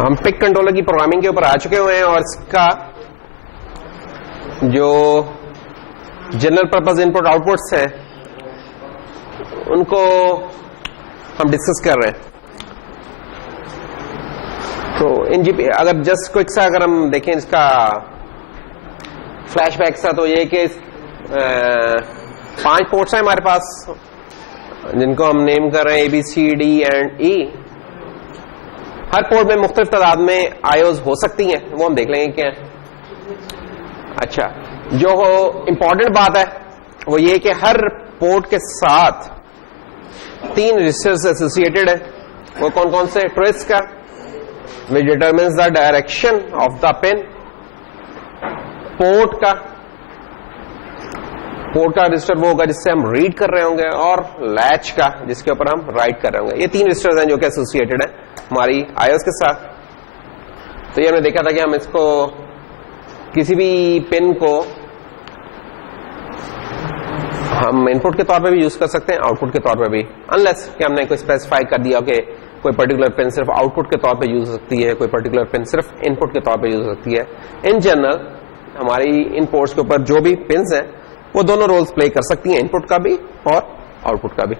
हम pick controller की programming के ऊपर आ चुके हुए हैं और इसका जो जनरल पर्पस इनपुट आउटपुट्स है उनको हम डिस्कस कर रहे हैं। तो इन जीपी अगर जस्ट क्विक सा अगर हम देखें इसका फ्लैशबैक सा, तो ये कि 5 पोर्ट्स हैं हमारे पास जिनको हम नेम कर रहे हैं ABCD and E। Her port में मुख्तलिफ तादाद में आईओज हो सकती हैं, वो हम देख लेंगे क्या है। अच्छा, जो इंपॉर्टेंट बात है वो ये कि हर पोर्ट के साथ 3 रजिस्टर्स एसोसिएटेड है। वो कौन कौन से? ट्रेस का, which determines the direction of the pin, port का रजिस्टर वो होगा जिससे हम रीड कर रहे होंगे, और लैच का जिसके ऊपर हम राइट कर रहे होंगे। ये 3 रजिस्टर्स हैं जो कि एसोसिएटेड है हमारी आईओएस के साथ। तो ये हमने देखा था कि हम इसको किसी भी पिन को हम इनपुट के तौर पे भी यूज कर सकते हैं, आउटपुट के तौर पे भी, अनलेस कि हमने कोई स्पेसिफाई कर दिया कि कोई पर्टिकुलर पिन सिर्फ आउटपुट के तौर पे यूज हो सकती है, कोई पर्टिकुलर पिन सिर्फ इनपुट के तौर पे यूज हो सकती है। इन जनरल हमारी इन पोर्ट्स के ऊपर जो भी पिन्स हैं वो दोनों रोल्स प्ले कर सकती हैं, इनपुट का भी और आउटपुट का भी।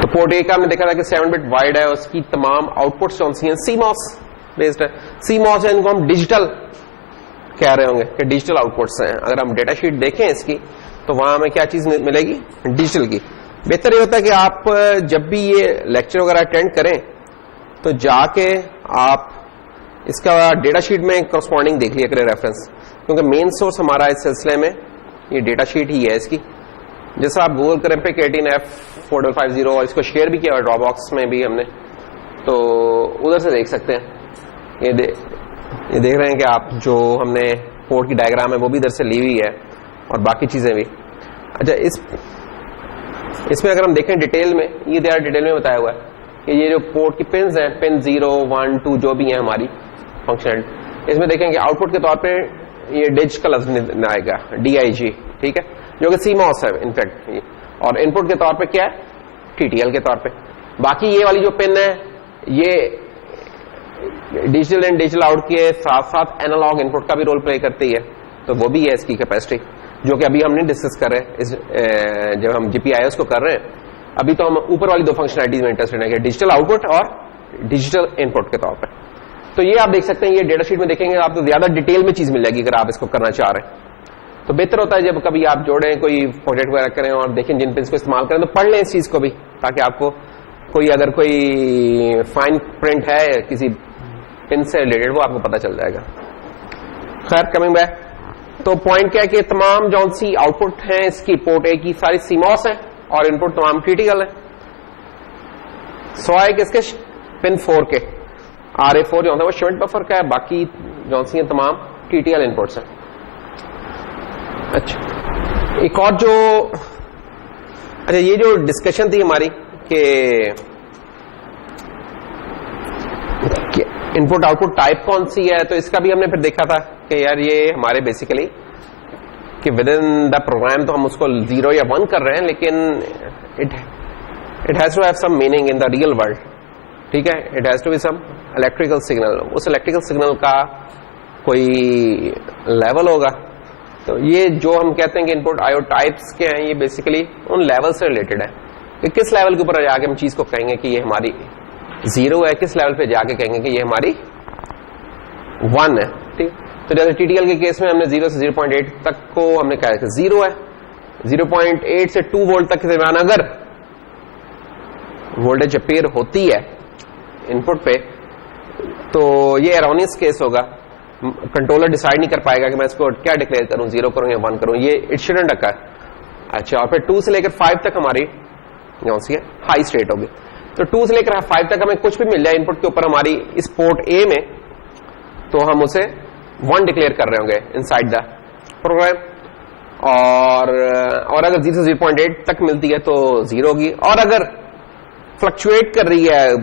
तो पोर्ट ए का हमने देखा था कि 7 बिट वाइड है, उसकी तमाम आउटपुट्स कौन सी हैं? CMOS बेस्ड है। CMOS है, इनको हम डिजिटल कह रहे होंगे कि डिजिटल आउटपुट्स हैं। अगर हम डेटा शीट देखें इसकी तो वहां हमें क्या चीज मिलेगी? डिजिटल की। बेहतर ये होता है कि आप जब भी ये लेक्चर वगैरह अटेंड करें तो जाके आप इसका डेटा शीट में करस्पॉन्डिंग देख लिया करें रेफरेंस, क्योंकि मेन सोर्स हमारा इस सिलसिले में ये डेटा शीट ही है इसकी। जैसा आप गूगल करें पे K18F4550, और इसको शेयर भी किया हुआ ड्रॉप बॉक्स में भी हमने, तो उधर से देख सकते हैं। ये देख रहे हैं कि आप जो हमने पोर्ट की डायग्राम है वो भी इधर से ली हुई है और बाकी चीजें भी। अच्छा, इसमें अगर हम देखें डिटेल में, ये डिटेल में बताया हुआ है कि ये जो पोर्ट की पिन्स हैं, पिन 0, 1, 2 जो भी है हमारी फंक्शनल, इसमें देखेंगे आउटपुट के तौर पे ये डिज का लफ्ज आएगा, DIG, ठीक है, जो कि CMOS है इनफैक्ट, और इनपुट के तौर पे क्या है? TTL के तौर पे। बाकी ये वाली जो पिन है ये डिजिटल इन डिजिटल आउट के साथ साथ एनालॉग इनपुट का भी रोल प्ले करती है, तो वो भी है इसकी कैपेसिटी, जो कि अभी हमने डिस्कस कर रहे हैं जब हम GPIOs को कर रहे हैं। अभी तो हम ऊपर वाली 2 फंक्शनलिटीज में इंटरेस्टेड है, डिजिटल आउटपुट और डिजिटल इनपुट के तौर पे। तो ये आप देख सकते हैं, ये डेटा शीट में देखेंगे आपको ज्यादा डिटेल में चीज मिल जाएगी अगर आप इसको करना चाह रहे हैं। तो बेहतर होता है जब कभी आप जोड़ें, कोई प्रोजेक्ट वगैरह करें और देखें जिन पिन्स को इस्तेमाल करें, तो पढ़ लें इस चीज को भी, ताकि आपको अगर कोई फाइन प्रिंट है किसी पिन से रिलेटेड वो आपको पता चल जाएगा। खैर, कमिंग बैक, तो पॉइंट क्या है कि तमाम जौन सी आउटपुट है इसकी पोर्ट ए की सारी CMOS है और इनपुट तमाम TTL है, सवाए किसके? पिन 4 के। RA4 जो होता है वो शिफ्ट बफर का है, बाकी जौन सी है तमाम TTL इनपुट्स हैं। अच्छा, एक और जो ये जो डिस्कशन थी हमारी कि इनपुट आउटपुट टाइप कौन सी है, तो इसका भी हमने फिर देखा था कि यार ये हमारे बेसिकली कि विद इन द प्रोग्राम तो हम उसको 0 या 1 कर रहे हैं, लेकिन it has to have some meaning in the real world, ठीक है। It has to be some electrical signal, उस इलेक्ट्रिकल सिग्नल का कोई लेवल होगा। तो ये जो हम कहते हैं कि इनपुट आईओ टाइप्स के हैं, ये बेसिकली उन लेवल से रिलेटेड है कि किस लेवल के ऊपर जाके हम चीज को कहेंगे कि ये हमारी 0 है, किस लेवल पे जाके कहेंगे कि ये हमारी 1 है, ठीक। तो जैसे TTL के केस में हमने 0 से 0.8 तक को हमने कहा कि 0 है, 0.8 से 2 वोल्ट तक के दरमियान अगर वोल्टेज अपीयर होती है इनपुट पे, तो ये एरोनियस केस होगा। कंट्रोलर डिसाइड नहीं कर पाएगा कि मैं इसको क्या डिक्लेयर करूं, 0 करूं या 1 करूं, ये इट शुडंट अकर। अच्छा, और फिर 2 से लेकर 5 तक हमारी कौन सी है? हाई स्टेट होगी। तो 2 से लेकर 5 तक हमें कुछ भी मिल जाए इनपुट के ऊपर हमारी इस पोर्ट ए में, तो हम उसे 1 डिक्लेयर कर रहे होंगे इनसाइड द प्रोग्राम, और अगर 0 से 0.8 तक मिलती है तो 0 होगी, और अगर फ्लक्चुएट कर रही है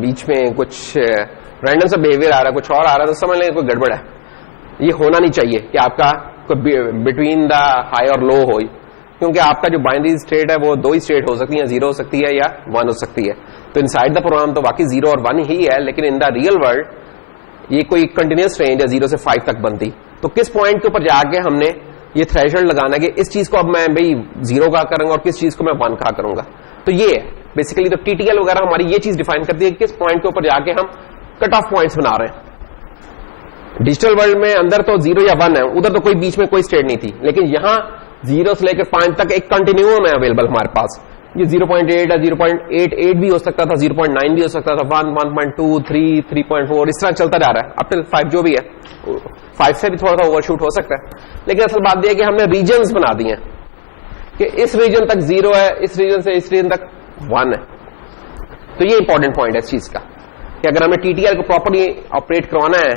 बीच में कुछ रैंडम सा बिहेवियर आ रहा है, कुछ और आ रहा है, तो समझ लेंगे कोई गड़बड़ है। ये होना नहीं चाहिए कि आपका कोई बिटवीन द हाई और लो हो, क्योंकि आपका जो बाइनरी स्टेट है वो दो ही स्टेट हो सकती है, 0 हो सकती है या 1 हो सकती है। तो इनसाइड द प्रोग्राम तो बाकी 0 और 1 ही है, लेकिन इन द रियल वर्ल्ड ये कोई कंटिन्यूस रेंज है 0 से 5 तक बनती। तो किस पॉइंट के ऊपर जाके हमने ये थ्रेशोल्ड लगाना कि इस चीज को अब मैं भाई 0 कहा करूंगा और किस चीज को मैं 1 कहा करूंगा। तो ये है बेसिकली। तो टीटीएल वगैरह हमारी ये चीज डिफाइन करती है कि किस पॉइंट के ऊपर जाके हम कट ऑफ पॉइंट्स बना रहे हैं। डिजिटल वर्ल्ड में अंदर तो 0 या 1 है, उधर तो कोई बीच में कोई स्टेट नहीं थी, लेकिन यहां 0 से लेकर 5 तक एक कंटिन्यूम है अवेलेबल हमारे पास। ये 0.8 है, 0.88 भी हो सकता था, 0.9 भी हो सकता था, 1, 1.2, 3, 3.4 इस तरह चलता जा रहा है अप टिल 5 जो भी है। 5 से भी थोड़ा सा ओवरशूट हो सकता है, लेकिन असल बात यह है कि हमने रीजन्स बना दिए हैं कि इस रीजन तक 0 है, इस रीजन से इस रीजन तक 1 है। तो ये इंपॉर्टेंट पॉइंट है इस चीज का कि अगर हमें टीटीएल को प्रॉपर्ली ऑपरेट करवाना है,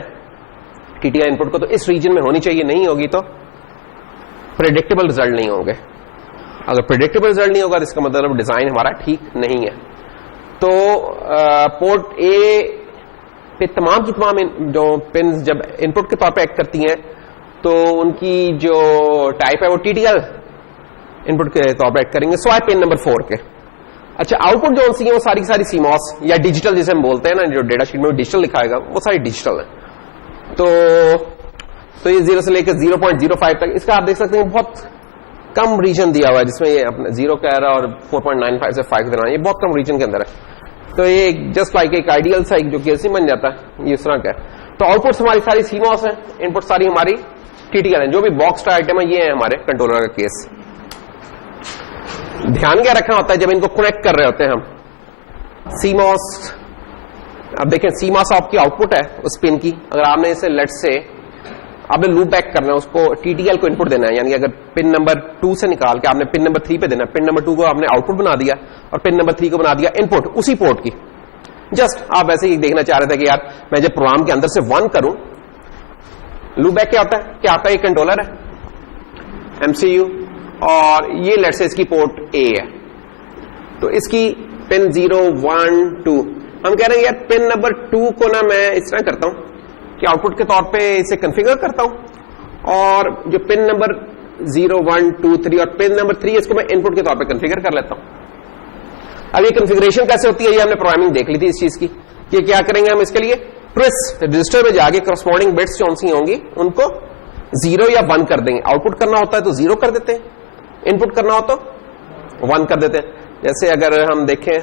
टीटीएल इनपुट को, तो इस रीजन में होनी चाहिए, नहीं होगी तो प्रेडिक्टेबल रिजल्ट नहीं होंगे। अगर प्रेडिक्टेबल रिजल्ट नहीं होगा तो इसका मतलब डिजाइन हमारा ठीक नहीं है। तो पोर्ट ए पे तमाम की तमाम जो पिन जब इनपुट के तौर पे एक्ट करती हैं तो उनकी जो टाइप है वो टीटीएल इनपुट के तौर पे एक्ट करेंगे, स्वाइप पिन नंबर 4 के। अच्छा, आउटपुट जो सी है वो सारी सारी सीमॉस या डिजिटल जिसे हम बोलते हैं ना, जो डेटा शीट में डिजिटल लिखाएगा वो सारी डिजिटल है। तो ये 0 से लेकर 0.05 तक, इसका आप देख सकते हैं बहुत कम रीजन दिया हुआ है जिसमें ये अपने 0 कह रहा है और 4.95 से 5 देना, ये बहुत कम रीजन के अंदर है। तो ये जस्ट लाइक एक आइडियल सा जो केसी बन जाता है, ये इस तरह का है। तो आउटपुट हमारी सारी सीमॉस है, इनपुट सारी हमारी टीटीएल है। जो भी बॉक्स आइटम है ये है हमारे कंट्रोलर का केस। ध्यान क्या रखना होता है जब इनको कनेक्ट कर रहे होते हैं हम सीमॉस। अब देखें सीमॉस आपकी आउटपुट है उस पिन की, अगर आपने इसे लेट से आपने लूप बैक करना है, उसको टीटीएल को इनपुट देना है, यानी अगर पिन नंबर 2 से निकाल के आपने पिन नंबर 3 पे देना है, पिन नंबर 2 को आपने आउटपुट बना दिया और पिन नंबर 3 को बना दिया इनपुट उसी पोर्ट की। जस्ट आप ऐसे ही देखना चाह रहे थे कि यार मैं जब प्रोग्राम के अंदर से 1 करूं, लूप बैक क्या होता है कि आपका एक कंट्रोलर है एमसीयू और ये लेट से इसकी पोर्ट ए है, तो इसकी पिन 0, 1, 2, हम कह रहे हैं यार पिन नंबर 2 को ना मैं इस तरह करता हूं कि आउटपुट के तौर पे इसे कॉन्फ़िगर करता हूं और जो पिन नंबर 0, 1, 2, 3 और पिन नंबर 3 इसको मैं इनपुट के तौर पे कॉन्फ़िगर कर लेता हूं। अब ये कॉन्फ़िगरेशन कैसे होती है ये हमने प्रोग्रामिंग देख ली थी इस चीज की कि क्या करेंगे हम इसके लिए ट्विस्ट रजिस्टर में जाके करस्पॉन्डिंग बिट्स जो सी होंगी उनको 0 या 1 कर देंगे। आउटपुट करना होता है तो 0 कर देते हैं, इनपुट करना हो तो 1 कर देते हैं। जैसे अगर हम देखें,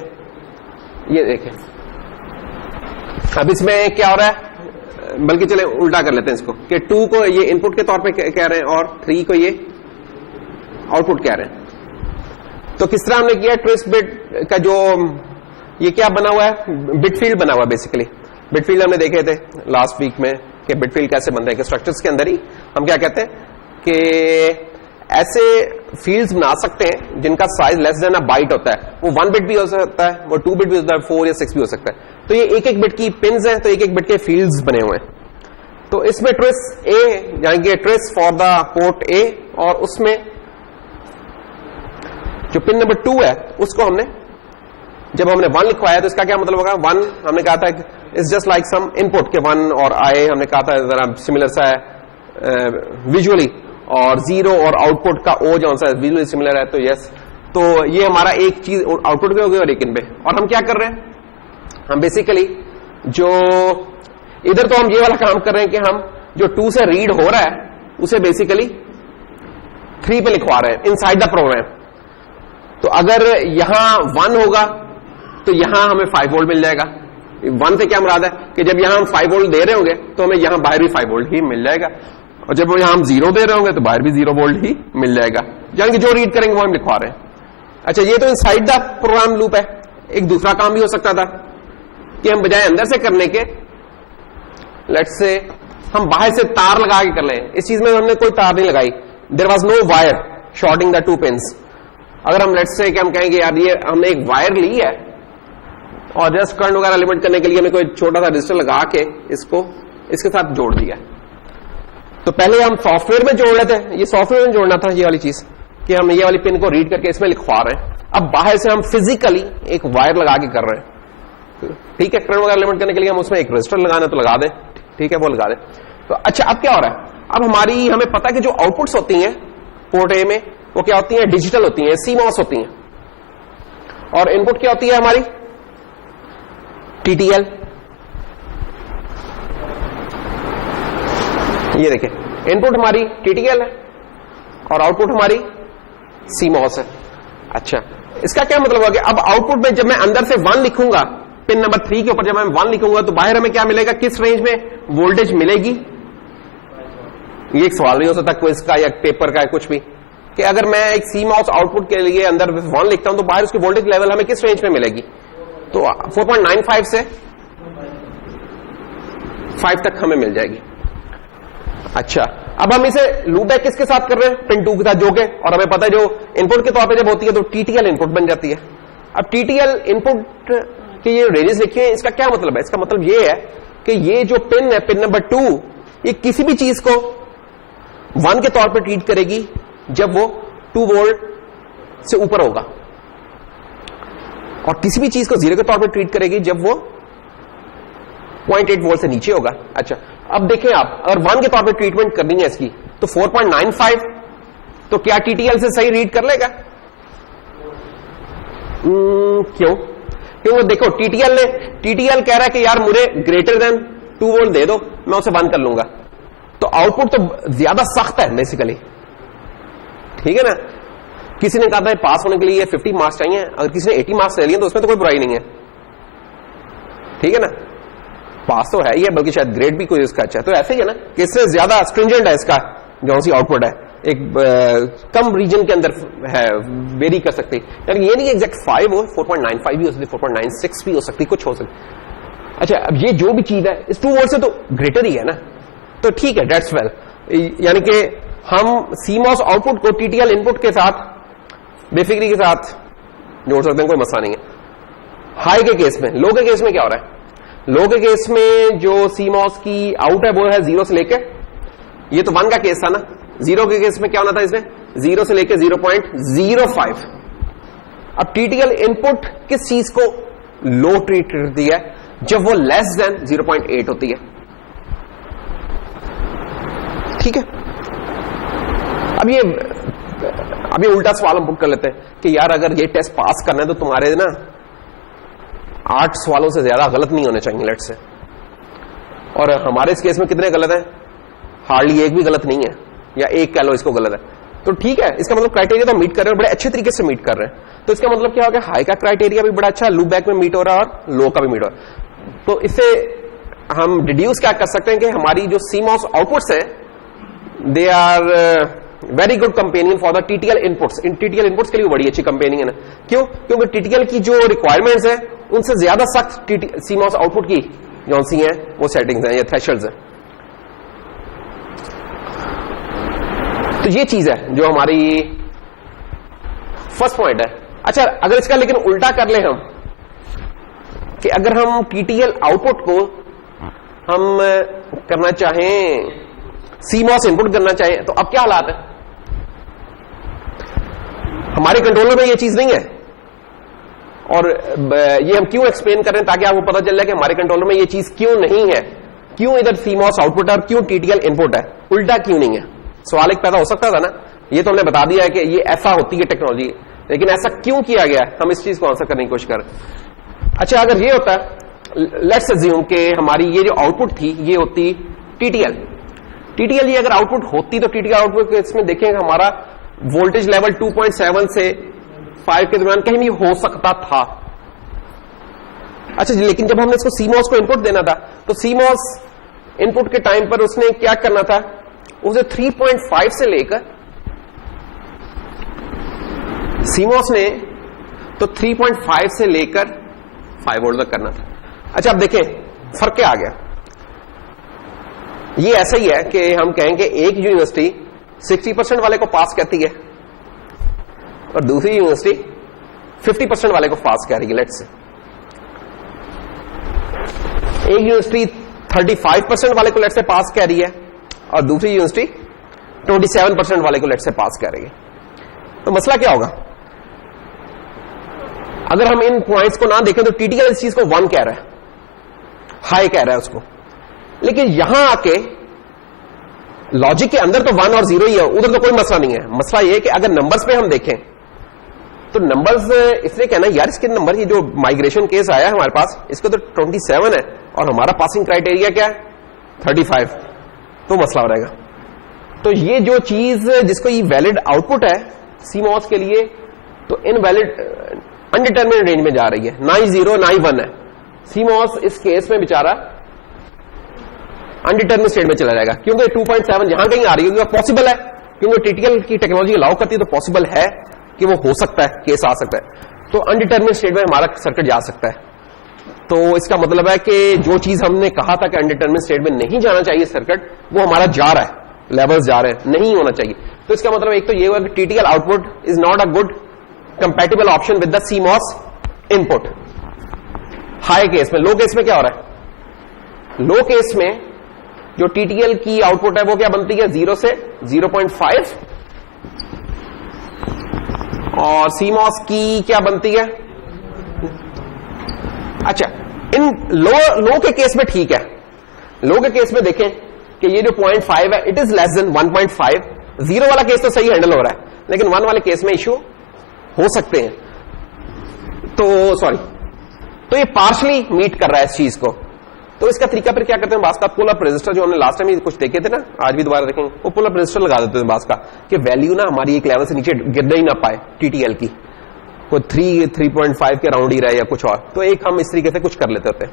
ये देखें अब इसमें क्या हो रहा है, बल्कि चले उल्टा कर लेते हैं इसको कि 2 को ये इनपुट के तौर पे कह रहे हैं और 3 को ये आउटपुट कह रहे हैं। तो किस तरह हमने किया, ट्विस्ट बिट का जो ये क्या बना हुआ है, बिट फील्ड बना हुआ है बेसिकली। बिट फील्ड हमने देखे थे लास्ट वीक में कि बिट फील्ड कैसे बनते हैं कि स्ट्रक्चर्स के अंदर ही हम क्या कहते हैं कि ऐसे फील्ड्स बना सकते हैं जिनका size less than a byte होता है। वो 1 बिट भी हो सकता है, वो 2 बिट भी हो सकता है, 4 या 6 भी हो सकता है। तो ये एक एक बिट की पिन्स हैं, तो एक एक बिट के फील्ड्स बने हुए हैं। तो इसमें ट्रेस ए जाएंगे, trace for the port A, और उसमें जो पिन नंबर 2 है उसको हमने जब हमने 1 लिखवाया तो इसका क्या मतलब होगा, 1 हमने कहा था it's just like some input के 1 और आई हमने कहा था जरा सिमिलर सा है विजुअली, और 0 और आउटपुट का ओ जो सा विजुअली सिमिलर है, तो यस। तो ये हमारा एक चीज आउटपुट पे हो गई और एक इन पे। और हम क्या कर रहे हैं, हम बेसिकली जो इधर तो हम ये वाला काम कर रहे हैं कि हम जो 2 से रीड हो रहा है उसे बेसिकली 3 पे लिखवा रहे हैं इनसाइड द प्रोग्राम। तो अगर यहां 1 होगा तो यहां हमें 5 वोल्ट मिल जाएगा। 1 से क्या मुराद है कि जब यहां हम 5 वोल्ट दे रहे होंगे तो हमें यहां बाहर भी 5 वोल्ट ही मिल जाएगा, और जब यहां हम 0 दे रहे होंगे तो बाहर भी 0 वोल्ट ही मिल जाएगा, यानी कि जो रीड करेंगे वो हम लिखवा रहे हैं। अच्छा, ये तो इनसाइड द प्रोग्राम लूप है। एक दूसरा काम भी हो सकता था कि हम बजाय अंदर से करने के लेट्स से हम बाहर से तार लगा के कर लें। इस चीज में हमने कोई तार नहीं लगाई, there was no wire shorting the 2 pins. अगर हम लेट्स से कि हम कहेंगे यार ये हमने एक वायर ली है और जस्ट करंट वगैरह लिमिट करने के लिए हमने कोई छोटा सा रजिस्टर लगा के इसको इसके साथ जोड़ दिया, तो पहले हम सॉफ्टवेयर में जोड़ लेते हैं, ये सॉफ्टवेयर में जोड़ना था ये वाली चीज कि हम ये वाली पिन को रीड करके इसमें लिखवा रहे हैं। अब बाहर से हम फिजिकली एक वायर लगा के कर रहे हैं, ठीक है, करंट वगैरह लिमिट करने के लिए हम उसमें एक रजिस्टर लगाना तो लगा दें, ठीक है, वो लगा दें। तो अच्छा, अब क्या हो रहा है, अब हमें पता है कि जो आउटपुट्स होती हैं पोर्ट ए में वो क्या होती हैं? डिजिटल होती हैं, सीमॉस होती हैं। और इनपुट क्या होती है हमारी? टीटीएल। ये देखिए, इनपुट हमारी टीटीएल है और आउटपुट हमारी सीमॉस है। अच्छा, इसका क्या मतलब हो गया? अब आउटपुट में जब मैं अंदर से 1 लिखूंगा, पिन नंबर 3 के ऊपर जब मैं 1 लिखूंगा, तो बाहर हमें क्या मिलेगा? किस रेंज में वोल्टेज मिलेगी? ये एक सवाल भी हो सकता है क्विज का या पेपर का, कुछ भी, कि अगर मैं एक सीमॉस आउटपुट के लिए अंदर 1 लिखता हूं तो बाहर उसकी वोल्टेज लेवल हमें किस रेंज में मिलेगी? तो 4.95 से 5 तक हमें मिल जाएगी। अच्छा, अब हम इसे लूप बैक किसके साथ कर रहे हैं? पिन 2 के साथ जोके, और हमें पता है जो इनपुट के तौर पे जब होती है तो टीटीएल इनपुट बन जाती है। अब टीटीएल इनपुट की ये रेंजेस लिखी है, इसका क्या मतलब है? इसका मतलब ये है कि ये जो पिन है, पिन नंबर 2, ये किसी भी चीज को 1 के तौर पर ट्रीट करेगी जब वो 2 वोल्ट से ऊपर होगा, और किसी भी चीज को 0 के तौर पर ट्रीट करेगी जब वो 0.8 वोल्ट से नीचे होगा। अच्छा, अब देखें आप, अगर 1 के तौर पर ट्रीटमेंट करनी है इसकी, तो 4.95 तो क्या टीटीएल से सही रीड कर लेगा? क्यों? क्योंकि देखो, टीटीएल कह रहा है कि यार मुझे ग्रेटर देन 2 वोल्ट दे दो, मैं उसे 1 कर लूंगा। तो आउटपुट तो ज्यादा सख्त है बेसिकली, ठीक है ना? किसी ने कहा था पास होने के लिए 50 मार्क्स चाहिए, अगर किसी ने 80 मार्क्स ले लिए तो उसमें तो कोई बुराई नहीं है, ठीक है ना? पास तो है ही है, बल्कि शायद ग्रेड भी कोई उसका अच्छा है। तो ऐसे ही है ना कि इससे ज्यादा स्ट्रिंजेंट है इसका जो सी आउटपुट है, एक कम रीजन के अंदर है, वेरी कर सकती है। यानी ये नहीं एग्जैक्ट 5 हो, 4.95 भी हो सकती, 4.96 भी हो सकती, कुछ हो सकती। अच्छा, अब ये जो भी चीज है इस 2 वोल्ट से तो ग्रेटर ही है ना, तो ठीक है, डेट्स वेल। यानी कि हम सीमॉस आउटपुट को टीटीएल इनपुट के साथ बेफिक्री के साथ जोड़ सकते हैं, कोई मसला नहीं है। हाई के केस में, लो के केस में क्या हो रहा है? लो के केस में जो सीमॉस की आउट है वो है 0 से लेके, ये तो 1 का केस था ना, 0 के केस में क्या होना था? इसमें 0 से लेके 0.05। अब टीटीएल इनपुट किस चीज को लो ट्रीट करती है? जब वो लेस देन 0.8 होती है, ठीक है? अब ये उल्टा सवाल हम पुट कर लेते हैं कि यार अगर ये टेस्ट पास करना है तो तुम्हारे ना 8 सवालों से ज्यादा गलत नहीं होने चाहिए, लेट से। और हमारे इस केस में कितने गलत हैं? हार्डली एक भी गलत नहीं है, या एक कह लो इसको गलत है, तो ठीक है। इसका मतलब क्राइटेरिया तो मीट कर रहे हैं, बड़े अच्छे तरीके से मीट कर रहे हैं। तो इसका मतलब क्या हो गया? हाई का क्राइटेरिया भी बड़ा अच्छा लूप बैक में मीट हो रहा है और लो का भी मीट हो रहा है। तो इससे हम डिड्यूस क्या कर सकते हैं कि हमारी जो सीमॉस आउटपुट्स है they are very good companion for the TTL inputs. इन टीटीएल इनपुट्स के लिए बड़ी अच्छी कंपेनियन है। क्यों? क्योंकि टीटीएल की जो रिक्वायरमेंट्स है उनसे ज्यादा सख्त सीमॉस आउटपुट की जो सी है वो सेटिंग्स हैं या थ्रेशोल्ड्स हैं। तो ये चीज है जो हमारी फर्स्ट पॉइंट है। अच्छा, अगर इसका लेकिन उल्टा कर ले हम कि अगर हम टीटीएल आउटपुट को हम करना चाहें सीमॉस इनपुट करना चाहें, तो अब क्या हालात है? हमारे कंट्रोलर में ये चीज नहीं है, और ये हम क्यों एक्सप्लेन कर रहे हैं ताकि आपको पता चल जाए कि हमारे कंट्रोलर में ये चीज क्यों नहीं है, क्यों इधर सीमॉस आउटपुट है और क्यों टीटीएल इनपुट है, उल्टा क्यों नहीं है। सवाल एक पैदा हो सकता था ना, ये तो हमने बता दिया है कि ये ऐसा होती है टेक्नोलॉजी, लेकिन ऐसा क्यों किया गया है, हम इस चीज को आंसर करने की कोशिश करें। अच्छा, अगर ये होता है, लेट्स अज्यूम कि हमारी ये जो आउटपुट थी ये होती टीटीएल ये अगर आउटपुट होती तो टीटीएल आउटपुट इसमें देखें हमारा वोल्टेज लेवल 2.7 से 5 के दरमियान कहीं भी हो सकता था। अच्छा, लेकिन जब हमने इसको सीमॉस को इनपुट देना था तो सीमॉस इनपुट के टाइम पर उसने क्या करना था? उसे 3.5 से लेकर सीमॉस ने तो 3.5 से लेकर 5 वोल्ट तक करना था। अच्छा, अब देखें फर्क क्या आ गया। ये ऐसा ही है कि हम कहेंगे एक यूनिवर्सिटी 60% वाले को पास कहती है और दूसरी यूनिवर्सिटी 50% वाले को पास कह रही है। लेट्स से एक यूनिवर्सिटी 35% वाले को लेट्स से पास कह रही है और दूसरी यूनिवर्सिटी 27% वाले को लेट्स से पास कह रही है। तो मसला क्या होगा? अगर हम इन पॉइंट्स को ना देखें तो टीटीएल इस चीज को 1 कह रहा है, हाई कह रहा है उसको, लेकिन यहां आके लॉजिक के अंदर तो 1 और 0 ही है, उधर तो कोई मसला नहीं है। मसला ये है कि अगर नंबर्स पे हम देखें तो नंबर्स इसलिए कहना यार इसके नंबर, ये जो माइग्रेशन केस आया है हमारे पास, इसको तो 27 है और हमारा पासिंग क्राइटेरिया क्या है 35, तो मसला हो रहेगा। तो ये जो चीज जिसको ये वैलिड आउटपुट है सीमॉस के लिए, तो इनवैलिड अनडिटरमिनेड रेंज में जा रही है, ना ही 0 ना ही 1 है। सीमॉस इस केस में बेचारा अनडिटरमिनेड स्टेट में चला जाएगा, क्योंकि 2.7 जहां कहीं आ रही होगी, पॉसिबल है क्योंकि टीटीएल की टेक्नोलॉजी अलाउ करती है, तो पॉसिबल है कि वो हो सकता है, केस आ सकता है। तो अनडिटरमिनेड स्टेट में हमारा सर्किट जा सकता है। तो इसका मतलब है कि जो चीज हमने कहा था कि अनडिटरमिनेड स्टेट में नहीं जाना चाहिए सर्किट, वो हमारा जा रहा है, लेवल्स जा रहे हैं, नहीं होना चाहिए। तो इसका मतलब एक तो ये हुआ कि TTL output is not a good compatible option with the CMOS input high case में। लो केस में क्या हो रहा है, लो केस में जो टीटीएल की आउटपुट है वो क्या बनती है 0 से 0.5, और सीमॉस की क्या बनती है, अच्छा इन लो के केस में ठीक है। लो के केस में देखें कि ये जो 0.5 है इट इज लेस देन 1.5। 0 वाला केस तो सही हैंडल हो रहा है, लेकिन 1 वाले केस में इश्यू हो सकते हैं। तो सॉरी, तो ये पार्शली मीट कर रहा है इस चीज को। तो इसका तरीका फिर क्या करते हैं, बास का पुल अप रजिस्टर जो हमने लास्ट टाइम कुछ देखे थे ना, आज भी दोबारा देखेंगे, वो पुल अप रजिस्टर लगा देते हैं बास का, कि वैल्यू ना हमारी एक लेवल से नीचे गिरने ही ना पाए टीटीएल की, कोई 3.5 के राउंड ही रहे या कुछ और, तो एक हम इस तरीके से कुछ कर लेते होते हैं।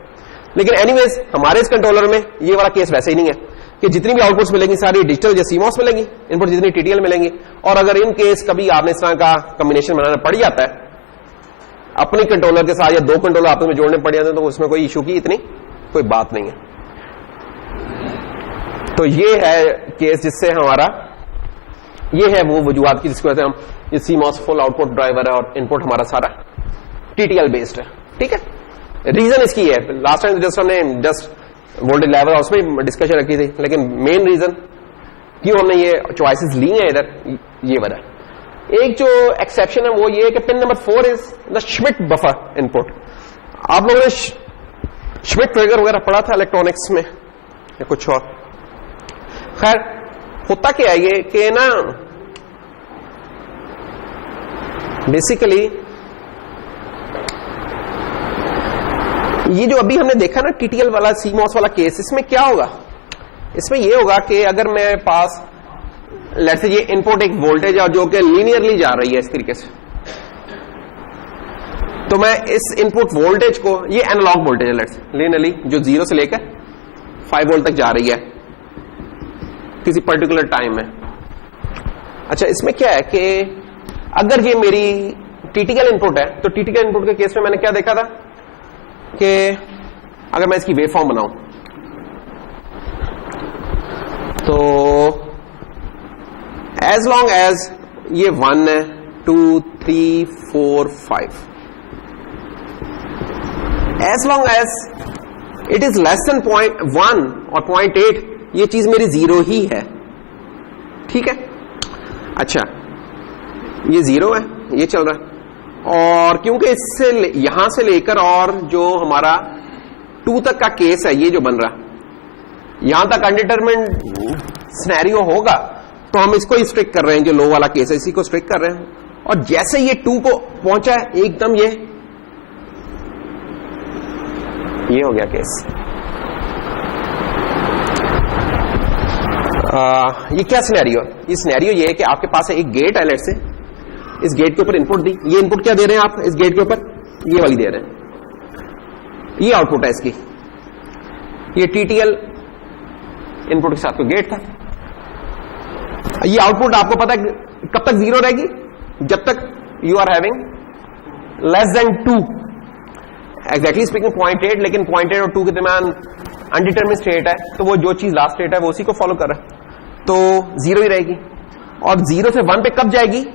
लेकिन एनीवेज हमारे इस कंट्रोलर में ये वाला केस वैसे ही नहीं है कि जितनी भी आउटपुट्स मिलेंगी सारी डिजिटल या सीमॉस मिलेंगी, इनपुट जितनी टीटीएल मिलेंगी। और अगर इन केस कभी आपने इस तरह का कॉम्बिनेशन बनाना पड़ जाता है अपने कंट्रोलर के साथ, या 2 कंट्रोलर आपस में जोड़ने पड़ जाते हैं, तो उसमें कोई इशू की इतनी कोई बात नहीं है। तो ये है केस जिससे हमारा, ये है वो वजूहत की जिसकी वजह से हम ये सीमॉस फुल आउटपुट ड्राइवर है और इनपुट हमारा सारा टीटीएल बेस्ड है। ठीक है, रीजन इसकी है, लास्ट टाइम जस्ट हमने जस्ट वोल्टेज लेवल और उसमें डिस्कशन रखी थी, लेकिन मेन रीजन क्यों हमने ये चॉइसेस ली हैं इधर, ये वजह। एक जो एक्सेप्शन है वो ये है कि pin number 4 is the Schmidt buffer input. आप लोगों ने श्मिट ट्रिगर वगैरह पढ़ा था इलेक्ट्रॉनिक्स में या कुछ और। खैर होता क्या है ये कि ना बेसिकली ये जो अभी हमने देखा ना टीटीएल वाला सीमॉस वाला केस, इसमें क्या होगा, इसमें ये होगा कि अगर मेरे पास लेट्स से ये इनपुट एक वोल्टेज है जो कि लीनियरली जा रही है इस तरीके से, तो मैं इस इनपुट वोल्टेज को, ये एनालॉग वोल्टेज है लेट्स लीनियरली जो 0 से लेकर 5 वोल्ट तक जा रही है किसी पर्टिकुलर टाइम में। अच्छा इसमें क्या है कि अगर ये मेरी टीटीएल इनपुट है, तो टीटीएल इनपुट के केस में मैंने क्या देखा था कि अगर मैं इसकी वेव फॉर्म बनाऊं तो एज लॉन्ग एज ये 1 है 2 3 4 5, as long as it is less than 0.1 और 0.8, ये चीज मेरी 0 ही है। ठीक है, अच्छा ये 0 है, ये चल रहा है, और क्योंकि इससे यहां से लेकर और जो हमारा 2 तक का केस है ये जो बन रहा, यहां तक अनडिटरमिन्ड सिनेरियो होगा, तो हम इसको ही स्ट्रिक कर रहे हैं, जो लो वाला केस है इसी को स्ट्रिक कर रहे हैं। और जैसे ये 2 को पहुंचा है एकदम ये हो गया केस। ये क्या सिनेरियो, ये सिनेरियो ये है कि आपके पास है एक गेट है, लेट से इस गेट के ऊपर इनपुट दी, ये इनपुट क्या दे रहे हैं आप इस गेट के ऊपर, ये वाली दे रहे हैं, ये आउटपुट है इसकी, ये टीटीएल इनपुट के साथ कोई गेट था। ये आउटपुट आपको पता है कब तक 0 रहेगी, जब तक you are having less than 2, exactly speaking 0.8, लेकिन 0.8 और 2 के दरमियान अनडिटरमिन्ड स्टेट है, तो वो जो चीज लास्ट स्टेट है वो उसी को फॉलो कर रहा है, तो 0 ही रहेगी। और 0 से 1 पे कब जाएगी,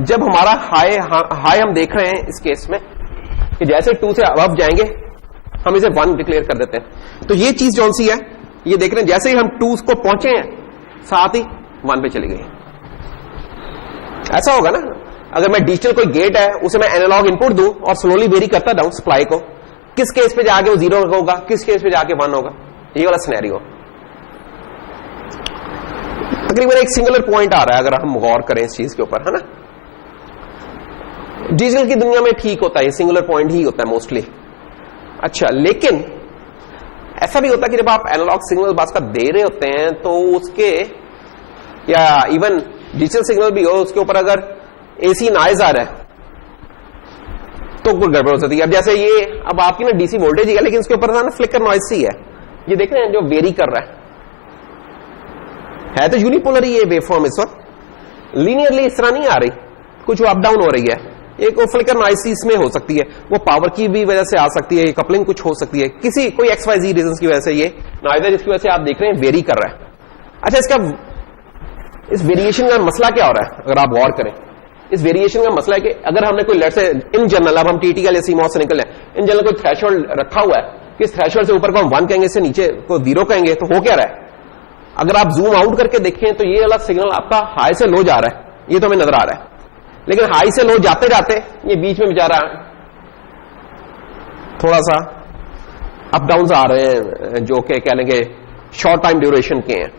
जब हमारा हाई हम देख रहे हैं इस केस में कि जैसे 2 से अब जाएंगे हम इसे 1 डिक्लेयर कर देते हैं। तो ये चीज जौन सी है ये देख रहे हैं, जैसे ही हम 2 को पहुंचे हैं साथ ही 1 पे चली गई। ऐसा होगा ना, अगर मैं डिजिटल कोई गेट है उसे मैं एनालॉग इनपुट दूं और स्लोली वेरी करता जाऊं सप्लाई को, किस केस पे जाके वो 0 होगा, किस केस पे जाके 1 होगा, ये वाला सिनेरियो। तकरीबन एक सिंगुलर पॉइंट आ रहा है अगर हम गौर करें इस चीज के ऊपर, है ना। डिजिटल की दुनिया में ठीक होता है, सिंगुलर पॉइंट ही होता है मोस्टली। अच्छा, लेकिन ऐसा भी होता है कि जब आप एनालॉग सिग्नल बास का दे रहे होते हैं तो उसके, या इवन डिजिटल सिग्नल भी हो, उसके ऊपर अगर एसी नॉइज आ रहा है तो कोई गड़बड़ हो सकती है। अब जैसे ये, अब आपकी ना डीसी वोल्टेज ही है लेकिन उसके ऊपर ना फ्लिकर नॉइज सी है, ये देख रहे हैं जो वेरी कर रहा है तो यूनिपोलर ही ये वेवफॉर्म इस वक्त, लीनियरली इस तरह नहीं आ रही, कुछ अप डाउन हो रही है। एक फ्लिकर नॉइज इसमें हो सकती है, वो पावर की भी वजह से आ सकती है, कपलिंग कुछ हो सकती है, किसी कोई XYZ रीजन की वजह से ये नॉइज है जिसकी वजह से आप देख रहे हैं वेरी कर रहा है। अच्छा, इस वेरिएशन का मसला क्या हो रहा है अगर आप गौर करें, इस वेरिएशन का मसला है कि अगर हमने कोई लेट से इन जनरल, अब हम TTL या CMOS से निकल रहे हैं, इन जनरल कोई थ्रेशोल्ड रखा हुआ है कि इस थ्रेशोल्ड से ऊपर को हम 1 कहेंगे, इससे नीचे को 0 कहेंगे, तो हो क्या रहा है, अगर आप जूम आउट करके देखें तो ये वाला सिग्नल आपका हाई से लो जा रहा है, ये तो हमें नजर आ रहा है। लेकिन हाई से लो जाते जाते ये बीच में बेचारा थोड़ा सा अप डाउन आ रहे हैं, जो कि कह लेंगे शॉर्ट टाइम ड्यूरेशन के हैं।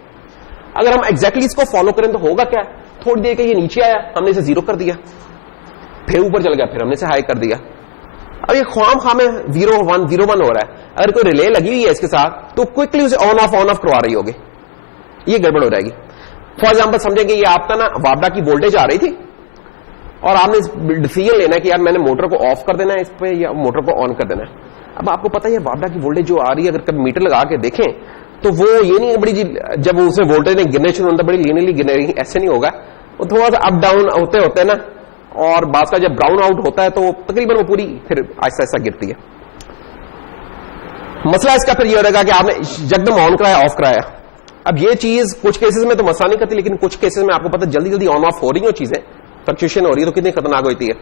अगर हम एग्जैक्टली इसको फॉलो करें तो होगा क्या, थोड़ी देर के ये नीचे आया, हमने इसे 0 कर दिया, फिर ऊपर चल गया, फिर हमने इसे हाई कर दिया। अब ये ख्वाम खामे 0-1 हो रहा है। अगर कोई रिले लगी हुई है इसके साथ तो क्विकली उसे ऑन ऑफ करवा रही होगी, ये गड़बड़ हो जाएगी। फॉर एग्जाम्पल समझेंगे ये आपका ना वापडा की वोल्टेज आ रही थी और आपने डिसीजन लेना है कि यार मैंने मोटर को ऑफ कर देना है इस पे या मोटर को ऑन कर देना है। अब आपको पता है वापडा की वोल्टेज जो आ रही है, अगर कभी मीटर लगा के देखें तो वो ये नहीं बड़ी, जब उसमें वोल्टेज ने गिरने शुरू होता बड़ी लीनियरली गिरने, ऐसे नहीं होगा, वो थोड़ा सा अप डाउन होते होते ना, और बात का जब ब्राउन आउट होता है तो तकरीबन वो पूरी फिर आहिस्ता आहिस्ता गिरती है। मसला इसका फिर ये रहेगा कि आपने यकदम ऑन कराया ऑफ कराया। अब ये चीज कुछ केसेस में तो मसला नहीं करती, लेकिन कुछ केसेस में आपको पता जल्दी जल्दी ऑन ऑफ हो रही हो चीजें, फ्लक्चुएशन हो रही है, तो कितनी खतरनाक होती है।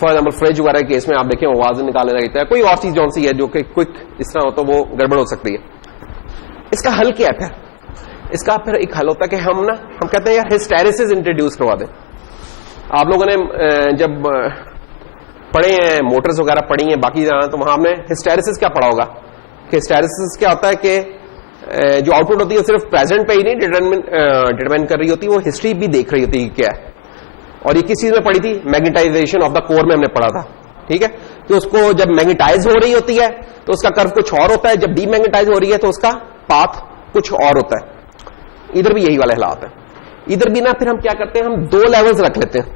फॉर एग्जाम्पल फ्रिज वगैरह केस में आप देखें आवाज निकालने लगता है, कोई और चीज जौन सी है जो कि क्विक इस तरह हो तो वो गड़बड़ हो सकती है। इसका हल क्या है फिर, इसका फिर एक हल होता है कि हम कहते हैं यार हिस्टेरिसिस इंट्रोड्यूस करवा दें। आप लोगों ने जब पढ़े हैं मोटर्स वगैरह पढ़ी हैं बाकी तो वहां हमने हिस्टेरिसिस क्या पढ़ा होगा कि हिस्टेरिसिस क्या होता है कि जो आउटपुट होती है सिर्फ प्रेजेंट पे ही नहीं डिटरमाइन कर रही होती, वो हिस्ट्री भी देख रही होती है क्या है। और ये किस चीज में पढ़ी थी, मैग्नेटाइजेशन ऑफ द कोर में हमने पढ़ा था, ठीक है। तो उसको जब मैग्नेटाइज हो रही होती है तो उसका कर्व कुछ और होता है, जब डीमैग्नेटाइज हो रही है तो उसका पाथ कुछ और होता है। इधर भी यही वाला हालात है। इधर भी ना फिर हम क्या करते हैं, हम 2 लेवल्स रख लेते हैं,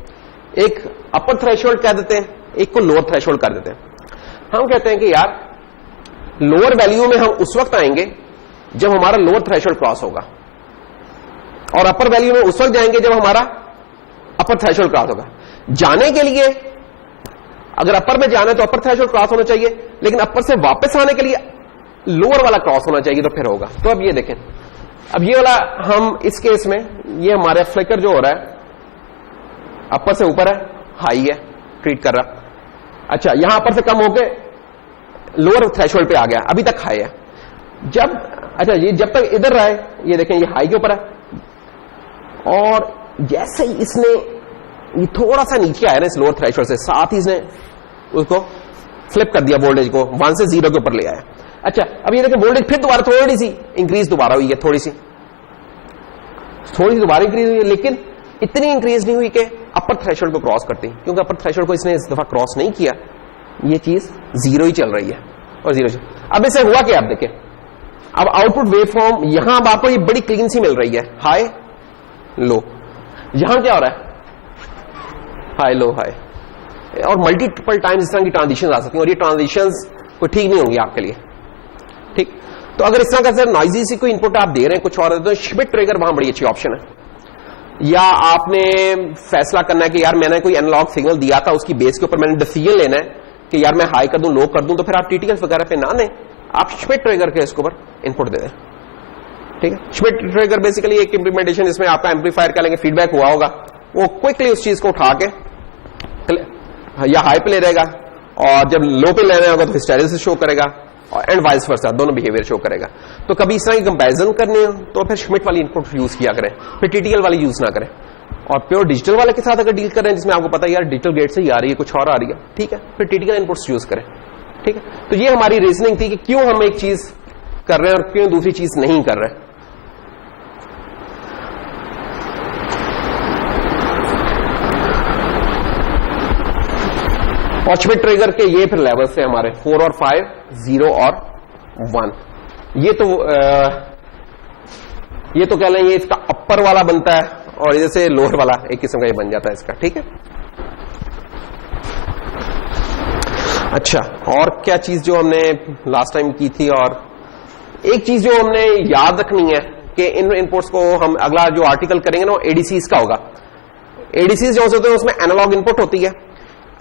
एक अपर थ्रेशोल्ड कह देते हैं, एक को लोअर थ्रेशोल्ड कर देते हैं। हम कहते हैं कि यार लोअर वैल्यू में हम उस वक्त आएंगे जब हमारा लोअर थ्रेशोल्ड क्रॉस होगा, और अपर वैल्यू में उस वक्त जाएंगे जब हमारा अपर थ्रेशोल्ड क्रॉस होगा। जाने के लिए अगर अपर में जाना है तो अपर थ्रेशोल्ड क्रॉस होना चाहिए, लेकिन अपर से वापस आने के लिए लोअर वाला क्रॉस होना चाहिए, तो फिर होगा। तो अब ये देखें, अब ये वाला हम इस केस में ये हमारे फ्लिकर जो हो रहा है अपर से ऊपर है, हाई है, ट्रीट कर रहा। अच्छा, यहां अपर से कम होके लोअर थ्रेशोल्ड पे आ गया, अभी तक हाई है। जब अच्छा ये जब तक इधर रहा है, ये देखें ये हाई के ऊपर है, और जैसे ही इसने ये थोड़ा सा नीचे आया ना इस लोअर थ्रेशोल्ड से, साथ ही इसने उसको फ्लिप कर दिया, वोल्टेज को 1 से 0 के ऊपर ले आया। अच्छा, अब ये देखें वोल्टेज फिर दोबारा थोड़ी सी इंक्रीज दोबारा हुई है, थोड़ी सी दोबारा इंक्रीज हुई है, लेकिन इतनी इंक्रीज नहीं हुई कि अपर थ्रेशोल्ड को क्रॉस करती, क्योंकि अपर थ्रेशोल्ड को इसने इस दफा क्रॉस नहीं किया, ये चीज 0 ही चल रही है और 0। अब इसे हुआ क्या, आप देखें अब आउटपुट वेव फॉर्म यहां अब आपको ये बड़ी क्लीन सी मिल रही है, हाई लो। यहां क्या हो रहा है, हाई लो हाई, और मल्टीपल टाइम्स इस तरह की ट्रांजिशन आ सकती हैं, और ये ट्रांजिशन कोई ठीक नहीं होंगी आपके लिए, ठीक। तो अगर इस तरह का नॉइजी सी कोई इनपुट आप दे रहे हैं कुछ और, तो श्मिट ट्रिगर वहां बड़ी अच्छी ऑप्शन है। या आपने फैसला करना है कि यार मैंने कोई एनालॉग सिग्नल दिया था, उसकी बेस के ऊपर मैंने डिसीजन लेना है कि यार मैं हाई कर दूं लो कर दूं, तो फिर आप टीटीएल वगैरह पे ना दें, आप श्मिट ट्रिगर के इसके ऊपर इनपुट दे दें, ठीक है। श्मिट ट्रिगर बेसिकली एक इंप्लीमेंटेशन, इसमें आपका एम्पलीफायर क्या लेंगे फीडबैक हुआ होगा, वो क्विकली उस चीज को उठा के या हाई पे ले जाएगा, और जब लो पे लेना होगा तो हिस्टेरिसिस शो करेगा, और एंड वाइस वर्सा दोनों बिहेवियर शो करेगा। तो कभी इस तरह की कंपैरिजन करनी हो तो फिर श्मिट वाली इनपुट यूज किया करें, फिर टीटीएल वाली यूज ना करें। और प्योर डिजिटल वाले के साथ अगर डील कर रहे हैं जिसमें आपको पता है यार डिजिटल गेट से ही आ रही है, कुछ और आ रही है, ठीक है, फिर टीटीएल इनपुट्स यूज करें, ठीक है। तो ये हमारी रीजनिंग थी कि क्यों हम एक चीज कर रहे हैं और क्यों दूसरी चीज नहीं कर रहे। और श्मिट ट्रिगर के ये फिर लेवल्स है हमारे 4 और 5, 0 और 1। ये तो कह लें ये इसका अपर वाला बनता है और जैसे लोअर वाला एक किस्म का ये बन जाता है इसका, ठीक है। अच्छा, और क्या चीज जो हमने लास्ट टाइम की थी, और एक चीज जो हमने याद रखनी है कि इन इनपुट्स को हम अगला जो आर्टिकल करेंगे ना वो एडीसीज का होगा। एडीसीज जो होते हैं उसमें एनालॉग इनपुट होती है।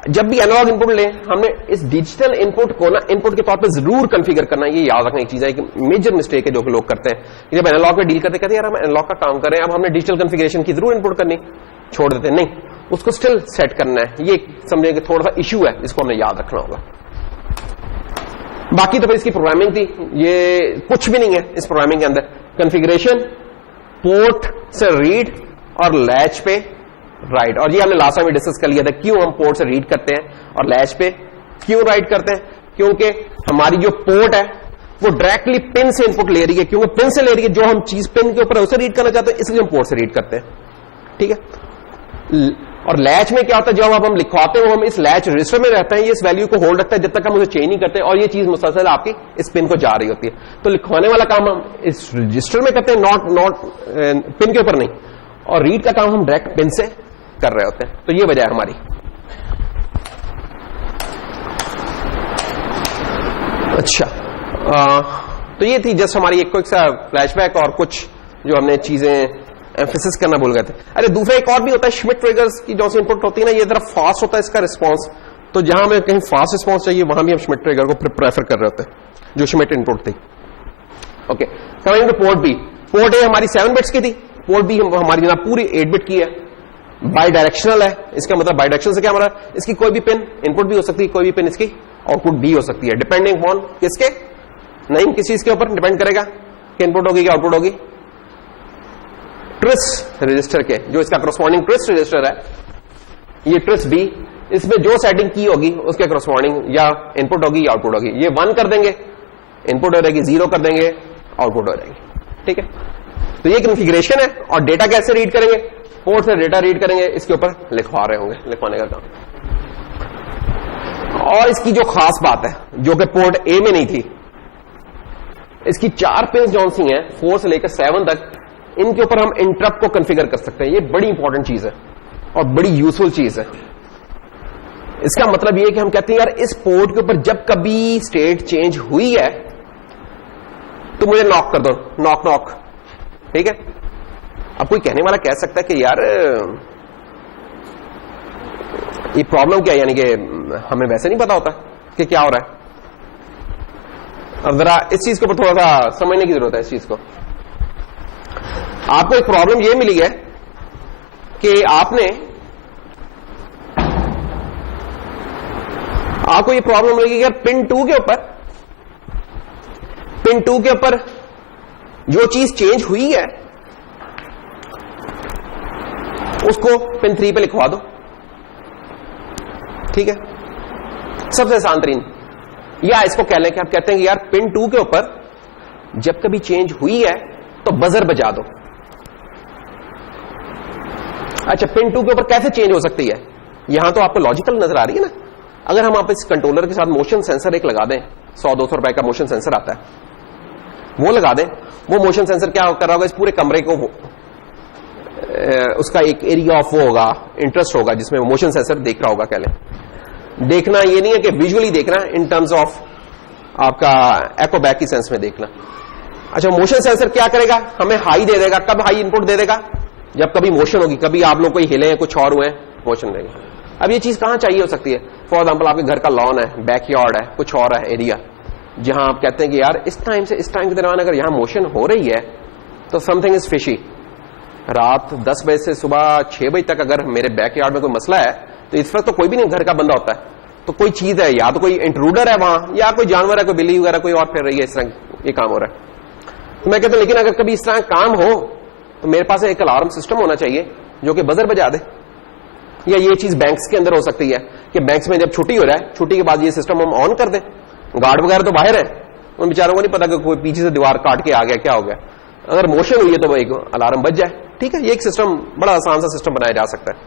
जब भी एनालॉग इनपुट लें हमने इस डिजिटल इनपुट को ना इनपुट के तौर पे जरूर कॉन्फ़िगर करना है। ये याद रखने की चीज है, एक मेजर मिस्टेक है जो लोग करते हैं। जब एनालॉग में डील करते कहते हैं यार हम एनालॉग का काम करें, अब हमने डिजिटल कॉन्फ़िगरेशन की जरूर इनपुट करनी, छोड़ देते हैं। नहीं, उसको स्टिल सेट करना है। ये समझे कि थोड़ा सा इश्यू है, इसको हमें याद रखना होगा। बाकी तो फिर इसकी प्रोग्रामिंग थी, ये कुछ भी नहीं है इस प्रोग्रामिंग के अंदर। कॉन्फ़िगरेशन, पोर्ट से रीड और लैच पे राइट। और ये हमने लास्ट टाइम डिस्कस कर लिया था क्यों हम पोर्ट से रीड करते हैं और लैच पे क्यों राइट करते हैं। क्योंकि हमारी जो पोर्ट है वो डायरेक्टली पिन से इनपुट ले रही है, क्योंकि पिन से ले रही है जो हम चीज पिन के ऊपर है उसे रीड करना चाहते हैं, इसलिए हम पोर्ट से रीड करते हैं, ठीक है। और लैच में क्या होता है, जब हम लिखवाते हैं वो हम इस लैच रजिस्टर में रहते हैं, ये इस वैल्यू को होल्ड रखता है जब तक हम उसे चेंज नहीं करते, और ये चीज मुसलसल आपकी इस पिन को जा रही होती है। तो लिखवाने वाला काम हम इस रजिस्टर में करते हैं, नॉट पिन के ऊपर नहीं, और रीड का काम हम डायरेक्ट पिन से कर रहे होते हैं। तो ये वजह है हमारी। अच्छा, तो ये थी जस्ट हमारी एक क्विक सा फ्लैशबैक और कुछ जो हमने चीजें एम्फेसिस करना भूल गए थे। अरे दूसरा एक और भी होता है श्मिट ट्रिगर्स की जो सी इनपुट होती है ना, ये जरा फास्ट होता है इसका रिस्पॉन्स। तो जहां हमें कहीं फास्ट रिस्पॉन्स चाहिए वहां भी हम श्मिट ट्रिगर को प्रेफर कर रहे होते हैं जो श्मिट इनपुट थी। Okay, coming to port B. Port A हमारी 7 बिट्स की थी, पोर्ट बी हमारी जनाब पूरी 8 बिट की है, बाई डायरेक्शनल है। इसका मतलब बाई डायरेक्शनल से क्या हमारा, इसकी कोई भी पिन इनपुट भी हो सकती है, कोई भी पिन इसकी आउटपुट भी हो सकती है, डिपेंडिंग ऑन किसके, नहीं किस चीज के ऊपर डिपेंड करेगा कि इनपुट होगी कि आउटपुट होगी। ट्रिस रजिस्टर के जो इसका करस्पॉन्डिंग ट्रिस रजिस्टर है, ये ट्रिस बी, इसमें जो सेटिंग की होगी उसके करस्पॉन्डिंग या इनपुट होगी या आउटपुट होगी। ये 1 कर देंगे इनपुट हो जाएगी, 0 कर देंगे आउटपुट हो जाएगी, ठीक है। तो ये कॉन्फ़िगरेशन है। और डेटा कैसे रीड करेंगे, पोर्ट से डेटा रीड करेंगे, इसके ऊपर लिखवा रहे होंगे, लिखवाने का काम। और इसकी जो खास बात है जो कि पोर्ट ए में नहीं थी, इसकी 4 पिन जो सी हैं 4 से लेकर 7 तक, इनके ऊपर हम इंटरप्ट को कॉन्फ़िगर कर सकते हैं। ये बड़ी इंपॉर्टेंट चीज है और बड़ी यूजफुल चीज है। इसका मतलब ये कि हम कहते हैं यार इस पोर्ट के ऊपर जब कभी स्टेट चेंज हुई है तो मुझे नॉक कर दो, नॉक नॉक, ठीक है। अब कोई कहने वाला कह सकता है कि यार ये प्रॉब्लम क्या है, यानी कि हमें वैसे नहीं पता होता कि क्या हो रहा है। अब जरा इस चीज के ऊपर थोड़ा सा समझने की जरूरत है। इस चीज को आपको एक प्रॉब्लम ये मिली है कि आपको ये प्रॉब्लम मिलेगी यार पिन 2 के ऊपर जो चीज चेंज हुई है उसको पिन 3 पे लिखवा दो, ठीक है। सबसे आसान तरीन, या इसको कह लें कि आप कहते हैं कि यार पिन 2 के ऊपर जब कभी चेंज हुई है तो बजर बजा दो। अच्छा, पिन 2 के ऊपर कैसे चेंज हो सकती है, यहां तो आपको लॉजिकल नजर आ रही है ना। अगर हम आप इस कंट्रोलर के साथ मोशन सेंसर एक लगा दें, 100-200 रुपए का मोशन सेंसर आता है, वो लगा दें, वो मोशन सेंसर क्या कर रहा होगा, इस पूरे कमरे को उसका एक एरिया ऑफ वो होगा, इंटरेस्ट होगा जिसमें मोशन सेंसर देख रहा होगा। कह लें देखना ये नहीं है कि विजुअली देखना, इन टर्म्स ऑफ आपका एको बैक की सेंस में देखना। अच्छा, मोशन सेंसर क्या करेगा, हमें हाई दे देगा। कब हाई इनपुट दे देगा, जब कभी मोशन होगी, कभी आप लोग कोई हिले हैं, कुछ और हुए, मोशन देगा। अब ये चीज कहां चाहिए हो सकती है, फॉर एग्जाम्पल आपके घर का लॉन है, बैकयार्ड है, कुछ और है एरिया, जहां आप कहते हैं कि यार इस टाइम से इस टाइम के दरमियान अगर यहां मोशन हो रही है तो समथिंग इज फिशी। रात 10 बजे से सुबह 6 बजे तक अगर मेरे बैकयार्ड में कोई मसला है तो इस वक्त तो कोई भी नहीं घर का बंदा होता है, तो कोई चीज है, या तो कोई इंट्रूडर है वहां, या कोई जानवर है, कोई बिल्ली वगैरह कोई और फिर रही है, इस तरह ये काम हो रहा है। तो मैं कहता हूं लेकिन अगर कभी इस तरह काम हो तो मेरे पास एक अलार्म सिस्टम होना चाहिए जो कि बजर बजा दे। या ये चीज बैंक्स के अंदर हो सकती है कि बैंक्स में जब छुट्टी हो जाए, छुट्टी के बाद ये सिस्टम हम ऑन कर दें। गार्ड वगैरह तो बाहर है, उन बेचारों को नहीं पता कि कोई पीछे से दीवार काट के आ गया, क्या हो गया। अगर मोशन हुई है तो वो एक अलार्म बज जाए, ठीक है। ये एक सिस्टम, बड़ा आसान सा सिस्टम बनाया जा सकता है।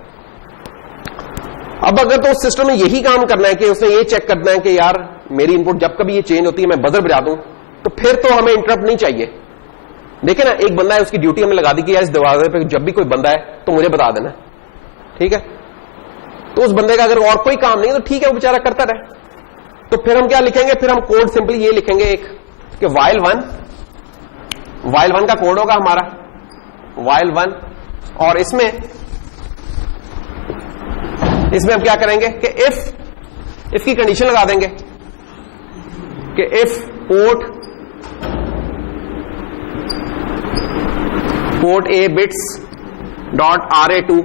अब अगर तो उस सिस्टम में यही काम करना है कि उसने ये चेक करना है कि यार मेरी इनपुट जब कभी ये चेंज होती है मैं बजर बजा दूं, तो फिर तो हमें इंटरप्ट नहीं चाहिए। देखिए ना, एक बंदा है, उसकी ड्यूटी हमें लगा दी कि यार इस दरवाजे पे जब भी कोई बंदा है तो मुझे बता देना, ठीक है। तो उस बंदे का अगर और कोई काम नहीं है तो ठीक है, वो बेचारा करता रहे। तो फिर हम क्या लिखेंगे, फिर हम कोड सिंपली ये लिखेंगे एक कि while 1 का कोड होगा हमारा while 1, और इसमें हम क्या करेंगे कि इफ की कंडीशन लगा देंगे कि if port A bits dot RA2,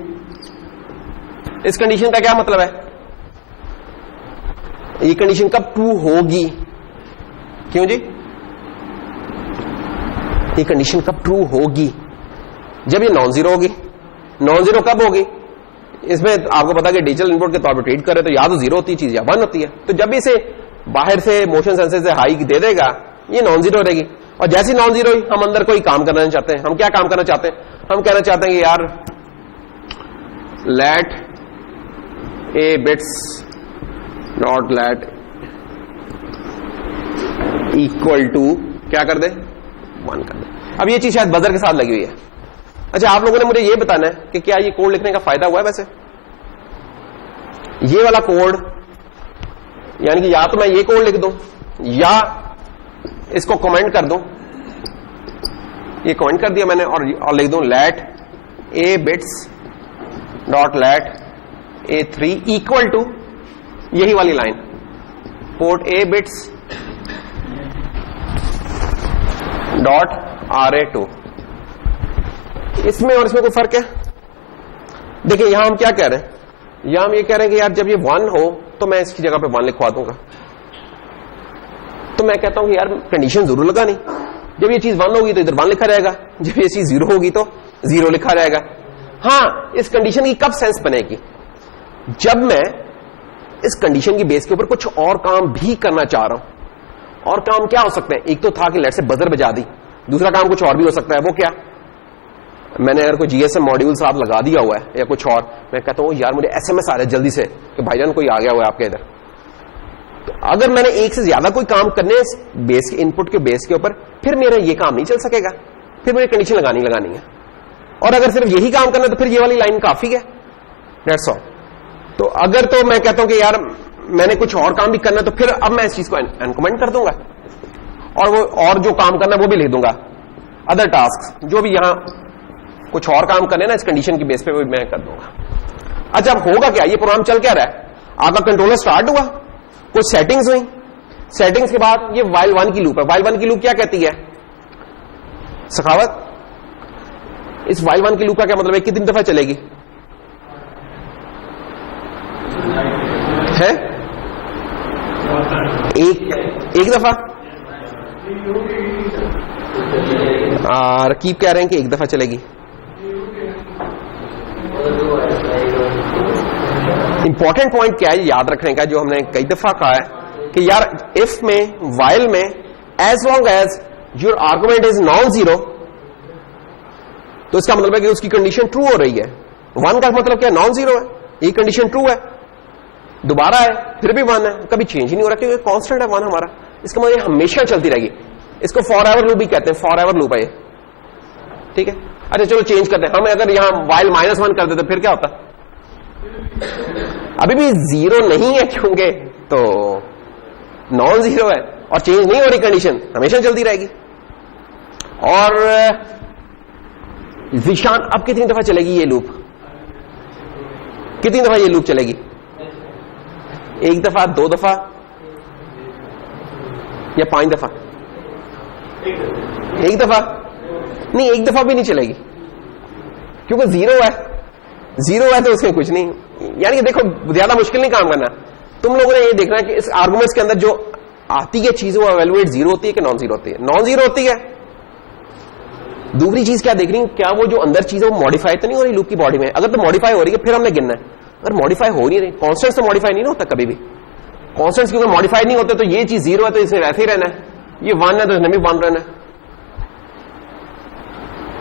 इस कंडीशन का क्या मतलब है, ये कंडीशन कब ट्रू होगी, क्यों जी, ये कंडीशन कब ट्रू होगी, जब ये नॉन जीरो होगी। नॉन जीरो कब होगी, इसमें आपको पता कि डिजिटल इनपुट के तौर पर ट्रीट करे तो या तो जीरो होती है चीज या 1 होती है। तो जब इसे बाहर से मोशन सेंसर से हाई दे देगा ये नॉन जीरो रहेगी, और जैसी नॉन जीरो हम अंदर कोई काम करना चाहते हैं। हम क्या काम करना चाहते हैं, हम कहना चाहते हैं कि यार LAT A bits not LAT equal to क्या कर दे 1 कर दे। अब ये चीज शायद बजर के साथ लगी हुई है। अच्छा, आप लोगों ने मुझे ये बताना है कि क्या ये कोड लिखने का फायदा हुआ है। वैसे ये वाला कोड, यानी कि या तो मैं ये कोड लिख दूं या इसको कमेंट कर दूं, ये कमेंट कर दिया मैंने, और लिख दूं LAT A bits dot LAT A3 equal to यही वाली line port A bits dot RA2। इसमें और इसमें कोई फर्क है? देखिए यहां हम क्या कह रहे हैं, यहां हम ये कह रहे हैं कि यार जब ये 1 हो तो मैं इसकी जगह पे 1 लिखवा दूंगा। तो मैं कहता हूं कि यार कंडीशन जरूर लगानी, जब ये चीज 1 होगी तो इधर 1 लिखा रहेगा, जब ये चीज 0 होगी तो 0 लिखा रहेगा। हां, इस कंडीशन की कब सेंस बनेगी, जब मैं इस कंडीशन की बेस के ऊपर कुछ और काम भी करना चाह रहा हूं। और काम क्या हो सकते हैं, एक तो था कि लेट से बजर बजा दी, दूसरा काम कुछ और भी हो सकता है। वो क्या, मैंने अगर कोई GSM मॉड्यूल साथ लगा दिया हुआ है या कुछ और, मैं कहता हूं यार मुझे SMS आ रहा है जल्दी से कि भाईजान कोई आ गया हुआ है आपके इधर। तो अगर मैंने एक से ज्यादा कोई काम करने बेस के इनपुट के बेस के ऊपर, फिर मेरा ये काम नहीं चल सकेगा, फिर मुझे कंडीशन लगानी है। और अगर सिर्फ यही काम करना है तो फिर ये वाली लाइन काफी है, दैट्स ऑल। तो अगर तो मैं कहता हूं कि यार मैंने कुछ और काम भी करना है तो फिर अब मैं इस चीज को अनकमेंट कर दूंगा, और जो काम करना है वो भी लिख दूंगा, अदर टास्क जो भी यहां कुछ और काम करने ना इस कंडीशन की बेस पे वो मैं कर दूंगा। अच्छा, अब होगा क्या, ये प्रोग्राम चल क्या रहा है, आपका कंट्रोलर स्टार्ट हुआ, कुछ सेटिंग्स हुई, सेटिंग्स के बाद ये while 1 की लूप है। while 1 की लूप क्या कहती है सखावत, इस while 1 की लूप का क्या मतलब है, कितनी दफा चलेगी है, एक दफा, रकीब कह रहे हैं कि एक दफा चलेगी। इंपॉर्टेंट पॉइंट क्या है याद रखने का, जो हमने कई दफा कहा है कि यार इफ में while में as long as your argument is non zero, तो इसका मतलब है कि उसकी कंडीशन ट्रू हो रही है। 1 का मतलब क्या, नॉन जीरो है, ये कंडीशन ट्रू है, दोबारा है फिर भी 1 है, कभी चेंज ही नहीं हो रहा क्योंकि कांस्टेंट है 1 हमारा। इसका मतलब हमेशा चलती रहेगी, इसको फॉर एवर लूप भी कहते हैं, फॉर एवर लूप है ये, ठीक है। अच्छा चलो चेंज करते हैं, हम अगर यहां while -1 कर देते फिर क्या होता, अभी भी 0 नहीं है क्योंकि तो नॉन जीरो है और चेंज नहीं हो रही, कंडीशन हमेशा चलती रहेगी। और जिशान अब कितनी दफा चलेगी ये लूप, कितनी दफा ये लूप चलेगी, 1 दफा, 2 दफा या 5 दफा, 1 दफा नहीं, 1 दफा भी नहीं चलेगी क्योंकि 0 है तो उसमें कुछ नहीं। यानी कि देखो ज्यादा मुश्किल नहीं काम करना, तुम लोगों ने ये देखना है कि इस आर्गुमेंट्स के अंदर जो आती है चीज वो एवेलुएट 0 होती है कि नॉन जीरो होती है, नॉन जीरो होती है। दूसरी चीज क्या देख रही, क्या वो जो अंदर चीज है वो मॉडिफाई तो नहीं हो रही लूप की बॉडी में, अगर तो मॉडिफाई हो रही है फिर हमने गिनना है, अगर मॉडिफाई हो नहीं रही, कॉन्स्टेंट से मॉडिफाई नहीं होता कभी भी, कॉन्स्टेंट क्योंकि मॉडिफाई नहीं होते तो ये चीज 0 है तो इसे वैसे ही रहना है, ये 1 है तो इसने भी 1 रहना है।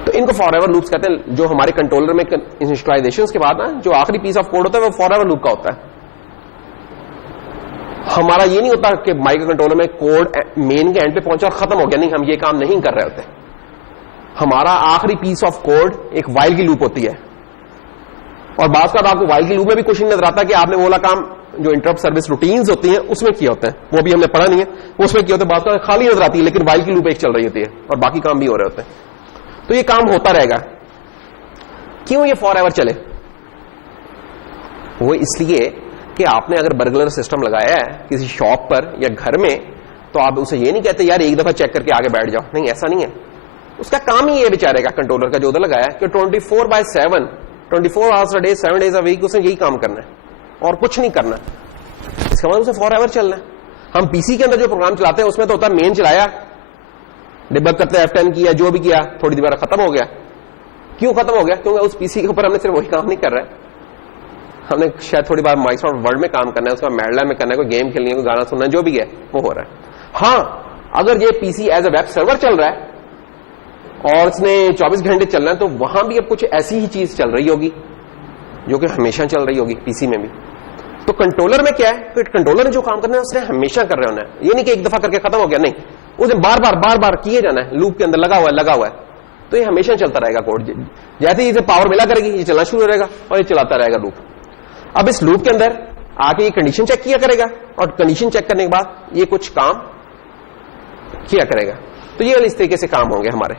तो इनको फॉर एवर लूप्स कहते हैं। जो हमारे कंट्रोलर में इनिशियलाइजेशन के बाद ना जो आखिरी पीस ऑफ कोड होता है वो फॉर एवर लूप का होता है। हमारा ये नहीं होता कि माइक्रो कंट्रोलर में कोड मेन के एंड पे पहुंचा और खत्म हो गया, नहीं, हम ये काम नहीं कर रहे होते। हमारा आखिरी पीस ऑफ कोड एक वाइल की लूप होती है, और बात का आपको वाइल की लूप में भी क्वेश्चन नजर आता है कि आपने वो वाला काम जो इंटरप्ट सर्विस रूटीन्स होती हैं उसमें किया होता है, वो भी हमने पढ़ा नहीं है, उसमें किया होता है, बात का खाली नजर आती है, लेकिन वाइल की लूप एक चल रही होती है और बाकी काम भी हो रहे होते हैं। तो ये काम होता रहेगा। क्यों ये फॉर एवर चले? वो इसलिए कि आपने अगर बर्गलर सिस्टम लगाया है किसी शॉप पर या घर में, तो आप उसे ये नहीं कहते यार एक दफा चेक करके आगे बैठ जाओ, नहीं, ऐसा नहीं है। उसका काम ही ये बेचारे का कंट्रोलर का जो उधर लगाया है कि 24/7 24 hours a day 7 days a week उसने यही काम करना है और कुछ नहीं करना। इसका मतलब उसे फॉर एवर चलना है। हम पीसी के अंदर जो प्रोग्राम चलाते हैं उसमें तो होता है मेन चलाया, डिबग करते F10 किया, जो भी किया, थोड़ी देर खत्म हो गया। क्यों खत्म हो गया? क्योंकि उस पीसी के ऊपर हमने सिर्फ वही काम नहीं कर रहा है, हमने शायद थोड़ी बार माइक्रोसॉफ्ट वर्ड में काम करना है, उसका मैडलैब में करना है, कोई गेम खेलनी है, कोई गाना सुनना है, जो भी है वो हो रहा है। हाँ, अगर ये PC as a web server चल रहा है और इसने 24 घंटे चलना है, तो वहां भी अब कुछ ऐसी ही चीज चल रही होगी जो कि हमेशा चल रही होगी पीसी में भी। तो कंट्रोलर में क्या है? तो कंट्रोलर ने जो काम करना है उसने हमेशा कर रहे होना है। ये नहीं कि एक दफा करके खत्म हो गया, नहीं, उसे बार बार किए जाना है, लूप के अंदर लगा हुआ है। तो ये हमेशा चलता रहेगा कोड। जैसे ही इसे पावर मिला करेगी ये चलना शुरू हो रहेगा और ये चलाता रहेगा लूप। अब इस लूप के अंदर आके ये कंडीशन चेक किया करेगा और कंडीशन चेक करने के बाद ये कुछ काम किया करेगा। तो ये इस तरीके से काम होंगे हमारे,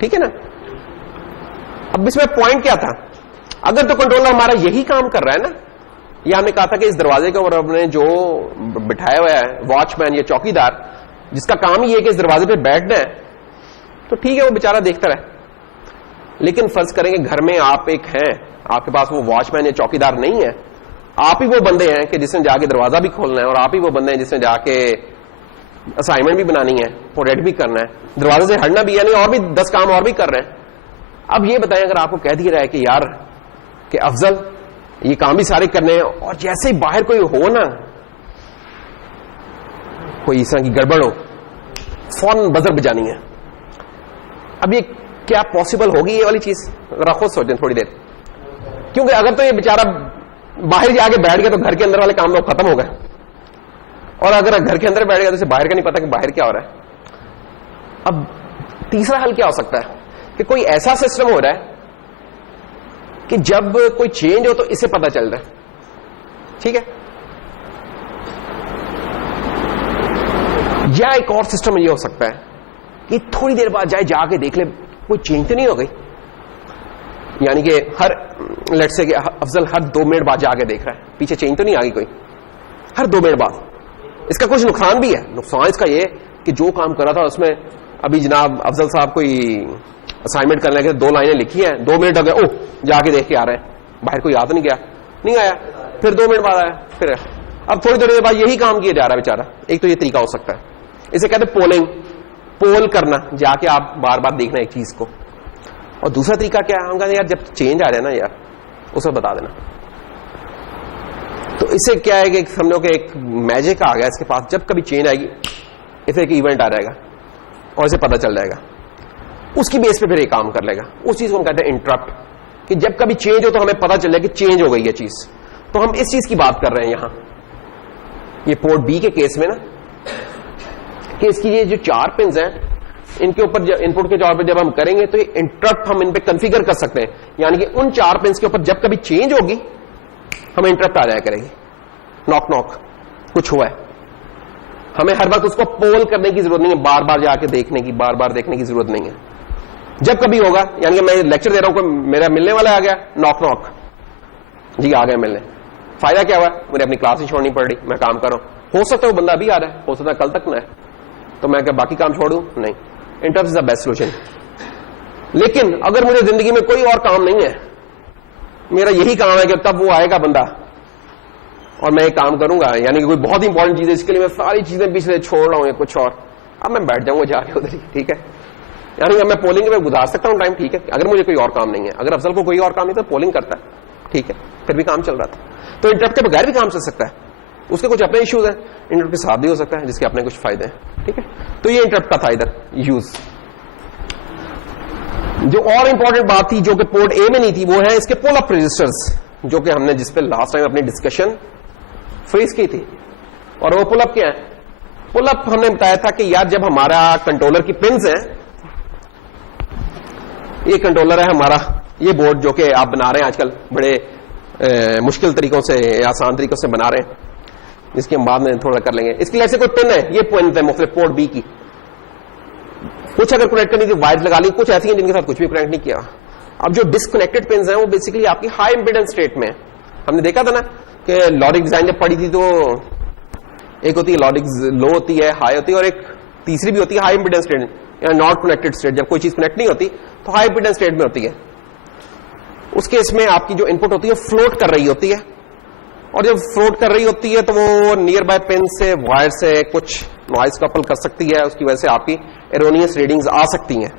ठीक है ना। अब इसमें पॉइंट क्या था? अगर तो कंट्रोलर हमारा यही काम कर रहा है ना, या हमने कहा था कि इस दरवाजे के ऊपर हमने जो बिठाया हुआ है वॉचमैन या चौकीदार, जिसका काम ही है कि इस दरवाजे पे बैठना है, तो ठीक है वो बेचारा देखता रहे। लेकिन फर्ज करेंगे घर में आप एक हैं, आपके पास वो वॉचमैन या चौकीदार नहीं है, आप ही वो बंदे हैं कि जिसने जाके दरवाजा भी खोलना है, और आप ही वो बंदे हैं जिसने जाके असाइनमेंट भी बनानी है और रेड भी करना है, दरवाजे से हटना भी है, नहीं और भी 10 काम और भी कर रहे हैं। अब ये बताएं, अगर आपको कह दिया रहा है कि यार कि अफजल ये काम भी सारे करने हैं, और जैसे ही बाहर कोई हो ना, कोई इस तरह की गड़बड़ हो, फौरन बजर बजानी है। अब ये क्या पॉसिबल होगी ये वाली चीज? अगर आप खुद सोचें थोड़ी देर, क्योंकि अगर तो ये बेचारा बाहर जाके बैठ गया तो घर के अंदर वाले काम तो खत्म हो गए, और अगर घर के अंदर बैठ गया तो इसे बाहर का नहीं पता कि बाहर क्या हो रहा है। अब तीसरा हल क्या हो सकता है कि कोई ऐसा सिस्टम हो रहा है कि जब कोई चेंज हो तो इसे पता चल रहा है, ठीक है। या एक और सिस्टम ये हो सकता है कि थोड़ी देर बाद जाके देख ले कोई चेंज तो नहीं हो गई, यानी कि हर लेट से अफजल हर 2 मिनट बाद जाके देख रहा है पीछे चेंज तो नहीं आ गई कोई, हर 2 मिनट बाद। इसका कुछ नुकसान भी है। नुकसान इसका ये कि जो काम कर रहा था उसमें अभी जनाब अफजल साहब कोई असाइनमेंट करने लगे, 2 लाइनें लिखी हैं, 2 मिनट हो गए, ओह जाके देख के आ रहे हैं, बाहर कोई याद नहीं गया, नहीं आया, फिर 2 मिनट बाद आया, फिर अब थोड़ी देर बाद यही काम किया जा रहा है बेचारा। एक तो ये तरीका हो सकता है, इसे कहते हैं पोलिंग, पोल करना, जाके आप बार बार देखना एक चीज को। और दूसरा तरीका क्या है? हम कहते हैं यार जब चेंज आ जाए ना यार उसे बता देना। तो इससे क्या है कि समझो कि एक मैजिक आ गया इसके पास, जब कभी चेंज आएगी इसे एक इवेंट आ जाएगा और इसे पता चल जाएगा, उसकी बेस पे फिर एक काम कर लेगा। उस चीज को हम कहते हैं इंटरप्ट, कि जब कभी चेंज हो तो हमें पता चल जाए कि चेंज हो गई है चीज। तो हम इस चीज की बात कर रहे हैं यहां ये पोर्ट बी के केस में ना, कि इसकी ये जो 4 पिन्स हैं इनके ऊपर इनपुट के तौर पे जब हम करेंगे तो ये इंटरप्ट हम इन पे कॉन्फ़िगर कर सकते हैं, यानी कि उन 4 पिन्स के ऊपर जब कभी चेंज होगी हमें इंटरप्ट आ जाया करेगी, नॉक नॉक कुछ हुआ है। हमें हर वक्त उसको पोल करने की जरूरत नहीं है, बार बार जाके देखने की, बार बार देखने की जरूरत नहीं है। जब कभी होगा, यानी कि मैं लेक्चर दे रहा हूं, कोई मेरा मिलने वाला आ गया, नॉक नॉक, जी आ गया मिलने, फायदा क्या हुआ? मुझे अपनी क्लास ही छोड़नी पड़ रही, मैं काम कर रहा हूं, हो सकता है वो बंदा अभी आ रहा है, हो सकता है कल तक ना है, तो मैं क्या बाकी काम छोड़ दूं? नहीं, interrupt is the best solution. लेकिन अगर मुझे जिंदगी में कोई और काम नहीं है, मेरा यही काम है कि तब वो आएगा बंदा और मैं एक काम करूंगा, यानी कि कोई बहुत इंपॉर्टेंट चीज है, इसके लिए मैं सारी चीजें पीछे छोड़ रहा हूं या कुछ और, अब मैं बैठ जाऊंगा जाके उधर ही, ठीक है। यानी कि मैं पोलिंग में गुजार सकता हूं टाइम, ठीक है, अगर मुझे कोई और काम नहीं है। अगर अफजल को कोई और काम नहीं तो पोलिंग करता है, ठीक है, फिर भी काम चल रहा था। तो इंटरप्ट के बगैर भी काम चल सकता है, उसके कुछ अपने इश्यूज हैं, इंटरप्ट के साथ भी हो सकता है, जिसके अपने कुछ फायदे हैं, ठीक है। तो ये इंटरप्ट का था इधर यूज। जो और इंपॉर्टेंट बात थी जो कि पोर्ट ए में नहीं थी, वो है इसके पुल अप रजिस्टर्स, जो कि हमने जिस पे लास्ट टाइम अपनी डिस्कशन फ्रीज की थी। और वो पुल अप क्या है? पुल अप हमने बताया था कि यार जब हमारा कंट्रोलर की पिन्स हैं, ये कंट्रोलर है हमारा, ये बोर्ड जो कि आप बना रहे हैं आजकल बड़े मुश्किल तरीकों से या आसान तरीकों से बना रहे हैं, जिसकी हम बाद में थोड़ा कर लेंगे। इसके लिए ऐसे कोई पिन है, ये पिन है मुख्तलिफ पोर्ट बी की, कुछ अगर कनेक्ट करनी थी वायर लगा ली, कुछ ऐसी हैं जिनके साथ कुछ भी कनेक्ट नहीं किया। अब जो डिस्कनेक्टेड पिन हैं वो बेसिकली आपकी हाई इंपीडेंस स्टेट में है। हमने देखा था ना कि लॉजिक डिजाइन जब पढ़ी थी तो एक होती है लॉजिक लो होती है, हाई होती है, और एक तीसरी भी होती है हाई इंपीडेंस स्टेट या नॉट कनेक्टेड स्टेट। जब कोई चीज कनेक्ट नहीं होती तो हाई इंपीडेंस स्टेट में होती है। उस केस में आपकी जो इनपुट होती है फ्लोट कर रही होती है, और जब फ्लोट कर रही होती है तो वो नियर बाय पिन से वायर से कुछ नॉइज कपल कर सकती है, उसकी वजह से आपकी एरोनियस रीडिंग्स आ सकती हैं।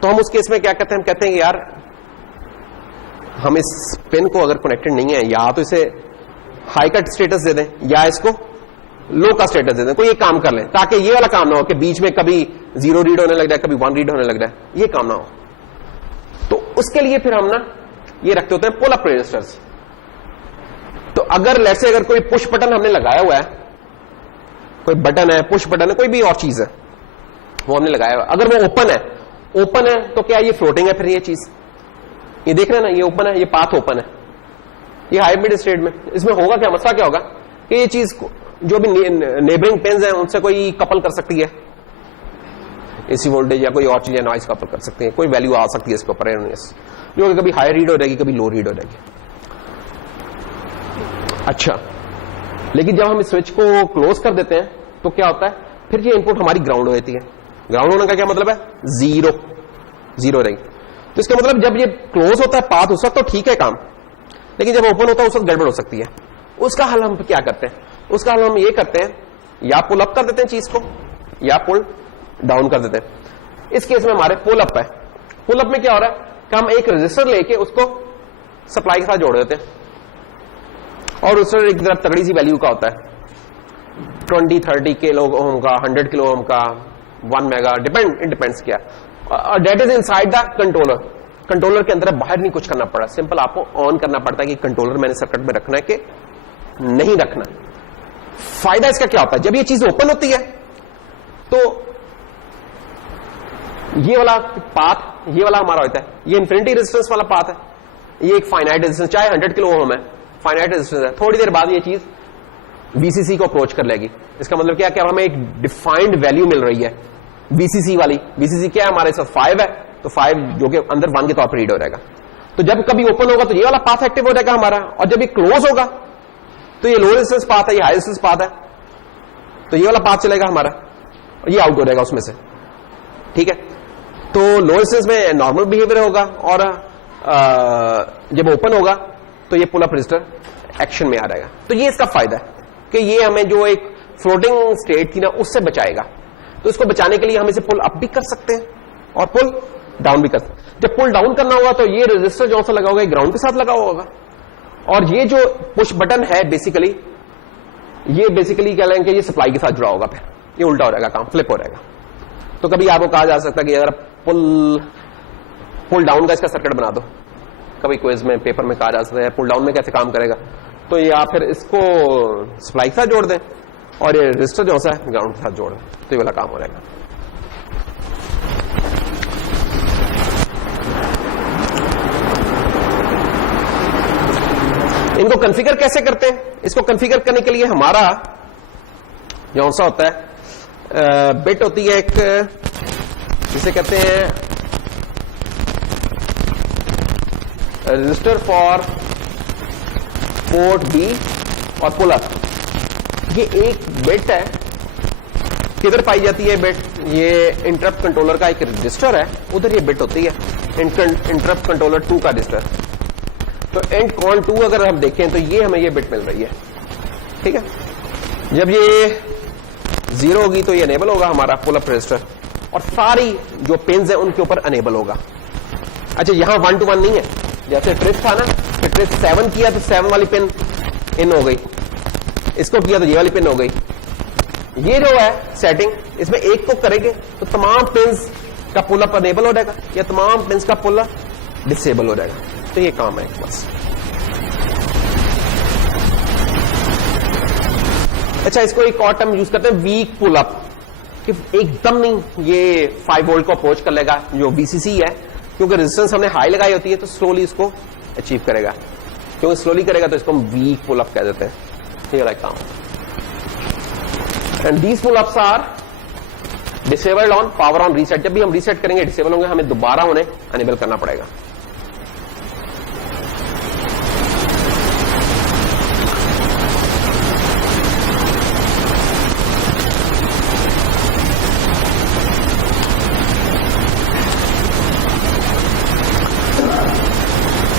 तो हम उस केस में क्या कहते हैं? हम कहते हैं कि यार हम इस पिन को अगर कनेक्टेड नहीं है, या तो इसे हाई का स्टेटस दे दें या इसको लो का स्टेटस दे दें, कोई एक काम कर लें ताकि ये वाला काम ना हो कि बीच में कभी 0 रीड होने लग जाए, कभी 1 रीड होने लग जाए, ये काम ना हो। तो उसके लिए फिर हम ना ये रखते होते हैं पुल अप रजिस्टर्स। तो अगर लेट्स से अगर कोई पुश बटन हमने लगाया हुआ है, कोई बटन है, पुश बटन है, कोई भी और चीज है वो हमने लगाया हुआ है, अगर वो ओपन है तो क्या ये फ्लोटिंग है? फिर ये चीज ये देख रहे हैं ना, ये ओपन है, ये पाथ ओपन है, ये हाइब्रिड स्टेट में। इसमें होगा क्या, मसला क्या होगा कि ये चीज जो भी नेबरिंग पेन्स हैं उनसे कोई कपल कर सकती है, एसी वोल्टेज या कोई और चीज है, नॉइज कपल कर सकती है, कोई वैल्यू आ सकती है इसके ऊपर, जो कि कभी हाई रीड हो जाएगी, कभी लो रीड हो जाएगी। अच्छा, लेकिन जब हम इस स्विच को क्लोज कर देते हैं तो क्या होता है? फिर ये इनपुट हमारी ग्राउंड हो जाती है। ग्राउंड होने का क्या मतलब है? जीरो रहेगी। तो इसका मतलब जब ये क्लोज होता है पाथ उस वक्त तो ठीक है काम, लेकिन जब ओपन होता है उस वक्त गड़बड़ हो सकती है। उसका हल हम क्या करते हैं? उसका हल हम ये करते हैं, या पुल अप कर देते हैं चीज को या पुल डाउन कर देते हैं। इस केस में हमारे पुल अप है। पुल अप में क्या हो रहा है कि हम एक रजिस्टर लेके उसको सप्लाई के साथ जोड़ देते हैं, और उस एक तरफ तगड़ी सी वैल्यू का होता है, 20-30 किलो ओम का, 100 किलो ओम का, 1 मेगा, इट डिपेंड्स क्या, that is inside the controller. Controller के अंदर बाहर नहीं कुछ करना पड़ा, सिंपल आपको ऑन करना पड़ता है कि कंट्रोलर मैंने सर्किट में रखना है कि नहीं रखना। फायदा इसका क्या होता है? जब ये चीज ओपन होती है तो ये वाला पाथ, ये वाला हमारा होता है, ये इन्फिनिटी रेजिस्टेंस वाला पाथ है, ये एक फाइनाइट रेजिस्टेंस, चाहे 100 किलो ओम है, फाइनाइट रेजिस्टेंस है। थोड़ी देर बाद ये चीज वीसीसी को अप्रोच कर लेगी। इसका मतलब क्या है कि हमें एक डिफाइंड वैल्यू मिल रही है वीसीसी वाली। वीसीसी क्या है? हमारे साथ 5 है, तो 5 जो कि अंदर 1 के तौर पर रीड हो जाएगा। तो जब कभी ओपन होगा तो ये वाला पाथ एक्टिव हो जाएगा हमारा, और जब ये क्लोज होगा तो ये लो रेजिस्टेंस पाथ है, ये हाई रेजिस्टेंस पाथ है, तो ये वाला पाथ चलेगा हमारा, और ये आउट हो जाएगा उसमें से। ठीक है, तो लो रेजिस्टेंस में नॉर्मल बिहेवियर होगा, और जब ओपन होगा तो ये पुल अप रजिस्टर एक्शन में आ जाएगा। तो ये इसका फायदा है कि ये हमें जो एक फ्लोटिंग स्टेट थी ना उससे बचाएगा। तो इसको बचाने के लिए हम इसे पुल अप भी कर सकते हैं और पुल डाउन भी कर सकते हैं। जब पुल डाउन करना होगा तो ये रजिस्टर जो सा लगा होगा ग्राउंड के साथ लगा होगा, और ये जो पुश बटन है बेसिकली कह लेंगे ये सप्लाई के साथ जुड़ा होगा, फिर ये उल्टा हो जाएगा, काम फ्लिप हो जाएगा। तो कभी आपको कहा जा सकता है कि अगर पुल डाउन का इसका सर्किट बना दो, कभी क्विज में पेपर में कहा जा सकता है पुल डाउन में कैसे काम करेगा, तो ये आप फिर इसको सप्लाई के साथ जोड़ दें और ये रजिस्टर जो सा है ग्राउंड के साथ जोड़ दें, तो ये वाला काम हो जाएगा। इनको कॉन्फ़िगर कैसे करते हैं? इसको कॉन्फ़िगर करने के लिए हमारा जो सा होता है बिट होती है एक, जिसे कहते हैं रजिस्टर फॉर पोर्ट बी और पुल अप। ये एक बिट है, किधर पाई जाती है बिट? ये इंटरप्ट कंट्रोलर का एक रजिस्टर है, उधर ये बिट होती है इंटरप्ट कंट्रोलर 2 का रजिस्टर। तो एंड कॉन 2 अगर हम देखें तो ये हमें ये बिट मिल रही है। ठीक है, जब ये 0 होगी तो ये अनेबल होगा हमारा पुल अप रजिस्टर, और सारी जो पिन्स है उनके ऊपर अनेबल होगा। अच्छा, यहां 1 to 1 नहीं है, जैसे ट्रिप था ना कि ट्रिप 7 किया तो 7 वाली पिन इन हो गई, इसको किया तो ये वाली पिन हो गई। ये जो है सेटिंग, इसमें एक को करेंगे तो तमाम पिन्स इसका पुल अप अनेबल हो जाएगा, या तमाम पिंस का पुल अप डिसेबल हो जाएगा। तो ये काम है बस। अच्छा, इसको एक और टर्म यूज करते हैं वीक पुल अप, कि एकदम नहीं ये 5 वोल्ट को अप्रोच कर लेगा जो VCC है, क्योंकि रेजिस्टेंस हमने हाई लगाई होती है तो स्लोली इसको अचीव करेगा, क्योंकि स्लोली करेगा तो इसको हम वीक पुल अप कह देते हैं। ये वाला काम। And these pull ups are disabled on power on reset. जब भी हम रीसेट करेंगे डिसेबल होंगे, हमें दोबारा उन्हें अनेबल करना पड़ेगा।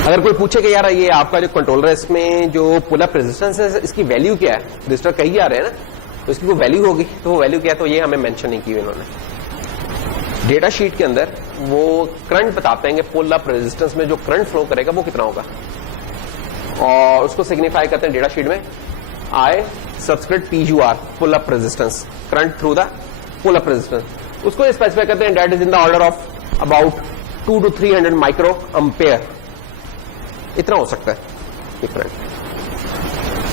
अगर कोई पूछे कि यार ये आपका जो कंट्रोलर है इसमें जो पुल अप रेजिस्टेंस है इसकी वैल्यू क्या है, रजिस्टर कही जा रहे हैं ना, तो इसकी कोई वैल्यू होगी, तो वो वैल्यू क्या है, तो ये हमें मेंशन नहीं की हुई इन्होंने। डेटा शीट के अंदर वो करंट बताते हैं कि पुल अप रेजिस्टेंस में जो करंट फ्लो करेगा वो कितना होगा, और उसको सिग्निफाई करते हैं डेटा शीट में I subscript PUR, pull up resistance, current through the pull up resistance. उसको स्पेसिफाई करते हैं that is in the order of about 2 to 300 micro ampere, इतना हो सकता है ये करंट।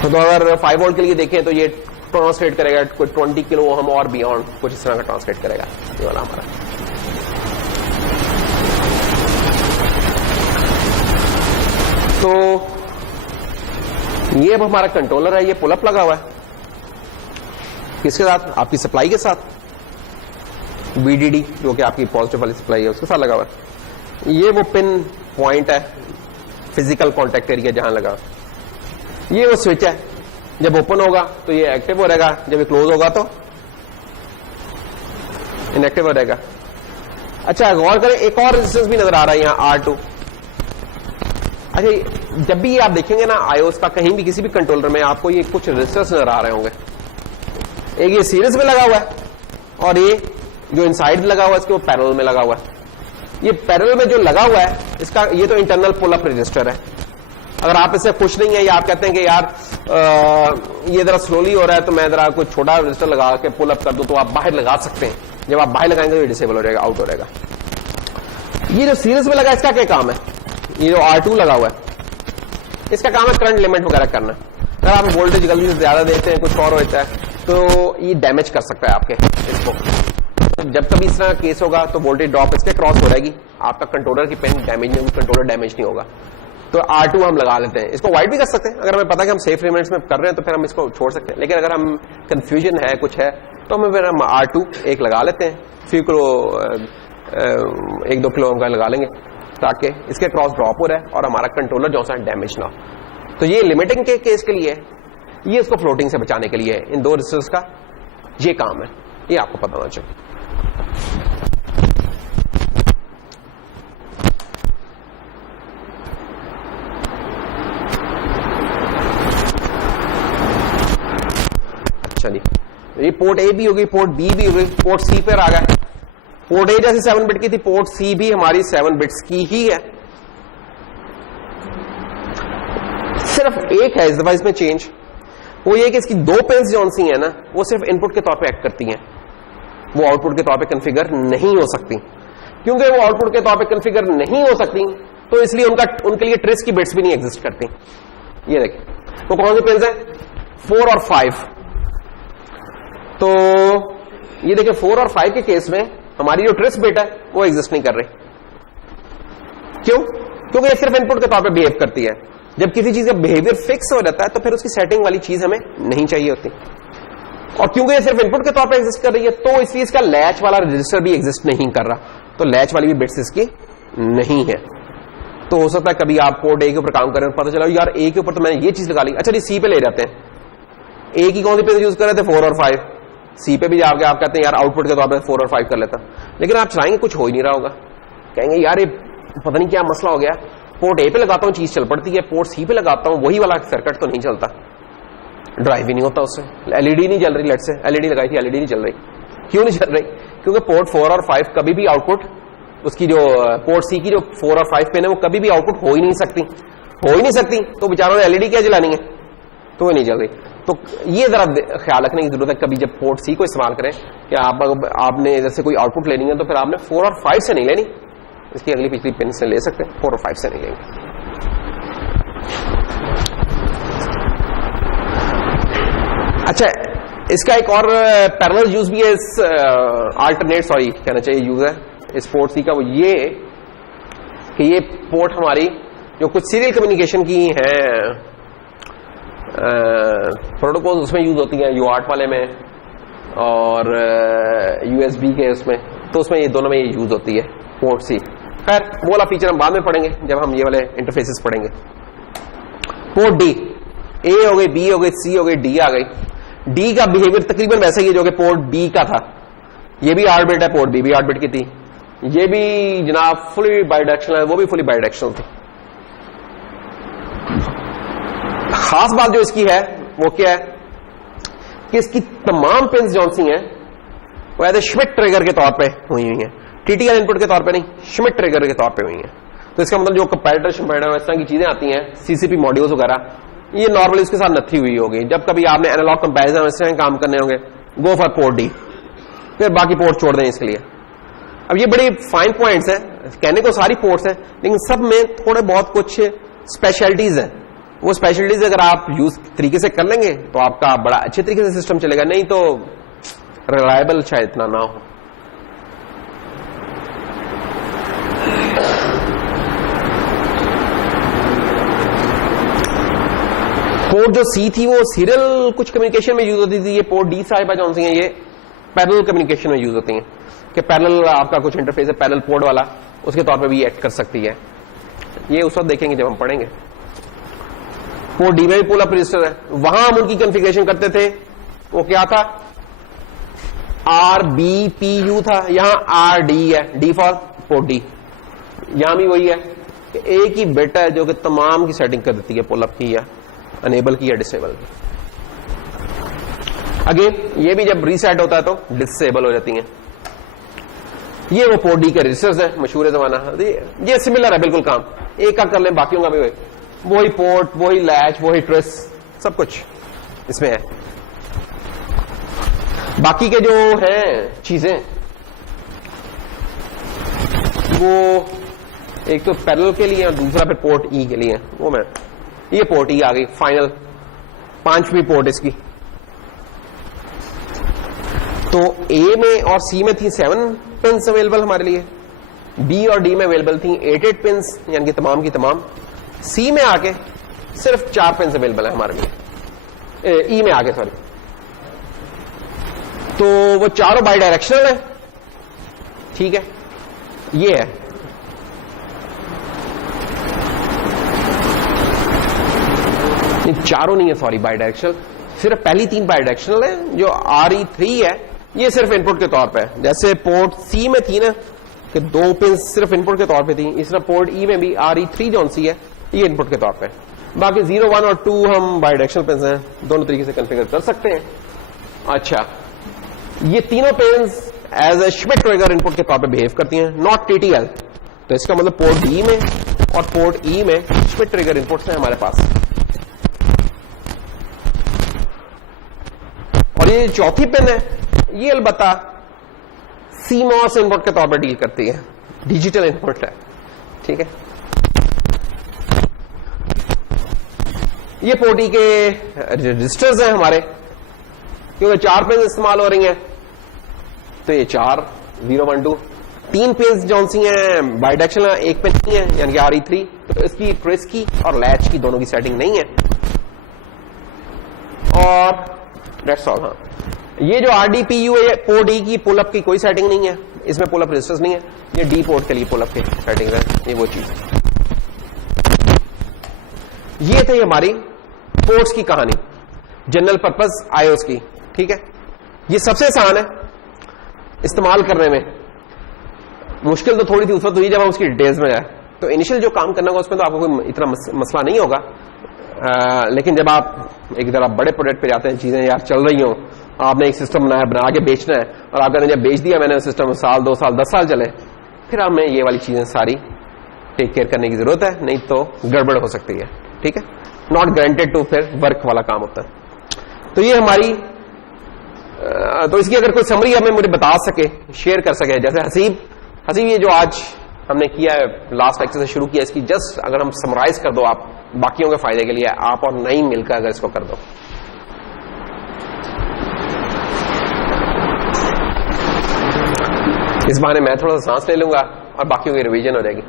तो अगर 5 वोल्ट के लिए देखें तो ये ट्रांसलेट करेगा कोई 20 किलो ओहम और बियॉन्ड, कुछ इस तरह का ट्रांसलेट करेगा ये वाला हमारा। तो ये अब हमारा कंट्रोलर है, ये पुल अप लगा हुआ है किसके साथ, आपकी सप्लाई के साथ, VDD जो कि आपकी पॉजिटिव वाली सप्लाई है उसके साथ लगा हुआ है। ये वो पिन पॉइंट है, फिजिकल कॉन्टेक्ट एरिया जहां लगा, ये वो स्विच है, जब ओपन होगा तो ये एक्टिव हो रहेगा, जब ये क्लोज होगा तो इनएक्टिव हो रहेगा। अच्छा, गौर करें एक और रेजिस्टेंस भी नजर आ रहा है यहां R2। अच्छा, जब भी ये आप देखेंगे ना आयोस का कहीं भी किसी भी कंट्रोलर में आपको ये कुछ रेजिस्टेंस नजर आ रहे होंगे, एक ये सीरीज में लगा हुआ है और ये जो इनसाइड लगा हुआ है इसके वो पैरेलल में लगा हुआ है। ये पैरेलल में जो लगा हुआ है इसका ये तो इंटरनल पुल अप रजिस्टर है। अगर आप इससे खुश नहीं है या आप कहते हैं कि यार ये जरा स्लोली हो रहा है तो मैं जरा कोई छोटा रजिस्टर लगा के पुल अप कर दूं, तो आप बाहर लगा सकते हैं। जब आप बाहर लगाएंगे तो ये डिसेबल हो जाएगा, आउट हो जाएगा। ये जो सीरीज में लगा इसका क्या काम है, ये जो R2 लगा हुआ है इसका काम है करंट लिमिट वगैरह करना। अगर आप वोल्टेज जल्दी से ज्यादा देते हैं कुछ और होता है तो ये डैमेज कर सकता है आपके इसको। जब कभी इस तरह केस होगा तो वोल्टेज ड्रॉप इसके क्रॉस हो जाएगी, आपका कंट्रोलर की पेन डैमेज नहीं होगी, कंट्रोलर डैमेज नहीं होगा। तो R2 हम लगा लेते हैं। इसको वाइड भी कर सकते हैं, अगर हमें पता है कि हम सेफ लिमिट्स में कर रहे हैं तो फिर हम इसको छोड़ सकते हैं। लेकिन अगर हम कंफ्यूजन है कुछ है तो हमें फिर हम R2 एक लगा लेते हैं, फ्यू किलो 1-2 किलो का लगा लेंगे ताकि इसके क्रॉस ड्रॉप हो रहा है और हमारा कंट्रोलर जो सा डैमेज ना हो। तो ये लिमिटिंग के केस के लिए है, ये इसको फ्लोटिंग से बचाने के लिए है। इन दो रेजिस्टर्स का ये काम है, ये आपको पता होना चाहिए। चलिए, ये पोर्ट ए भी होगी, पोर्ट बी भी होगी, पोर्ट सी पर आ गए। पोर्ट ए जैसे 7 बिट की थी, पोर्ट सी भी हमारी 7 बिट्स की ही है। सिर्फ एक है इस दफा इसमें चेंज, वो ये कि इसकी 2 पिन्स जो सी है ना वो सिर्फ इनपुट के तौर पे एक्ट करती हैं, वो आउटपुट के तौर पे कॉन्फ़िगर नहीं हो सकती। क्योंकि वो आउटपुट के तौर पे कॉन्फ़िगर नहीं हो सकती तो इसलिए उनके लिए ट्रेस की बिट्स भी नहीं एग्जिस्ट करती। ये देखिए तो कौन सी पिन्स है, 4 और 5। तो ये देखिए 4 और 5 के केस में हमारी जो ट्रेस बिट है वो एग्जिस्ट नहीं कर रही। क्यों? क्योंकि ये सिर्फ इनपुट के तौर पे बिहेव करती है। जब किसी चीज का बिहेवियर फिक्स हो जाता है तो फिर उसकी सेटिंग वाली चीज हमें नहीं चाहिए होती। और क्योंकि ये सिर्फ इनपुट के तौर पे एग्जिस्ट कर रही है तो इसलिए इसका लैच वाला रजिस्टर भी एग्जिस्ट नहीं कर रहा, तो लैच वाली भी बिट्स इसकी नहीं है। तो हो सकता है कभी आप पोर्ट ए के ऊपर काम करें और पता चला यार ए के ऊपर तो मैंने ये चीज लगा ली, अच्छा जी सी पे ले जाते हैं। ए की कौन सी पिन यूज कर रहे थे, 4 और 5। सी पे भी जाके आप कहते हैं यार आउटपुट के तौर पर 4 और 5 कर लेता, लेकिन आप चलाएंगे कुछ हो ही नहीं रहा होगा, कहेंगे यार ये पता नहीं क्या मसला हो गया, पोर्ट ए पे लगाता हूं चीज चल पड़ती है, पोर्ट सी पे लगाता हूं वही वाला सर्किट तो नहीं चलता, ड्राइव ही नहीं होता उससे, एलईडी नहीं चल रही। लेट से एलईडी लगाई थी, एलईडी नहीं चल रही। क्यों नहीं चल रही? क्योंकि पोर्ट 4 और 5 कभी भी आउटपुट उसकी जो पोर्ट सी की जो 4 और 5 पिन है वो कभी भी आउटपुट हो ही नहीं सकती, तो बेचारों ने एलईडी क्या जलानी है, तो वो नहीं चल रही। तो ये जरा ख्याल रखने की जरूरत है कभी जब पोर्ट सी को इस्तेमाल करें कि आपने इधर से कोई आउटपुट लेनी है तो फिर आपने 4 और 5 से नहीं लेनी, इसकी अगली पिछली पिन से ले सकते हैं, 4 और 5 से नहीं लेंगे। अच्छा, इसका एक और पैरेलल यूज भी है, इस अल्टरनेट सॉरी कहना चाहिए यूज है इस पोर्ट सी का, वो ये कि ये पोर्ट हमारी जो कुछ सीरियल कम्युनिकेशन की हैं प्रोटोकॉल उसमें यूज होती है, UART वाले में और USB के उसमें, तो उसमें ये दोनों में ये यूज होती है पोर्ट सी। खैर वो वाला फीचर हम बाद में पढ़ेंगे जब हम ये वाले इंटरफेसेस पढ़ेंगे। पोर्ट डी, A हो गई, B हो गई, C हो गई, D आ गई। D का बिहेवियर तकरीबन वैसा ही है जो कि पोर्ट B का था, ये भी 8 बिट है, पोर्ट B भी 8 बिट की थी, ये भी जनाब फुली बायडायरेक्शनल है, वो भी फुली बायडायरेक्शनल थी। खास बात जो इसकी है वो क्या है कि इसकी तमाम पिंस जो सी हैं वो एज ए श्मिट ट्रिगर के तौर पे हुई हैं, TTL इनपुट के तौर पे नहीं, श्मिट ट्रिगर के तौर पे हुई हैं। तो इसका मतलब जो कंपैरेटर शिम्पैरेटर इस तरह की चीजें आती हैं, CCP मॉड्यूल्स वगैरह, ये नॉर्मली उसके साथ नथी हुई होगी। जब कभी आपने एनालॉग कंपैरिजन इस तरह काम करने होंगे, गो फॉर पोर्ट डी, फिर बाकी पोर्ट छोड़ दें इसके लिए। अब ये बड़ी फाइन पॉइंट्स है, कहने को सारी पोर्ट्स हैं लेकिन सब में थोड़े बहुत कुछ स्पेशलिटीज है। वो स्पेशलिटीज अगर आप यूज तरीके से कर लेंगे तो आपका बड़ा अच्छे तरीके से सिस्टम चलेगा, नहीं तो रिलायबल शायद इतना ना हो। पोर्ट जो सी थी वो सीरियल कुछ कम्युनिकेशन में यूज होती थी, ये पोर्ट डी साहिबा जो सी हैं ये पैरेलल कम्युनिकेशन में यूज होती हैं कि पैरेलल आपका कुछ इंटरफेस है पैरेलल पोर्ट वाला, उसके तौर पे भी एक्ट कर सकती है। ये उस वक्त देखेंगे जब हम पढ़ेंगे। पोर्ट डी में भी पुल अप रजिस्टर है, वहां हम उनकी कॉन्फ़िगरेशन करते थे, वो क्या था RBPU था, यहां RD है, डी फॉर पोर्ट डी। यहां भी वही है कि एक ही बिट है जो कि तमाम की सेटिंग कर देती है, पुल अप की या अनेबल की या डिसेबल की। अगेन ये भी जब रीसेट होता है तो डिसेबल हो जाती हैं। ये वो पोर्ट डी के रजिस्टर्स है, मशहूर जमाना, ये सिमिलर है बिल्कुल काम, एक का कर लें बाकियों का भी वही पोर्ट, वही लैच, वही ट्रेस, सब कुछ इसमें है। बाकी के जो हैं चीजें वो एक तो पैरेलल के लिए और दूसरा फिर पोर्ट ई के लिए, वो मैं ये पोर्ट ई आ गई फाइनल, 5वीं पोर्ट इसकी। तो ए में और सी में थी 7 पिंस अवेलेबल हमारे लिए, बी और डी में अवेलेबल थी 8 पिंस, यानी कि तमाम की तमाम। सी में आके सिर्फ 4 पिंस अवेलेबल है हमारे लिए, ई में आके सॉरी। तो वो चारों बाई डायरेक्शनल है, ठीक है, ये है। चारों नहीं है सॉरी बाई डायरेक्शनल, सिर्फ पहली 3 बाई डायरेक्शनल है। जो RE3 है ये सिर्फ इनपुट के तौर पे है, जैसे पोर्ट सी में थी ना कि 2 पिन सिर्फ इनपुट के तौर पे थी, इस तरह पोर्ट ई में भी RE3 जो सी है ये इनपुट के तौर पे। बाकी 0, 1 और 2 हम बाई डायरेक्शनल पिन हैं, दोनों तरीके से कॉन्फ़िगर कर सकते हैं। अच्छा, ये तीनों pins as a Schmitt trigger input के तौर पे बिहेव करती हैं, नॉट TTL। तो इसका मतलब पोर्ट डी में और पोर्ट ई में श्मिट ट्रिगर इनपुट्स हैं हमारे पास। और ये चौथी पिन है ये अलबत्ता CMOS इनपुट के तौर पर डील करती है, डिजिटल इनपुट है, ठीक है। ये पोर्ट ई के रजिस्टर्स हैं हमारे, क्योंकि 4 पिन इस्तेमाल हो रही हैं तो ये 4 0 1 2 3 पिन जो सी हैं बाइडायरेक्शनल, एक पिन नहीं है यानी कि RE3, तो इसकी ट्रेस की और लैच की दोनों की सेटिंग नहीं है। और दैट्स ऑल। हाँ, ये जो RDPU है पोर्ट डी की पुल अप की कोई सेटिंग नहीं है, इसमें पुल अप रजिस्टर्स नहीं है, ये डी पोर्ट के लिए पुल अप की सेटिंग है, ये वो चीज है। ये थी हमारी पोर्ट्स की कहानी, जनरल पर्पस आईओस की, ठीक है। ये सबसे आसान है इस्तेमाल करने में, मुश्किल तो थोड़ी थी उस वक्त हुई जब हम उसकी डिटेल्स में जाए। तो इनिशियल जो काम करना होगा उसमें तो आपको कोई इतना मसला नहीं होगा, लेकिन जब आप एक तरह बड़े प्रोडक्ट पे जाते हैं, चीजें यार चल रही हो, आपने एक सिस्टम बनाया, बना के बेचना है, और आप कहते हैं जब बेच दिया मैंने सिस्टम, साल 2 साल 10 साल चले, फिर हमें ये वाली चीजें सारी टेक केयर करने की जरूरत है, नहीं तो गड़बड़ हो सकती है, ठीक है। नॉट गारंटेड टू फिर वर्क वाला काम होता है। तो ये हमारी तो इसकी अगर कोई समरी हमें मुझे बता सके, शेयर कर सके, जैसे हसीब ये जो आज हमने किया है, लास्ट लेक्चर से शुरू किया, इसकी जस्ट अगर हम समराइज कर दो आप बाकियों के फायदे के लिए, आप और नहीं मिलकर अगर इसको कर दो। इस बहाने मैं थोड़ा सा सांस ले लूंगा और बाकियों की रिवीजन हो जाएगी।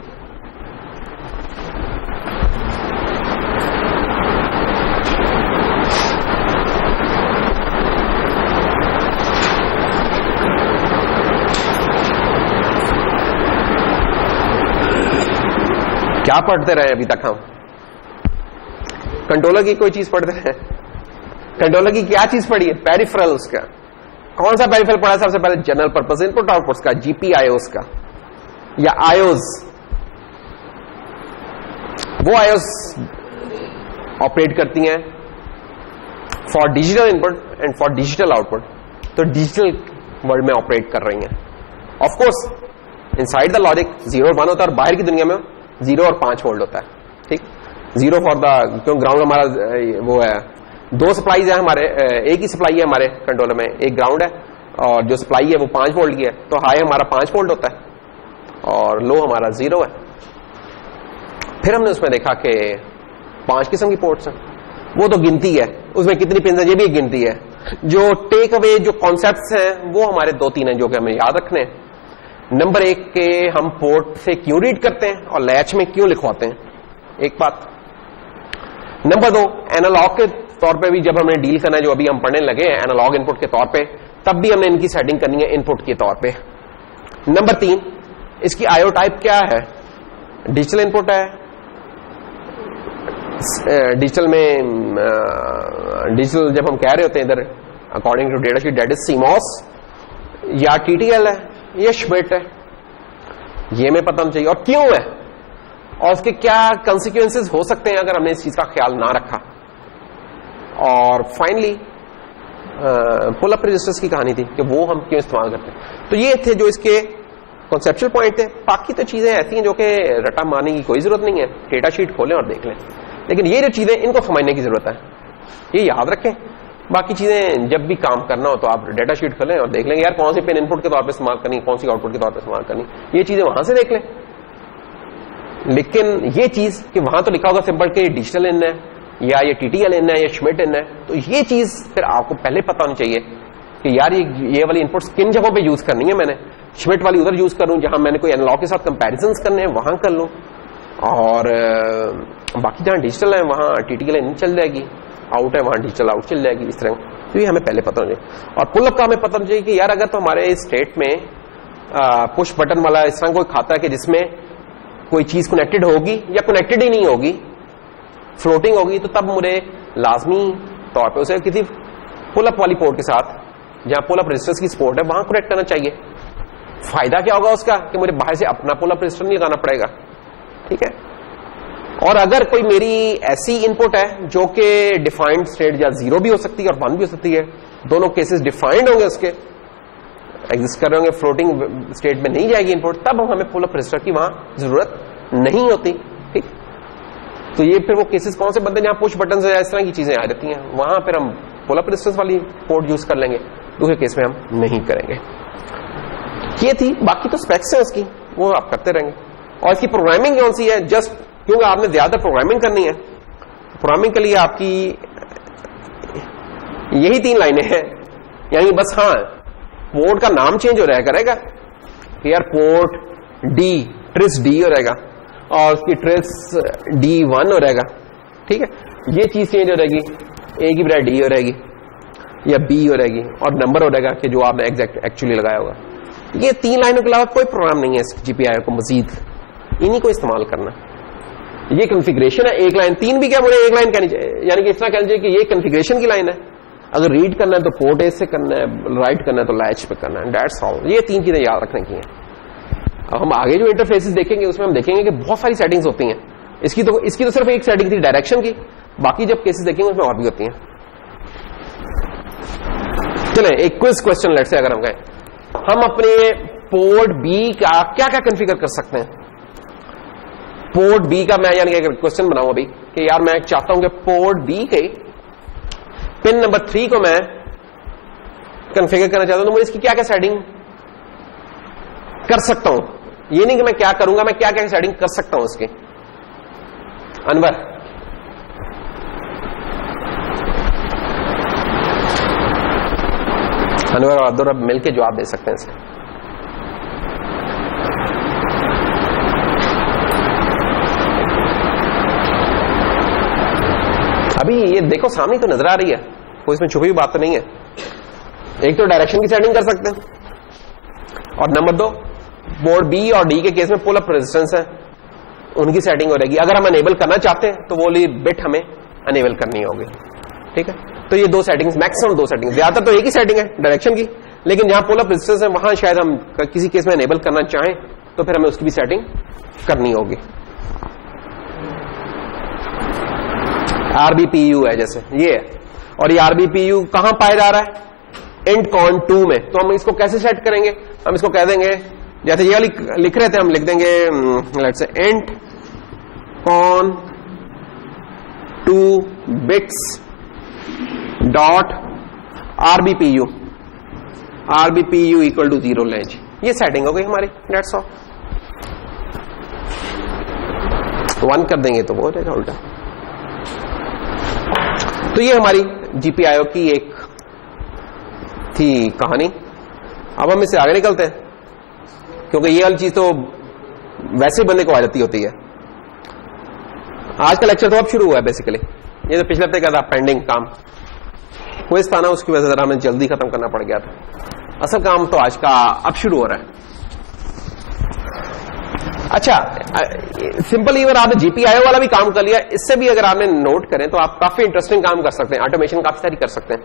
क्या पढ़ते रहे अभी तक हम? कंट्रोलर की कोई चीज पढ़ते रहे? कंट्रोलर की क्या चीज पढ़ी है? पेरिफेरल्स का। कौन सा पेरिफेरल पढ़ा? सबसे पहले जनरल पर्पस इनपुट आउटपुट्स का, जीपीआईओस का, या आईओस। वो आईओस ऑपरेट करती हैं for digital input and for digital output. तो डिजिटल वर्ल्ड में ऑपरेट कर रही हैं। Of course inside the logic 0 और 1 होता है, और बाहर की दुनिया में 0 और 5 वोल्ट होता है। ठीक, 0 फॉर द, क्यों ग्राउंड हमारा वो है, 2 सप्लाईज है हमारे, एक ही सप्लाई है हमारे कंट्रोलर में, एक ग्राउंड है और जो सप्लाई है वो 5 वोल्ट की है। तो हाई हमारा 5 वोल्ट होता है और लो हमारा 0 है। फिर हमने उसमें देखा कि 5 किस्म की पोर्ट्स हैं। वो तो गिनती है, उसमें कितनी पिन है ये भी एक गिनती है। जो टेक अवे जो कॉन्सेप्ट्स हैं वो हमारे 2-3 हैं जो कि हमें याद रखने हैं। नंबर 1 के हम पोर्ट से क्यों रीड करते हैं और लैच में क्यों लिखवाते हैं, एक बात। नंबर 2, एनालॉग के तौर पे भी जब हमने डील करना है, जो अभी हम पढ़ने लगे हैं एनालॉग इनपुट के तौर पे, तब भी हमने इनकी सेटिंग करनी है इनपुट के तौर पे। नंबर 3, इसकी आईओ टाइप क्या है? डिजिटल इनपुट है, डिजिटल में डिजिटल जब हम कह रहे होते हैं इधर according to data sheet that is CMOS, या टीटीएल है, ये श्मिट है। ये हमें पता होना चाहिए और क्यों है, और उसके क्या कंसिक्वेंसेस हो सकते हैं अगर हमने इस चीज का ख्याल ना रखा। और फाइनली पुल अप रजिस्टर्स की कहानी थी कि वो हम क्यों इस्तेमाल करते हैं। तो ये थे जो इसके कॉन्सेप्चुअल पॉइंट थे। बाकी तो चीजें ऐसी हैं जो कि रटा मारने की कोई जरूरत नहीं है, डेटा शीट खोलें और देख लें। लेकिन ये जो चीजें इनको समझने की जरूरत है, ये याद रखें। बाकी चीजें जब भी काम करना हो तो आप डेटा शीट खोलें और देख लेंगे यार कौन सी पिन इनपुट के तौर पे इस्तेमाल करनी, कौन सी आउटपुट के तौर पे इस्तेमाल करनी, ये चीजें वहां से देख लें। लेकिन ये चीज कि वहां तो लिखा होगा सिंपल कि डिजिटल इन है या ये टीटीएल इन है या श्मिट इन है, तो ये चीज फिर आपको पहले पता होनी चाहिए कि यार ये वाली इनपुट्स किन जगहों पे यूज करनी है। मैंने श्मिट वाली उधर यूज करूं जहां मैंने कोई एनालॉग के साथ कंपैरिजंस करने हैं, वहां कर लूं, और बाकी जहां डिजिटल है वहां टीटीएल इन चल जाएगी, आउट है वहां डिजिटल आउट चल जाएगी, इस तरह। तो ये हमें पहले पता होना चाहिए। और पुल अप का हमें पता होना चाहिए कि यार अगर तो हमारे स्टेट में पुश बटन वाला इस तरह कोई खाता है कि जिसमें कोई चीज कनेक्टेड होगी या कनेक्टेड ही नहीं होगी, फ्लोटिंग होगी, तो तब मुझे लाजमी तौर पे उसे किसी पुल अप वाली पोर्ट के साथ जहां पुल अप रजिस्टर्स की सपोर्ट है वहां कनेक्ट करना चाहिए। फायदा क्या होगा उसका कि मुझे बाहर से अपना पुल अप रजिस्टर नहीं लगाना पड़ेगा। ठीक है। और अगर कोई मेरी ऐसी इनपुट है जो कि डिफाइंड स्टेट या 0 भी हो सकती है और 1 भी हो सकती है, दोनों केसेस डिफाइंड होंगे, उसके एग्जिस्ट कर रहे होंगे, फ्लोटिंग स्टेट में नहीं जाएगी इनपुट, तब हमें पुल अप रजिस्टर की वहां जरूरत नहीं होती। ठीक। तो ये फिर वो केसेस कौन से बनते हैं जहां पुश बटन से इस तरह की चीजें आ जाती हैं, वहां फिर हम पुल अप रजिस्टर्स वाली पोर्ट यूज कर लेंगे, दूसरे केस में हम नहीं करेंगे। ये थी, बाकी तो स्पेक्स है उसकी, वो आप करते रहेंगे। और इसकी प्रोग्रामिंग कौन सी है, जस्ट क्योंकि आपने ज्यादा प्रोग्रामिंग करनी है, प्रोग्रामिंग के लिए आपकी यही 3 लाइनें हैं, यानी बस हाँ पोर्ट का नाम चेंज हो रहा करेगा, यार पोर्ट डी ट्रिस डी हो रहेगा और उसकी ट्रिस D1 हो रहेगा। ठीक है, ये चीज चेंज हो रहेगी, ए की बजाय डी हो रहेगी या बी हो रहेगी, और नंबर हो रहेगा कि जो आपने एग्जैक्ट एक्चुअली लगाया होगा। ये 3 लाइनों के अलावा कोई प्रोग्राम नहीं है जीपीआई को, मजीद इन्हीं को इस्तेमाल करना। ये कॉन्फ़िगरेशन है, 1 लाइन, 3 भी क्या मुझे 1 लाइन कहनी चाहिए, यानी कि इस तरह कहना चाहिए कि ये कॉन्फ़िगरेशन की लाइन है, अगर रीड करना है तो पोर्ट ए से करना है, राइट करना है तो लैच पे करना है, दैट्स ऑल। ये 3 चीजें याद रखने की हैं। अब हम आगे जो इंटरफेसेस देखेंगे उसमें हम देखेंगे कि बहुत सारी सेटिंग्स होती हैं। इसकी तो सिर्फ एक सेटिंग थी डायरेक्शन की, बाकी जब केसेस देखेंगे उसमें और भी होती हैं। चलें एक क्विज क्वेश्चन लेट से, अगर हम कहें हम अपने पोर्ट बी का क्या क्या कॉन्फ़िगर कर सकते हैं। पोर्ट बी का मैं यानी कि क्वेश्चन बनाऊं अभी कि यार मैं चाहता हूं कि पोर्ट बी के पिन नंबर 3 को मैं कॉन्फ़िगर करना चाहता हूं तो मुझे इसकी क्या क्या सेटिंग कर सकता हूं, ये नहीं कि मैं क्या करूंगा, मैं क्या क्या सेटिंग कर सकता हूं इसकी। अनवर और अब्दुल रब मिलकर जवाब दे सकते हैं इसके। अभी ये देखो सामने तो नजर आ रही है, कोई इसमें छुपी हुई बात तो नहीं है। एक तो डायरेक्शन की सेटिंग कर सकते हैं, और नंबर 2 बोर्ड बी और डी के केस में पुल अप रेजिस्टेंस है, उनकी सेटिंग हो रहेगी। अगर हम अनेबल करना चाहते हैं तो वो वाली बिट हमें अनेबल करनी होगी। ठीक है, तो ये 2 सेटिंग्स, मैक्सिमम 2 सेटिंग्स, ज्यादातर तो एक ही सेटिंग है डायरेक्शन की, लेकिन जहां पुल अप रेजिस्टेंस है वहां शायद हम किसी केस में अनेबल करना चाहें तो फिर हमें उसकी भी सेटिंग करनी होगी। आरबीपीयू है जैसे ये है, और ये आरबीपीयू कहां पाया जा रहा है, इंट कॉन 2 में। तो हम इसको कैसे सेट करेंगे, हम इसको कह देंगे जैसे ये लिख रहे थे, हम लिख देंगे let's say int con 2 bits dot RBPU equal to 0 लें जी। ये सेटिंग हो गई हमारी, डेट्स ऑल। 1 कर देंगे तो वो हो जाएगा उल्टा। तो ये हमारी जीपीआईओ की एक थी कहानी। अब हम इससे आगे निकलते हैं, क्योंकि ये वाली चीज तो वैसे ही बंदे को आ जाती होती है। आज का लेक्चर तो अब शुरू हुआ है बेसिकली, ये तो पिछले हफ्ते का था पेंडिंग काम, क्विज था ना, उसकी वजह से हमें जल्दी खत्म करना पड़ गया था। असल काम तो आज का अब शुरू हो रहा है। अच्छा, सिंपल इवन आपने जीपीआईओ वाला भी काम कर लिया, इससे भी अगर आपने नोट करें तो आप काफी इंटरेस्टिंग काम कर सकते हैं, ऑटोमेशन काफी सारी कर सकते हैं।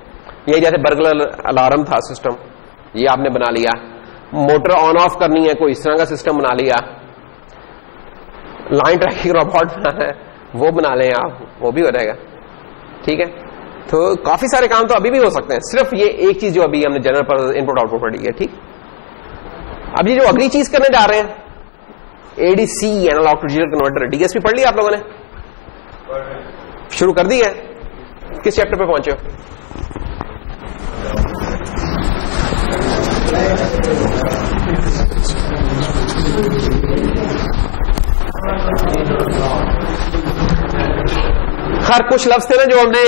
ये जैसे बर्गलर अलार्म था सिस्टम, ये आपने बना लिया। मोटर ऑन ऑफ करनी है, कोई इस तरह का सिस्टम बना लिया। लाइन ट्रैकिंग रोबोट बनाना है, वो बना लें आप, वो भी हो जाएगा। ठीक है, तो काफी सारे काम तो अभी भी हो सकते हैं, सिर्फ ये एक चीज जो अभी हमने जनरल पर इनपुट आउटपुट पढ़ी है। ठीक, अब ये जो अगली चीज करने जा रहे हैं, ADC analogue to digital converter, DSP पढ़ लिया आप लोगों ने, शुरू कर दी है? किस चैप्टर पे पहुंचे हो? खैर कुछ लफ्ज थे ना जो हमने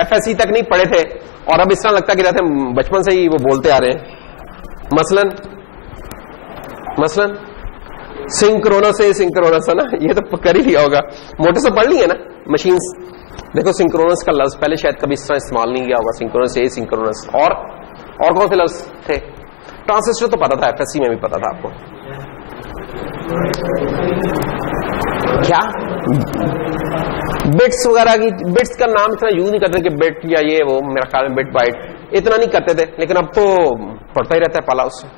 एफएससी तक नहीं पढ़े थे, और अब इस तरह लगता कि जैसे बचपन से ही वो बोलते आ रहे हैं। मसलन सिंक्रोनस है ना, ये तो कर ही लिया होगा, मोटर से पढ़ ली है ना मशीन्स। देखो सिंक्रोनस का लफ्ज पहले शायद कभी इस तरह इस्तेमाल नहीं किया होगा, सिंक्रोनस ए सिंक्रोनस, और कौन से लफ्ज थे? ट्रांसिस्टर तो पता था, एफएससी में भी पता था आपको। क्या बिट्स वगैरह की, बिट्स का नाम इतना यूज नहीं करते कि बिट या ये वो, मेरा ख्याल में बिट बाइट इतना नहीं करते थे, लेकिन अब तो पढ़ता ही रहता है पाला उससे।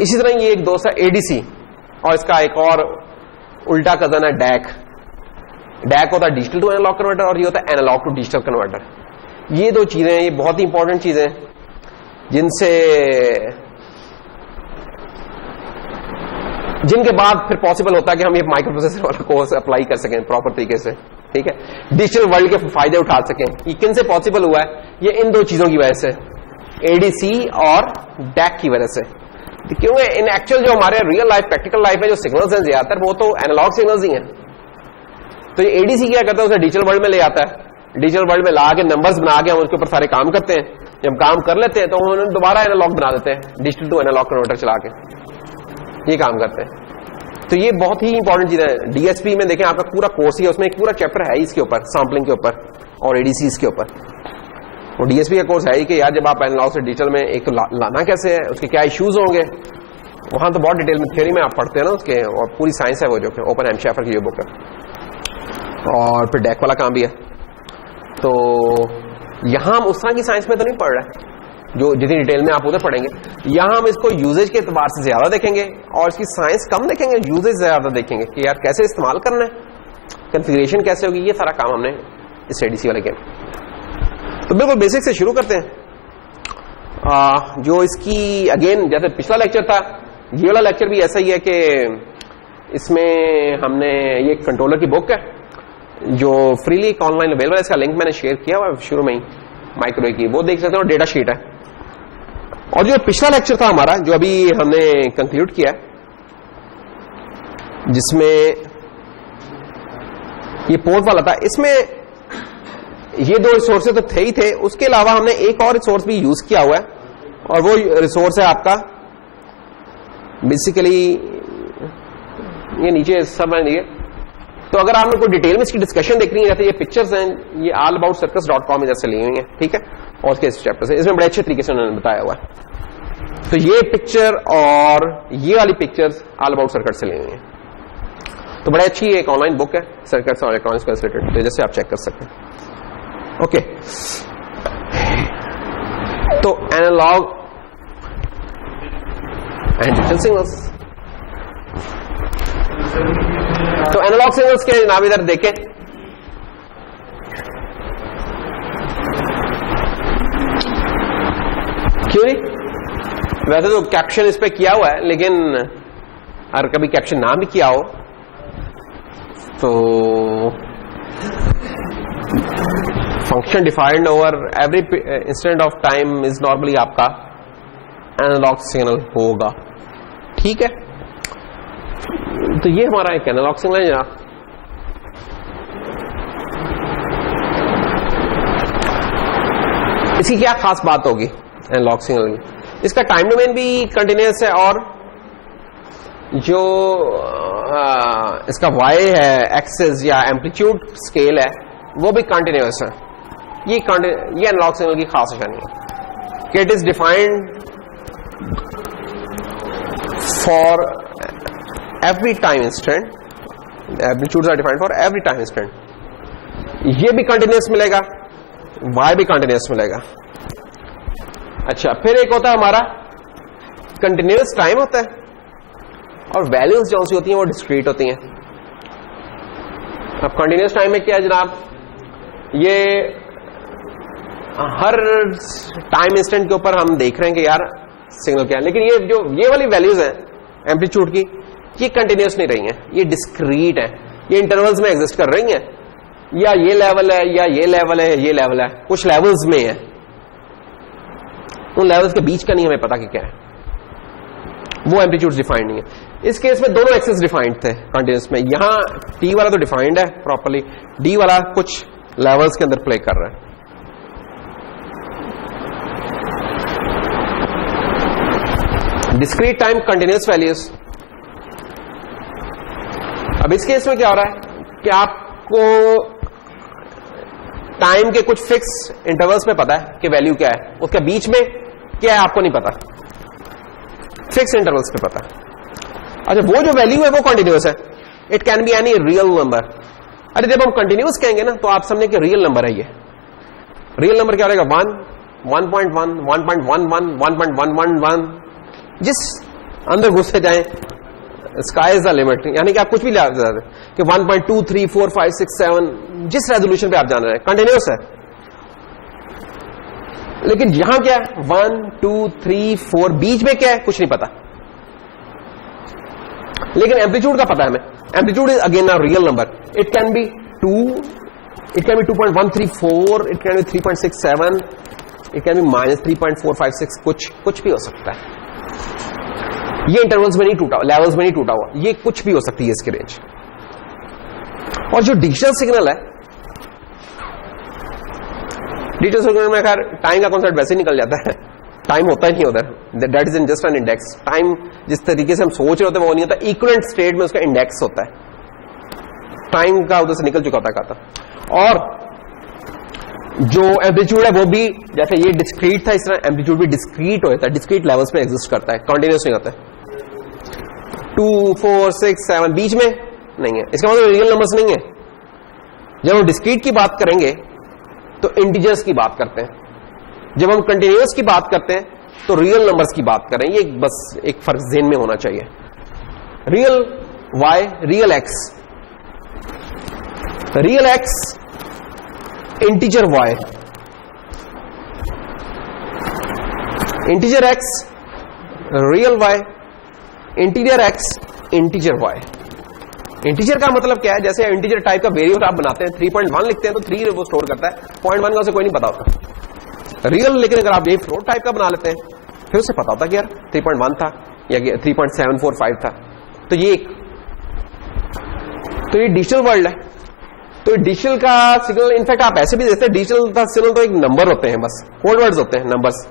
इसी तरह ये एक दोस्त है एडीसी, और इसका एक और उल्टा कजन है डैक। डैक होता है डिजिटल टू एनालॉग कन्वर्टर, और ये होता है एनालॉग टू डिजिटल कन्वर्टर। ये 2 चीजें, ये बहुत ही इंपॉर्टेंट चीजें जिनके बाद फिर पॉसिबल होता है कि हम ये माइक्रो प्रोसेसर वाला कोर्स अप्लाई कर सकें प्रॉपर तरीके से। ठीक है, डिजिटल वर्ल्ड के फायदे उठा सकें। ये किन से पॉसिबल हुआ है? ये इन 2 चीजों की वजह से, एडीसी और डैक की वजह से। क्योंकि इन एक्चुअल जो हमारे रियल लाइफ प्रैक्टिकल लाइफ में जो सिग्नल्स हैं ज्यादातर वो तो एनालॉग सिग्नल्स ही हैं। तो ये एडीसी क्या करता है, उसे डिजिटल वर्ल्ड में ले आता है, डिजिटल वर्ल्ड में ला के नंबर्स बना के हम उसके ऊपर सारे काम करते हैं। जब काम कर लेते हैं तो उन्होंने दोबारा एनालॉग बना देते हैं, डिजिटल टू एनालॉग कन्वर्टर चला के ये काम करते हैं। तो ये बहुत ही इंपॉर्टेंट चीज है। डीएसपी में देखें आपका पूरा कोर्स ही है, उसमें एक पूरा चैप्टर है इसके ऊपर, सैंपलिंग के ऊपर और एडीसी के ऊपर। और डीएसपी का कोर्स है ही कि यार जब आप एनालॉग से डिजिटल में एक तो लाना कैसे है, उसके क्या इश्यूज होंगे, वहां तो बहुत डिटेल में थ्योरी में आप पढ़ते हैं ना उसके, और पूरी साइंस है वो जो कि ओपन हैम्पशायर की जो बुक है। और फिर डैक वाला काम भी है। तो यहां हम उस तरह की साइंस में तो नहीं पढ़ रहे जो जितनी डिटेल में आप उधर पढ़ेंगे। यहां हम इसको यूजेज के एतबार से ज्यादा देखेंगे, और इसकी साइंस कम देखेंगे, यूजेज ज्यादा देखेंगे कि यार कैसे इस्तेमाल करना है, कॉन्फ़िगरेशन कैसे होगी, ये सारा काम हमने इस एडीसी वाले के। तो बिल्कुल बेसिक से शुरू करते हैं। जो इसकी अगेन जैसे पिछला लेक्चर था, ये वाला लेक्चर भी ऐसा ही है कि इसमें हमने ये कंट्रोलर की बुक है जो फ्रीली ऑनलाइन अवेलेबल है, इसका लिंक मैंने शेयर किया हुआ शुरू में ही। माइक्रोवेव की, वो देख सकते हो, डेटा शीट है। और जो पिछला लेक्चर था हमारा, जो अभी हमने कंक्लूड किया, जिसमें ये पोर्ट वाला था, इसमें ये दो रिसोर्सेज तो थे ही थे, उसके अलावा हमने एक और रिसोर्स भी यूज किया हुआ है, और वो रिसोर्स है आपका बेसिकली ये नीचे सब है। तो अगर आपने कोई डिटेल में इसकी डिस्कशन देखनी है तो ये पिक्चर्स हैं, ये allaboutcircus.com में जैसे ली हुई हैं, ठीक है, और इसके चैप्टर से इसमें बड़े अच्छे तरीके से उन्होंने बताया हुआ है। तो ये पिक्चर और ये वाली पिक्चर्स ऑल अबाउट सर्किट से ली हुई हैं। तो बड़ी अच्छी एक ऑनलाइन बुक है, सर्किट्स और इलेक्ट्रॉनिक्स को रिलेटेड, तो जैसे आप चेक कर सकते हैं। ओके, तो एनालॉग एंड डिजिटल सिग्नल्स, तो एनालॉग सिग्नल्स के नाम इधर देखें, क्यों नहीं, वैसे तो कैप्शन इस पे किया हुआ है, लेकिन अगर कभी कैप्शन ना भी किया हो तो function defined over every instant of time is normally आपका एनालॉग सिग्नल होगा, ठीक है। तो ये हमारा एक एनालॉग सिग्नल है जनाब। इसकी क्या खास बात होगी एनालॉग सिग्नल की? इसका टाइम डोमेन भी कंटिन्यूअस है, और जो इसका y है एक्सेस या एम्पलीट्यूड स्केल है वो भी कंटिन्यूअस है। ये एनालॉग सिग्नल की खास निशानी है कि it is defined for every time instant, amplitudes are defined for every time instant. ये भी कंटिन्यूअस मिलेगा, y भी कंटिन्यूअस मिलेगा। अच्छा, फिर एक होता है हमारा कंटिन्यूअस टाइम होता है, और वैल्यूज जो सी होती हैं वो डिस्क्रीट होती हैं। अब कंटिन्यूअस टाइम में क्या है जनाब, ये हर टाइम इंस्टेंट के ऊपर हम देख रहे हैं कि यार सिग्नल क्या है, लेकिन ये जो ये वाली वैल्यूज हैं एम्पलीट्यूड की, ये कंटिन्यूअस नहीं रही हैं, ये डिस्क्रीट है, ये इंटरवल्स में एग्जिस्ट कर रही हैं, या ये लेवल है या ये लेवल है, ये लेवल है, कुछ लेवल्स में है, उन लेवल्स के बीच का नहीं हमें पता कि क्या है, वो एम्पलीट्यूड डिफाइंड नहीं है। इस केस में दोनों एक्सेस डिफाइंड थे कंटिन्यूअस में, यहां टी वाला तो डिफाइंड है प्रॉपर्ली, डी वाला कुछ लेवल्स के अंदर प्ले कर रहा है। Discrete time continuous values. अब इस केस में क्या हो रहा है कि आपको टाइम के कुछ फिक्स इंटरवल्स में पता है कि वैल्यू क्या है, उसके बीच में क्या है आपको नहीं पता, फिक्स इंटरवल्स पे पता है। अच्छा, वो जो वैल्यू है वो कंटिन्यूअस है, it can be any real number. अरे जब हम कंटिन्यूअस कहेंगे ना तो आप समझे कि रियल नंबर है। ये रियल नंबर क्या रहेगा, 1, 1.1, 1.11, 1.111, जिस अंदर घुसते जाए, स्काई इज द लिमिट, यानी कि आप कुछ भी ले सकते कि 1.2, 3, 4, 5, 6, 7, जिस रेजोल्यूशन पे आप जान रहे हैं, कंटिन्यूअस है। लेकिन यहां क्या है, 1, 2, 3, 4, बीच में क्या है कुछ नहीं पता, लेकिन एम्पलीट्यूड का पता है हमें। Amplitude is again a real number, it can B 2, it can B 2.134, it can B 3.67, it can B -3.456, कुछ भी हो सकता है। ये इंटरवल्स में नहीं टूटा, लेवल्स में नहीं टूटा हुआ, ये कुछ भी हो सकती है इसकी रेंज। और जो डिजिटल सिग्नल है, डिजिटल सिग्नल में खैर टाइम का कॉन्सेप्ट वैसे निकल जाता है, टाइम होता ही नहीं उधर, that is in just an index. Time जिस तरीके से हम सोच रहे होते हैं वो नहीं होता, इक्विवेलेंट स्टेट में उसका इंडेक्स होता है, टाइम का उधर से निकल चुका होता है। और जो एम्पलीट्यूड है वो भी, जैसे ये डिस्क्रीट था, इस तरह एम्पलीट्यूड भी डिस्क्रीट होता है, डिस्क्रीट लेवल्स पे एग्जिस्ट करता है, कंटिन्यूअस नहीं होता है। 2, 4, 6, 7 बीच में नहीं है, इसका मतलब रियल नंबर्स नहीं है। जब हम डिस्क्रीट की बात करेंगे तो इंटीजर्स की बात करते हैं, जब हम कंटिन्यूअस की बात करते हैं तो रियल नंबर्स की बात करें। ये बस एक फर्क ज़हन में होना चाहिए। Real Y, real X, real X integer Y, integer X real Y, integer X integer Y. Integer का मतलब क्या है, जैसे इंटीजर टाइप का वेरिएबल आप बनाते हैं, 3.1 लिखते हैं तो 3 वो स्टोर करता है, 0.1 का उसे कोई नहीं पता होता। रियल, लेकिन अगर आप ये फ्लोट टाइप का बना लेते हैं फिर उसे पता होता कि यार 3.1 था या 3.745 था। तो ये डिजिटल वर्ल्ड है। तो डिजिटल का सिग्नल इनफैक्ट आप ऐसे भी देखते हैं, डिजिटल का सिग्नल तो एक नंबर होते हैं, बस कोड वर्ड्स होते हैं, नंबर्स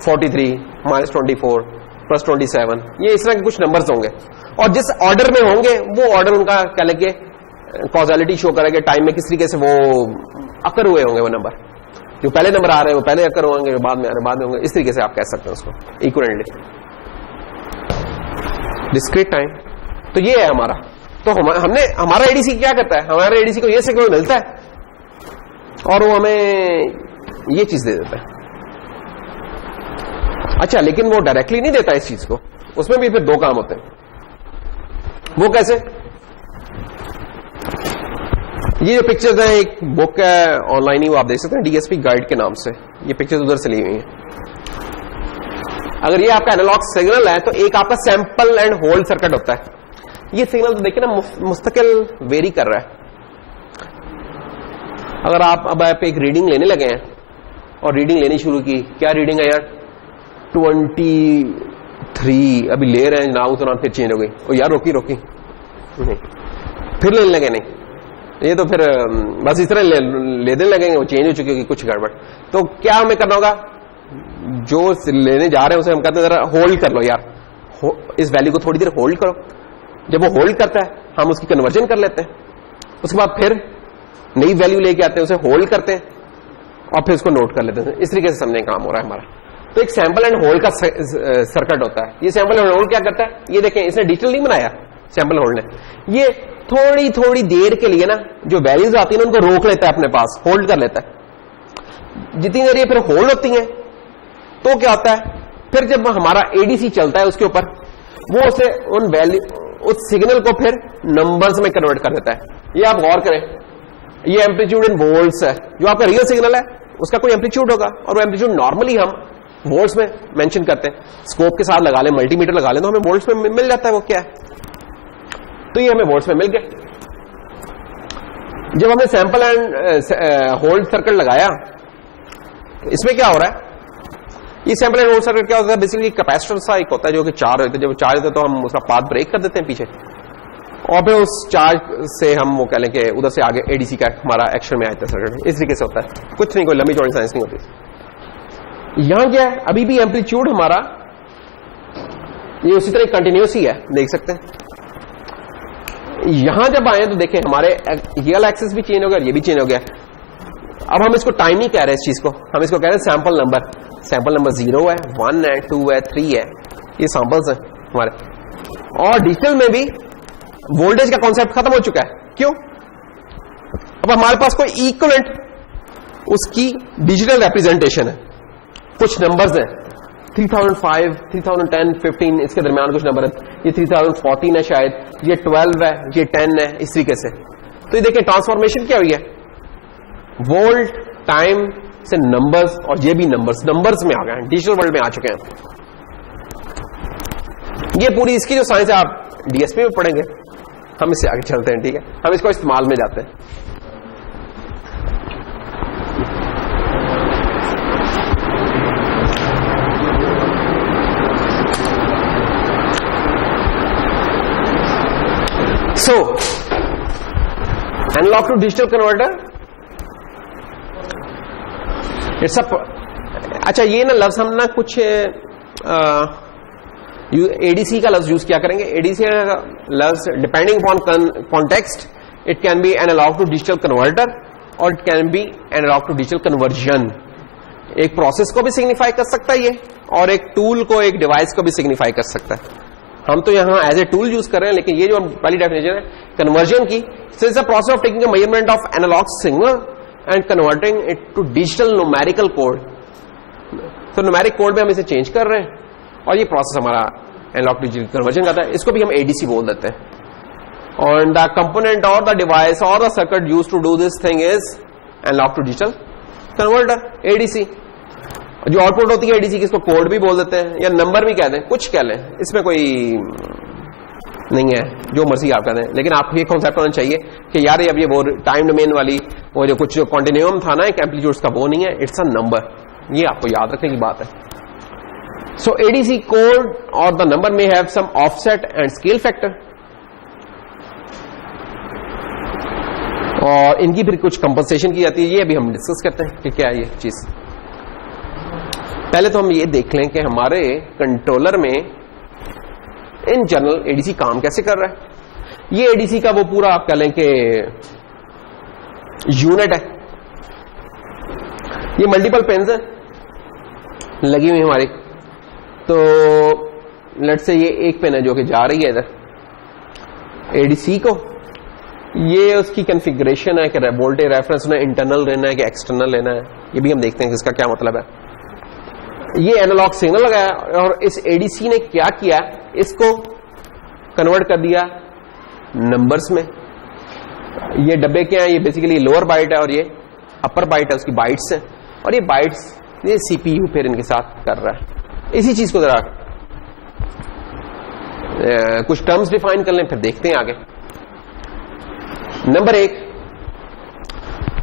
43 -24 +27, ये इस तरह के कुछ नंबर्स होंगे और जिस ऑर्डर में होंगे वो ऑर्डर उनका क्या लगे कॉजैलिटी शो करेगा टाइम में किस तरीके से वो अकर हुए होंगे। वो नंबर जो पहले नंबर आ रहे हैं वो पहले अकर होंगे, जो बाद में आ रहे बाद में होंगे, इस तरीके से आप कह सकते हैं उसको इक्विवेलेंटली डिस्क्रीट टाइम। तो ये है हमारा। तो हमने हमारा एडीसी क्या करता है, हमारे एडीसी को ये सिग्नल मिलता है और वो हमें ये चीज दे देता है। अच्छा, लेकिन वो डायरेक्टली नहीं देता इस चीज को, उसमें भी फिर दो काम होते हैं। वो कैसे? ये जो पिक्चर्स हैं, एक बुक है ऑनलाइन ही, वो आप देख सकते हैं डीएसपी गाइड के नाम से, ये पिक्चर्स उधर से ली हुई हैं। अगर ये आपका एनालॉग सिग्नल है तो एक आपका सैंपल एंड होल्ड सर्किट होता है। ये सिग्नल तो देखिए ना मुस्तकिल वेरी कर रहा है। अगर अब आप एक रीडिंग लेने लगे हैं और रीडिंग लेनी शुरू की, क्या रीडिंग है यार 23, अभी ले रहे हैं जनाब, तो फिर चेंज हो गई, और यार रोकी नहीं, फिर लेने लगे, नहीं ये तो फिर बस इस तरह लेने लगेंगे, वो चेंज हो चुकी होगी कुछ गड़बड़। तो क्या हमें करना होगा, जो लेने जा रहे हैं उसे हम कहते हैं जरा होल्ड कर लो यार, इस वैल्यू को थोड़ी देर होल्ड करो। जब वो होल्ड करता है हम उसकी कन्वर्जन कर लेते हैं, उसके बाद फिर नई वैल्यू लेके आते हैं, उसे होल्ड करते हैं और फिर उसको नोट कर लेते हैं। इस तरीके से समझने का काम हो रहा है हमारा। तो एक सैंपल एंड होल्ड का सर्किट होता है। ये सैंपल एंड होल्ड क्या करता है, ये देखें, इसने डिजिटल नहीं बनाया सैंपल होल्ड ने, ये थोड़ी देर के लिए ना जो वैल्यूज आती है ना उनको रोक लेता है अपने पास, होल्ड कर लेता है। जितनी देर ये फिर होल्ड होती है तो क्या होता है, फिर जब हमारा एडीसी चलता है उसके ऊपर, वो उसे उन वैल्यू उस सिग्नल को फिर नंबर्स में कन्वर्ट कर देता है। ये आप गौर करें, ये एम्पलीट्यूड इन वोल्ट्स है, जो आपका रियल सिग्नल है उसका कोई एम्पलीट्यूड होगा और वो एम्पलीट्यूड नॉर्मली हम वोल्ट्स में मेंशन करते हैं। स्कोप के साथ लगा लें, मल्टीमीटर लगा लें तो हमें वोल्ट्स में मिल जाता है वो क्या है। तो ये हमें वोल्ट्स में मिल गया। जब हमने सैंपल एंड होल्ड सर्किट लगाया, इसमें क्या हो रहा है, ये सैंपल एंड होल्ड सर्किट क्या होता है, बेसिकली कैपेसिटर सा एक होता है जो कि चार्ज होता है। जब चार्ज होता है तो हम उसका पाथ ब्रेक कर देते हैं पीछे, और फिर उस चार्ज से हम वो कह लें कि उधर से आगे एडीसी का हमारा एक्शन में आता है सर्किट। इस तरीके से होता है, कुछ नहीं, कोई लंबी चौड़ी साइंस नहीं होती। यहां क्या है, अभी भी एम्पलीट्यूड हमारा ये उसी तरह कंटिन्यूस ही है, देख सकते हैं। यहां जब आए तो देखें हमारे रियल एक्सिस भी चेंज हो गया, ये भी चेंज हो गया। अब हम इसको टाइम नहीं कह रहे इस चीज को, हम इसको कह रहे हैं सैंपल नंबर। सैंपल नंबर 0 है, 1 है, 2 है, 3 है, ये सैंपल्स हैं हमारे। और डिजिटल में भी वोल्टेज का कॉन्सेप्ट खत्म हो चुका है। क्यों? अब हमारे पास कोई इक्विवेलेंट उसकी डिजिटल रिप्रेजेंटेशन है, कुछ नंबर्स हैं 3005, 3010, 15, इसके दरमियान कुछ नंबर है। ये 3014 है शायद, ये 12 है, ये 10 है, इस तरीके से। तो ये देखिए ट्रांसफॉर्मेशन क्या हुई है, वोल्ट टाइम से नंबर्स, और ये भी नंबर्स में आ गए हैं, डिजिटल वर्ल्ड में आ चुके हैं। ये पूरी इसकी जो साइंस है आप डीएसपी में पढ़ेंगे, हम इससे आगे चलते हैं, ठीक है। हम इसको इस्तेमाल में जाते हैं। So, analog to digital converter, it's a, अच्छा ये ना लफ्ज हम ना कुछ एडीसी का लफ्ज यूज किया करेंगे। एडीसी का लफ्ज depending upon context it can be analogue to digital converter और it can be analogue to digital conversion. एक प्रोसेस को भी सिग्निफाई कर सकता है ये, और एक टूल को, एक डिवाइस को भी सिग्निफाई कर सकता है। हम तो यहां एज ए टूल यूज कर रहे हैं, लेकिन ये जो पहली डेफिनेशन है कन्वर्जन की, so it's a process of taking a measurement of analogue signal and converting it to digital numerical code. तो न्यूमेरिक कोड में हम इसे चेंज कर रहे हैं और ये प्रोसेस हमारा एनालॉग टू डिजिटल कन्वर्जन का था। इसको भी हम एडीसी बोल देते हैं। और द कंपोनेंट और द डिवाइस और the circuit use to do this thing is analogue to digital converter, ADC. जो आउटपुट होती है एडीसी की, इसको कोड भी बोल देते हैं या नंबर भी कह दें, कुछ कह लें, इसमें कोई नहीं है, जो मर्जी आप कह दें। लेकिन आप ये कॉन्सेप्ट होना चाहिए कि यार अब ये वो टाइम डोमेन वाली वो जो कुछ कॉन्टिन्यूम था ना एक एम्पलीट्यूड्स का, वो नहीं है, इट्स अ नंबर। ये आपको याद रखने की बात है। सो एडीसी कोड और द नंबर में have some offset and scale factor, और इनकी फिर कुछ कंपनसेशन की जाती है। ये अभी हम डिस्कस करते हैं कि क्या है ये चीज। पहले तो हम ये देख लें कि हमारे कंट्रोलर में इन जनरल एडीसी काम कैसे कर रहा है। ये एडीसी का वो पूरा आप कह लें कि यूनिट है। ये मल्टीपल पेन्स है लगी हुई हमारी, तो लेट से ये एक पेन है जो कि जा रही है इधर एडीसी को। ये उसकी कॉन्फ़िगरेशन है कि वोल्टेज रेफरेंस में इंटरनल लेना है कि एक्सटर्नल लेना है, ये भी हम देखते हैं कि इसका क्या मतलब है। ये एनालॉग सिग्नल लगाया और इस एडीसी ने क्या किया, इसको कन्वर्ट कर दिया नंबर्स में। ये डब्बे क्या है, ये बेसिकली लोअर बाइट है और ये अपर बाइट है, उसकी बाइट्स है, और ये बाइट्स ये सीपीयू फिर इनके साथ कर रहा है। इसी चीज को जरा कुछ टर्म्स डिफाइन कर लें, फिर देखते हैं आगे। नंबर 1,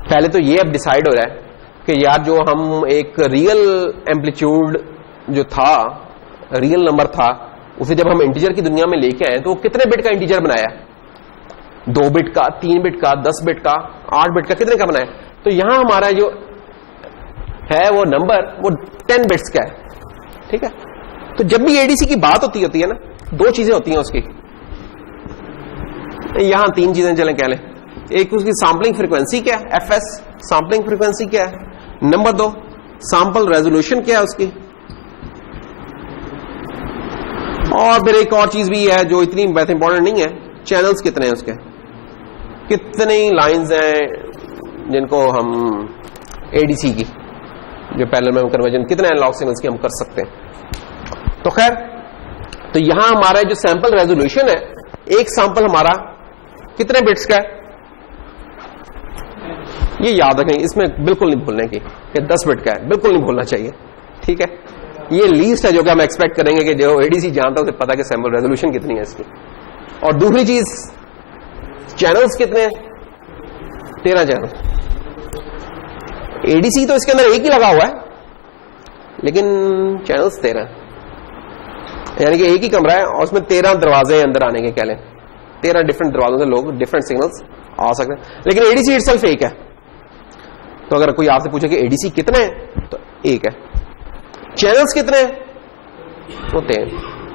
पहले तो ये अब डिसाइड हो रहा है कि यार जो हम एक रियल एम्पलीट्यूड जो था, रियल नंबर था, उसे जब हम इंटीजर की दुनिया में लेके आए तो कितने बिट का इंटीजर बनाया, 2 बिट का, 3 बिट का, 10 बिट का, 8 बिट का, कितने का बनाया। तो यहां हमारा जो है वो नंबर वो 10 बिट्स का है, ठीक है। तो जब भी एडीसी की बात होती है ना, 2 चीजें होती हैं उसकी, यहां 3 चीजें चलें कह लें। एक उसकी सैंपलिंग फ्रीक्वेंसी क्या है, एफएस सैंपलिंग फ्रीक्वेंसी क्या है। नंबर 2 सैंपल रेजोल्यूशन क्या है उसकी। और फिर एक और चीज भी है जो इतनी बहुत इंपॉर्टेंट नहीं है, चैनल्स कितने हैं उसके, कितनी लाइंस हैं जिनको हम एडीसी की जो पैरेलल कन्वर्जन, कितने एनालॉग सिग्नल्स की हम कर सकते हैं। तो खैर, तो यहां हमारा जो सैंपल रेजोल्यूशन है, एक सैंपल हमारा कितने बिट्स का है, ये याद रखें, इसमें बिल्कुल नहीं भूलने की कि 10 बिट का है, बिल्कुल नहीं भूलना चाहिए, ठीक है। ये लीस्ट है जो कि हम एक्सपेक्ट करेंगे कि जो एडीसी जानता है उसे पता कि सैंपल रेजोल्यूशन कितनी है इसकी। और दूसरी चीज, चैनल्स कितने हैं, 13 चैनल। एडीसी तो इसके अंदर एक ही लगा हुआ है, लेकिन चैनल्स 13, यानी कि एक ही कमरा है और उसमें 13 दरवाजे अंदर आने के, कह लें 13 डिफरेंट दरवाजों से लोग डिफरेंट सिग्नल्स आ सकते हैं। लेकिन एडीसी इटसेल्फ एक है। तो अगर कोई आपसे पूछे कि एडीसी कितने हैं, तो एक है। चैनल्स कितने हैं होते हैं,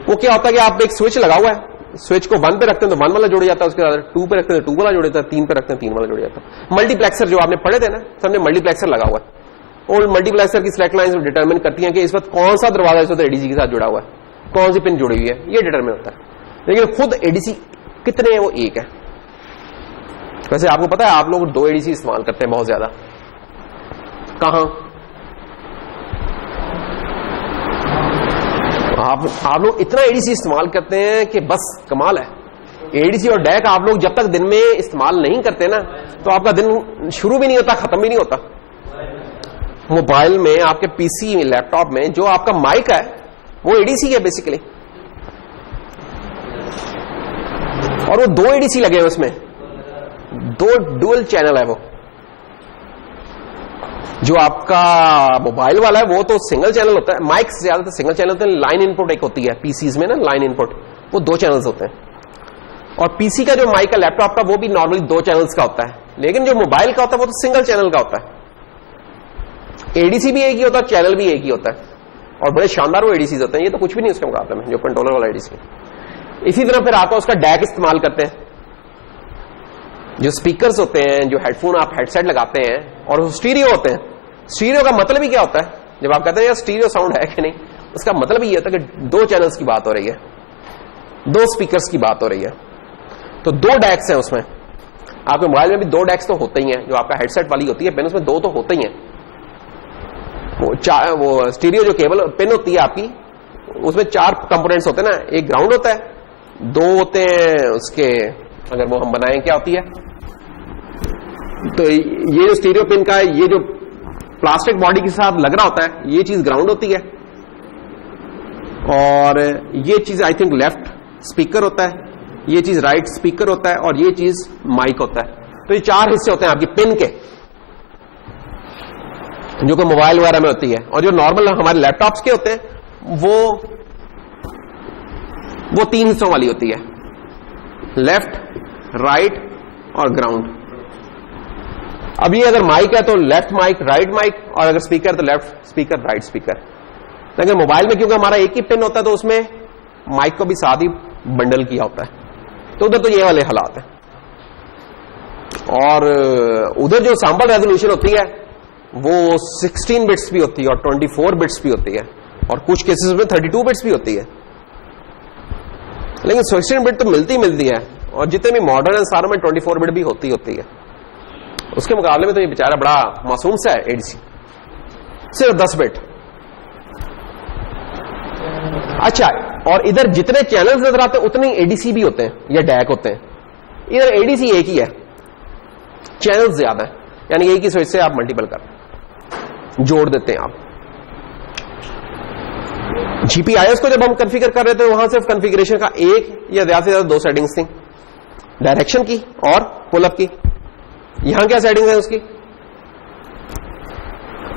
वो क्या होता है कि आप एक स्विच लगा हुआ है, स्विच को 1 पे रखते हैं तो 1 वाला जुड़ जाता है, उसके बाद 2 पे रखते हैं तो 2 वाला जुड़ जाता है, 3 पे रखते हैं 3 वाला जुड़ जाता है। मल्टीप्लेक्सर जो आपने पढ़े थे ना, सबने मल्टीप्लेक्सर लगा हुआ है, और मल्टीप्लेक्सर की सिलेक्ट लाइंस डिटरमिन करती हैं कि इस वक्त कौन सा दरवाजा इस वक्त एडीसी के साथ जुड़ा हुआ है, कौन सी पिन जुड़ी हुई है, ये डिटरमिन होता है। लेकिन खुद एडीसी कितने हैं, वो एक है। वैसे आपको पता है आप लोग 2 एडीसी इस्तेमाल करते हैं बहुत ज्यादा। कहां आप लोग इतना एडीसी इस्तेमाल करते हैं कि बस कमाल है। एडीसी और डैक आप लोग जब तक दिन में इस्तेमाल नहीं करते ना, तो आपका दिन शुरू भी नहीं होता, खत्म भी नहीं होता। मोबाइल में, आपके पीसी में, लैपटॉप में जो आपका माइक है वो एडीसी है बेसिकली, और वो 2 एडीसी लगे हैं उसमें, 2 डुअल चैनल है। वो जो आपका मोबाइल वाला है वो तो सिंगल चैनल होता है, माइक से ज्यादा तो सिंगल चैनल होते हैं। लाइन इनपुट एक होती है पीसीज में ना, लाइन इनपुट, वो 2 चैनल्स होते हैं। और पीसी का जो माइक है लैपटॉप का, वो भी नॉर्मली 2 चैनल्स का होता है। लेकिन जो मोबाइल का होता है वो तो सिंगल चैनल का होता है। एडीसी भी एक ही होता है, चैनल भी एक ही होता है, और बड़े शानदार वो एडीसी होते हैं। ये तो कुछ भी नहीं उसके मुकाबले में, जो कंट्रोलर वाला एडीसी। इसी तरह फिर आपका उसका डैक इस्तेमाल करते हैं, जो स्पीकर्स होते हैं, जो हेडफोन आप हेडसेट लगाते हैं, और वो स्टीरियो होते हैं। स्टीरियो का मतलब ही क्या होता है, जब आप कहते हैं यार स्टीरियो साउंड है कि नहीं, उसका मतलब ही ये होता है कि 2 चैनल्स की बात हो रही है, 2 स्पीकर्स की बात हो रही है। तो 2 डैक्स हैं उसमें। आपके मोबाइल में भी 2 डैक्स तो होते ही हैं, जो आपका हेडसेट वाली होती है पेन, उसमें 2 तो होते ही हैं। वो स्टीरियो जो केबल पेन होती है आपकी, उसमें 4 कंपोनेंट्स होते हैं ना, एक ग्राउंड होता है, 2 होते हैं उसके, अगर वो हम बनाएं क्या होती है, तो ये जो स्टीरियो पिन का ये जो प्लास्टिक बॉडी के साथ लग रहा होता है, ये चीज ग्राउंड होती है, और ये चीज आई थिंक लेफ्ट स्पीकर होता है, ये चीज राइट स्पीकर होता है, और ये चीज माइक होता है। तो ये 4 हिस्से होते हैं आपकी पिन के। जो कि मोबाइल वगैरह में होती है, और जो नॉर्मल हमारे लैपटॉप्स के होते हैं वो 3 हिस्सों वाली होती है, लेफ्ट, राइट और ग्राउंड। अब ये अगर माइक है तो लेफ्ट माइक, राइट माइक, और अगर स्पीकर तो लेफ्ट स्पीकर, राइट स्पीकर। लेकिन मोबाइल में क्योंकि हमारा एक ही पिन होता है तो उसमें माइक को भी साथ ही बंडल किया होता है, तो उधर तो ये वाले हालात हैं। और उधर जो सैंपल रेजोल्यूशन होती है वो 16 बिट्स भी होती है और 24 बिट्स भी होती है, और कुछ केसेस में 32 बिट्स भी होती है। लेकिन 16 बिट तो मिलती है, और जितने भी मॉडर्न है सारों में 24 बिट भी होती है। उसके मुकाबले में तो ये बेचारा बड़ा मासूम सा है एडीसी, सिर्फ 10 बिट। अच्छा, और इधर जितने चैनल्स नजर आते हैं उतने एडीसी भी होते हैं या डैक होते हैं। इधर एडीसी एक ही है, चैनल ज्यादा है, यानी एक ही स्विच से आप मल्टीपल कर जोड़ देते हैं आप। जीपीआईएस को जब हम कॉन्फ़िगर कर रहे थे वहां सिर्फ कॉन्फ़िगरेशन का एक या ज्यादा से ज्यादा 2 सेटिंग्स थी, डायरेक्शन की और पुल अप की। यहां क्या सेटिंग है उसकी?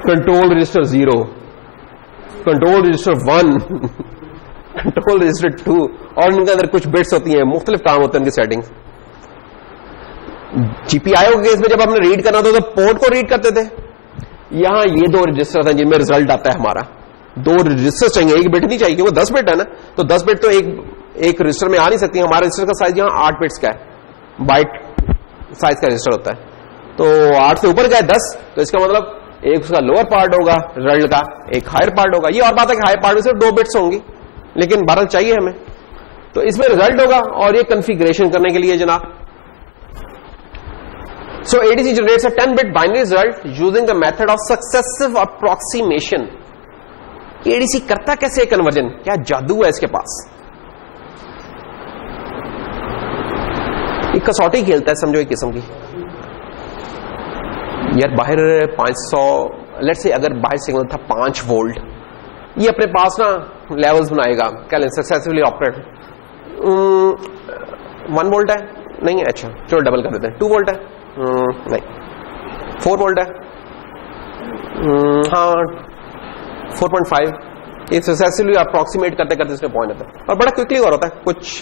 Control register 0, control register 1, control register 2, और इनके अंदर कुछ बिट्स होती हैं, मुख्तलिफ काम होते हैं इनकी सेटिंग्स। जीपीआईओ के केस में जब हमने रीड करना था तो पोर्ट को रीड करते थे। यहां ये 2 रजिस्टर हैं जिनमें रिजल्ट आता है हमारा। 2 रजिस्टर चाहिए, एक बिट नहीं चाहिए, क्योंकि 10 बिट है ना, तो 10 बिट तो एक रजिस्टर में आ नहीं सकती। हमारे रजिस्टर का साइज यहां 8 बिट्स का है, बाइट साइज का रजिस्टर होता है, तो 8 से ऊपर का है 10, तो इसका मतलब एक उसका लोअर पार्ट होगा रिजल्ट का, एक हायर पार्ट होगा। ये और बात है कि हायर पार्ट में सिर्फ 2 बिट्स होंगी, लेकिन 12 चाहिए हमें, तो इसमें रिजल्ट होगा। और ये कॉन्फ़िगरेशन करने के लिए जनाब, so ADC generates a 10-bit binary result using the method of successive approximation। ADC करता कैसे कन्वर्जन? क्या जादू है इसके पास? एक कसौटी खेलता है समझो एक किस्म की। यार बाहर 500, लेट्स से अगर बाहर सिग्नल था 5 वोल्ट, ये अपने पास ना लेवल्स बनाएगा, क्या लें सक्सेसफुली ऑपरेट। 1 वोल्ट है नहीं है, अच्छा चलो डबल कर देते हैं, 2 वोल्ट है नहीं, 4 वोल्ट है, हाँ 4.5। ये सक्सेसफुली अप्रोक्सीमेट करते करते इसमें पहुंच जाता है, और बड़ा क्विकली हो रहा है, कुछ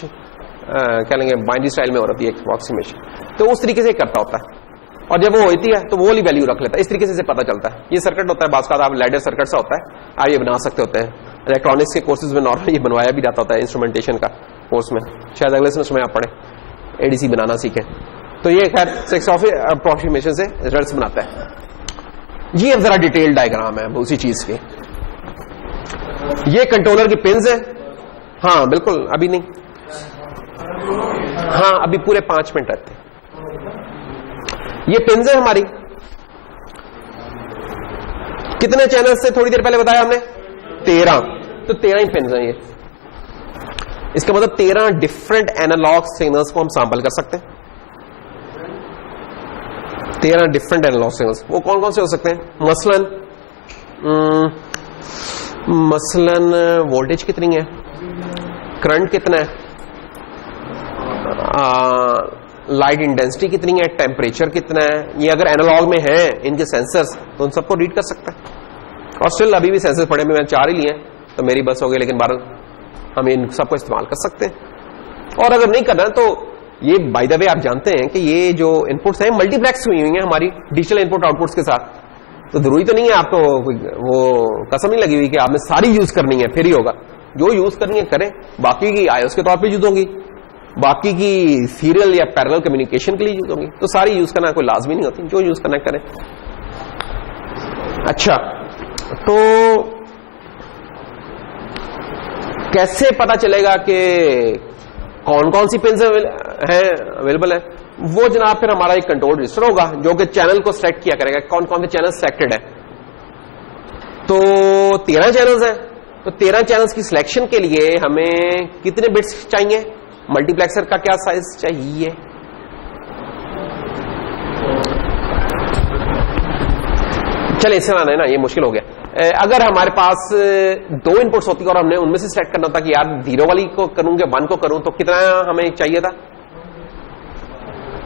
क्या लेंगे बाइनरी स्टाइल में हो रही है अप्रोक्सीमेशन, तो उस तरीके से करता होता है। और जब वो होती है तो वो वाली वैल्यू रख लेता है, इस तरीके से पता चलता है। ये सर्किट होता है, बात आप लैडर सर्किट सा होता है, आप ये बना सकते होते हैं। इलेक्ट्रॉनिक्स के कोर्सेज में नॉर्मली ये बनवाया भी जाता होता है, इंस्ट्रूमेंटेशन का कोर्स में, शायद अगले सेमेस्टर में आप पढ़े एडीसी बनाना सीखें। तो ये खैर सेक्सॉफी अप्रोक्सीमेशन से रिजल्ट्स बनाता है। ये अब जरा डिटेल डायग्राम है उसी चीज की। ये कंट्रोलर की पिन्स है, हाँ बिल्कुल अभी नहीं, हाँ अभी पूरे 5 मिनट रहते हैं। ये पिन्स है हमारी, कितने चैनल्स से थोड़ी देर पहले बताया हमने? 13, तो 13 ही पिन्स हैं ये। इसका मतलब 13 डिफरेंट एनालॉग सिग्नल्स को हम सैंपल कर सकते हैं। 13 डिफरेंट एनालॉग सिग्नल्स, वो कौन कौन से हो सकते हैं? मसलन वोल्टेज कितनी है, करंट कितना है, लाइट इंटेंसिटी कितनी है, टेम्परेचर कितना है। ये अगर एनालॉग में है इनके सेंसर्स तो उन सबको रीड कर सकता है। और स्टिल अभी भी सेंसर्स पड़े, मैंने 4 ही लिए हैं तो मेरी बस हो गई, लेकिन 12 हम इन सबको इस्तेमाल कर सकते हैं। और अगर नहीं करना तो ये बाय द वे आप जानते हैं कि ये जो इनपुट्स हैं मल्टीप्लेक्स हुई हैं हमारी डिजिटल इनपुट आउटपुट्स के साथ, तो जरूरी तो नहीं है आपको वो कसम नहीं लगी हुई कि आपने सारी यूज करनी है फिर ही होगा। जो यूज करनी है करें, बाकी की आईओएस के तौर पे यूज होंगी, बाकी की सीरियल या पैरेलल कम्युनिकेशन के लिए यूज होंगी, तो सारी यूज करना कोई लाजमी नहीं होती, जो यूज करना करें। अच्छा, तो कैसे पता चलेगा कि कौन कौन सी पिन्स अवेलेबल है? वो जनाब फिर हमारा एक कंट्रोल रजिस्टर होगा जो कि चैनल को सेलेक्ट किया करेगा, कौन कौन से चैनल सेलेक्टेड है। तो 13 चैनल्स हैं, तो 13 चैनल्स की सिलेक्शन के लिए हमें कितने बिट्स चाहिए? मल्टीप्लेक्सर का क्या साइज चाहिए? चले इससे आना है ना, ये मुश्किल हो गया। अगर हमारे पास 2 इनपुट्स होती और हमने उनमें से सेलेक्ट करना था कि यार 0 वाली को करूं या 1 को करूं, तो कितना हमें चाहिए था?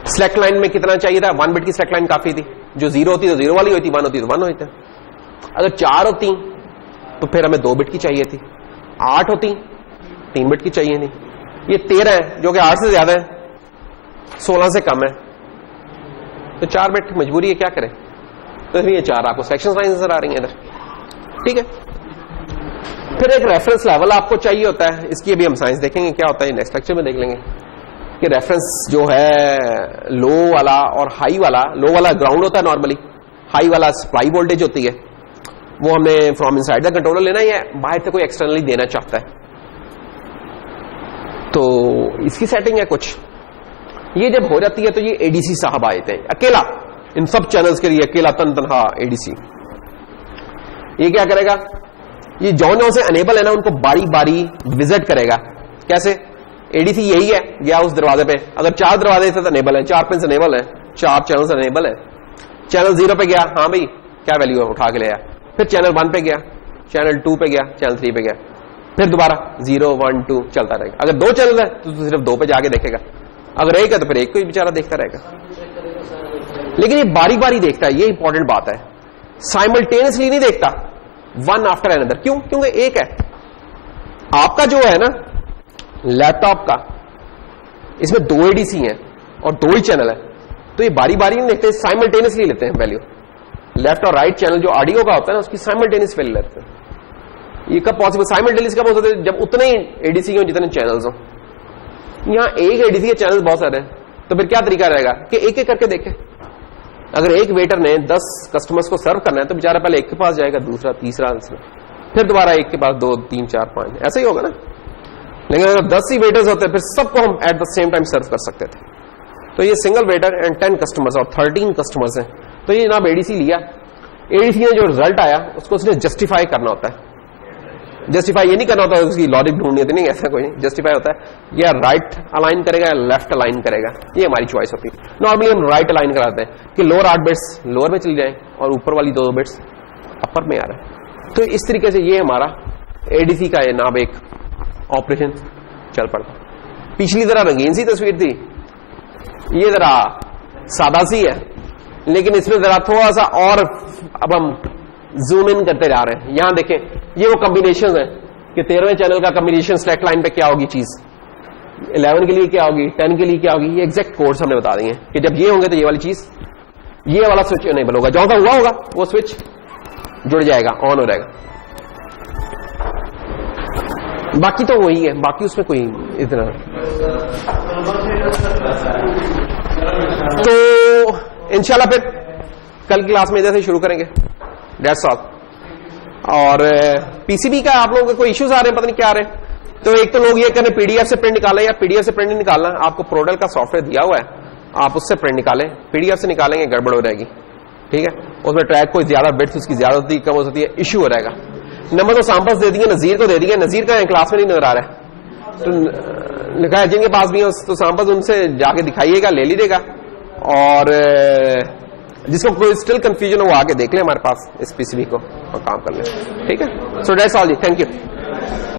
सिलेक्ट लाइन में कितना चाहिए था? 1 बिट की सिलेक्ट लाइन काफी थी। जो 0 होती तो 0 वाली होती, 1 होती तो 1 होती। अगर 4 होती तो फिर हमें 2 बिट की चाहिए थी, 8 होती 3 बिट की चाहिए नहीं, ये 13 है जो कि 8 से ज्यादा है, 16 से कम है, तो 4 बिट मजबूरी है, क्या करें। तो ये 4 आपको सेक्शन लाइन नजर आ रही है इधर, ठीक है। फिर एक रेफरेंस लेवल आपको चाहिए होता है, इसकी अभी हम साइंस देखेंगे क्या होता है, नेक्स्ट लेक्चर में देख लेंगे कि रेफरेंस जो है लो वाला और हाई वाला, लो वाला ग्राउंड होता है नॉर्मली, हाई वाला सप्लाई वोल्टेज होती है, वो हमें फ्रॉम इनसाइड द कंट्रोलर लेना है, बाहर से कोई एक्सटर्नली देना चाहता है, तो इसकी सेटिंग है कुछ। ये जब हो जाती है तो ये एडीसी साहब आए थे अकेला, इन सब चैनल्स के लिए अकेला तनहा एडीसी। ये क्या करेगा, ये जौन से अनेबल है ना उनको बारी बारी विजिट करेगा। कैसे, एडीसी यही है, गया उस दरवाजे पे, अगर 4 दरवाजे से तो अनेबल है, 4 पिन अनेबल है, 4 चैनल अनेबल है, चैनल 0 पे गया, हाँ भाई क्या वैल्यू है, उठा के ले आया, फिर चैनल 1 पे गया, चैनल 2 पे गया, चैनल 3 पे गया, फिर दोबारा 0 1 2 चलता रहेगा। अगर 2 चैनल है तो सिर्फ 2 पे जाके देखेगा, अगर 1 है तो फिर 1 को ही बेचारा देखता रहेगा। लेकिन ये बारी बारी देखता है, ये इंपॉर्टेंट बात है, साइमल्टेनियसली नहीं देखता, वन आफ्टर अनदर। क्यों, क्योंकि एक है आपका जो है ना लैपटॉप का, इसमें 2 एडीसी हैं और 2 ही चैनल है, तो ये बारी बारी नहीं देखते, साइमल्टेनियसली लेते हैं वैल्यू। लेफ्ट और राइट चैनल जो ऑडियो का होता है ना उसकी साइमल्टेनियस वैल्यू लेते हैं। ये कब पॉसिबल, साइमल्टेनियस कब हो सकते हैं, जब उतने ही एडीसी हो जितने चैनल्स हो। यहां एक एडीसी के चैनल बहुत सारे हैं, तो फिर क्या तरीका रहेगा कि एक एक करके देखे। अगर एक वेटर ने 10 कस्टमर्स को सर्व करना है तो बेचारा पहले एक के पास जाएगा, दूसरा, तीसरा, फिर दोबारा एक के पास 2 3 4 5, ऐसा ही होगा ना। लेकिन अगर 10 ही वेटर्स होते फिर सबको हम एट द सेम टाइम सर्व कर सकते थे। तो ये सिंगल वेटर एंड 10 कस्टमर्स और 13 कस्टमर्स हैं, तो ये जनाब एडीसी लिया, एडीसी ने जो रिजल्ट आया उसको उसने जस्टिफाई करना होता है। जस्टिफाई ये नहीं करना होता उसकी लॉजिक ढूंढनी होती नहीं, ऐसा कोई नहीं। जस्टिफाई होता है या राइट अलाइन करेगा या लेफ्ट अलाइन करेगा, ये हमारी चॉइस होती है। नॉर्मली हम राइट अलाइन कराते हैं कि लोअर 8 बिट्स लोअर में चली जाए और ऊपर वाली 2 बिट्स अपर में आ रहा है। तो इस तरीके से ये हमारा एडीसी का ये नाम एक ऑपरेशन चल पड़ता। पिछली जरा रंगीन सी तस्वीर थी, ये जरा सादा सी है, लेकिन इसमें जरा थोड़ा सा और अब हम जूम इन करते जा रहे हैं। यहां देखें, ये वो कॉम्बिनेशन है कि 13वें चैनल का कॉम्बिनेशन स्लैक लाइन पे क्या होगी चीज, 11 के लिए क्या होगी, 10 के लिए क्या होगी, ये एग्जैक्ट कोड्स हमने बता दिए कि जब ये होंगे तो ये वाली चीज, ये वाला स्विच इनेबल होगा, जो हुआ होगा वो स्विच जुड़ जाएगा, ऑन हो जाएगा। बाकी तो वही है, बाकी उसमें कोई इतना। तो इंशाल्लाह फिर कल की क्लास में इधर से शुरू करेंगे, दैट्स ऑल। और पीसीबी का आप लोगों के कोई इश्यूज आ रहे हैं, पता नहीं क्या आ रहे हैं। तो एक तो लोग ये करें पीडीएफ से प्रिंट निकालें, या पीडीएफ से प्रिंट नहीं निकालना, आपको प्रोडल का सॉफ्टवेयर दिया हुआ है, आप उससे प्रिंट निकालें। पीडीएफ से निकालेंगे गड़बड़ हो जाएगी, ठीक है। उसमें ट्रैक कोई ज्यादा बिट्स उसकी ज्यादा होती है, कम हो सकती है, इश्यू हो जाएगा। नंबर तो सैंपल्स दे दिए, नजीर को दे दिए, नजीर का क्लास में नहीं नजर आ रहा है, तो लिखा है जिनके पास भी हो तो सैंपल्स उनसे जाके दिखाइएगा, ले लीजिएगा। और जिसको कोई स्टिल कंफ्यूजन हो वो आके देख ले हमारे पास इस पीसीबी को और काम कर ले, ठीक है। सो दैट्स ऑल जी, थैंक यू।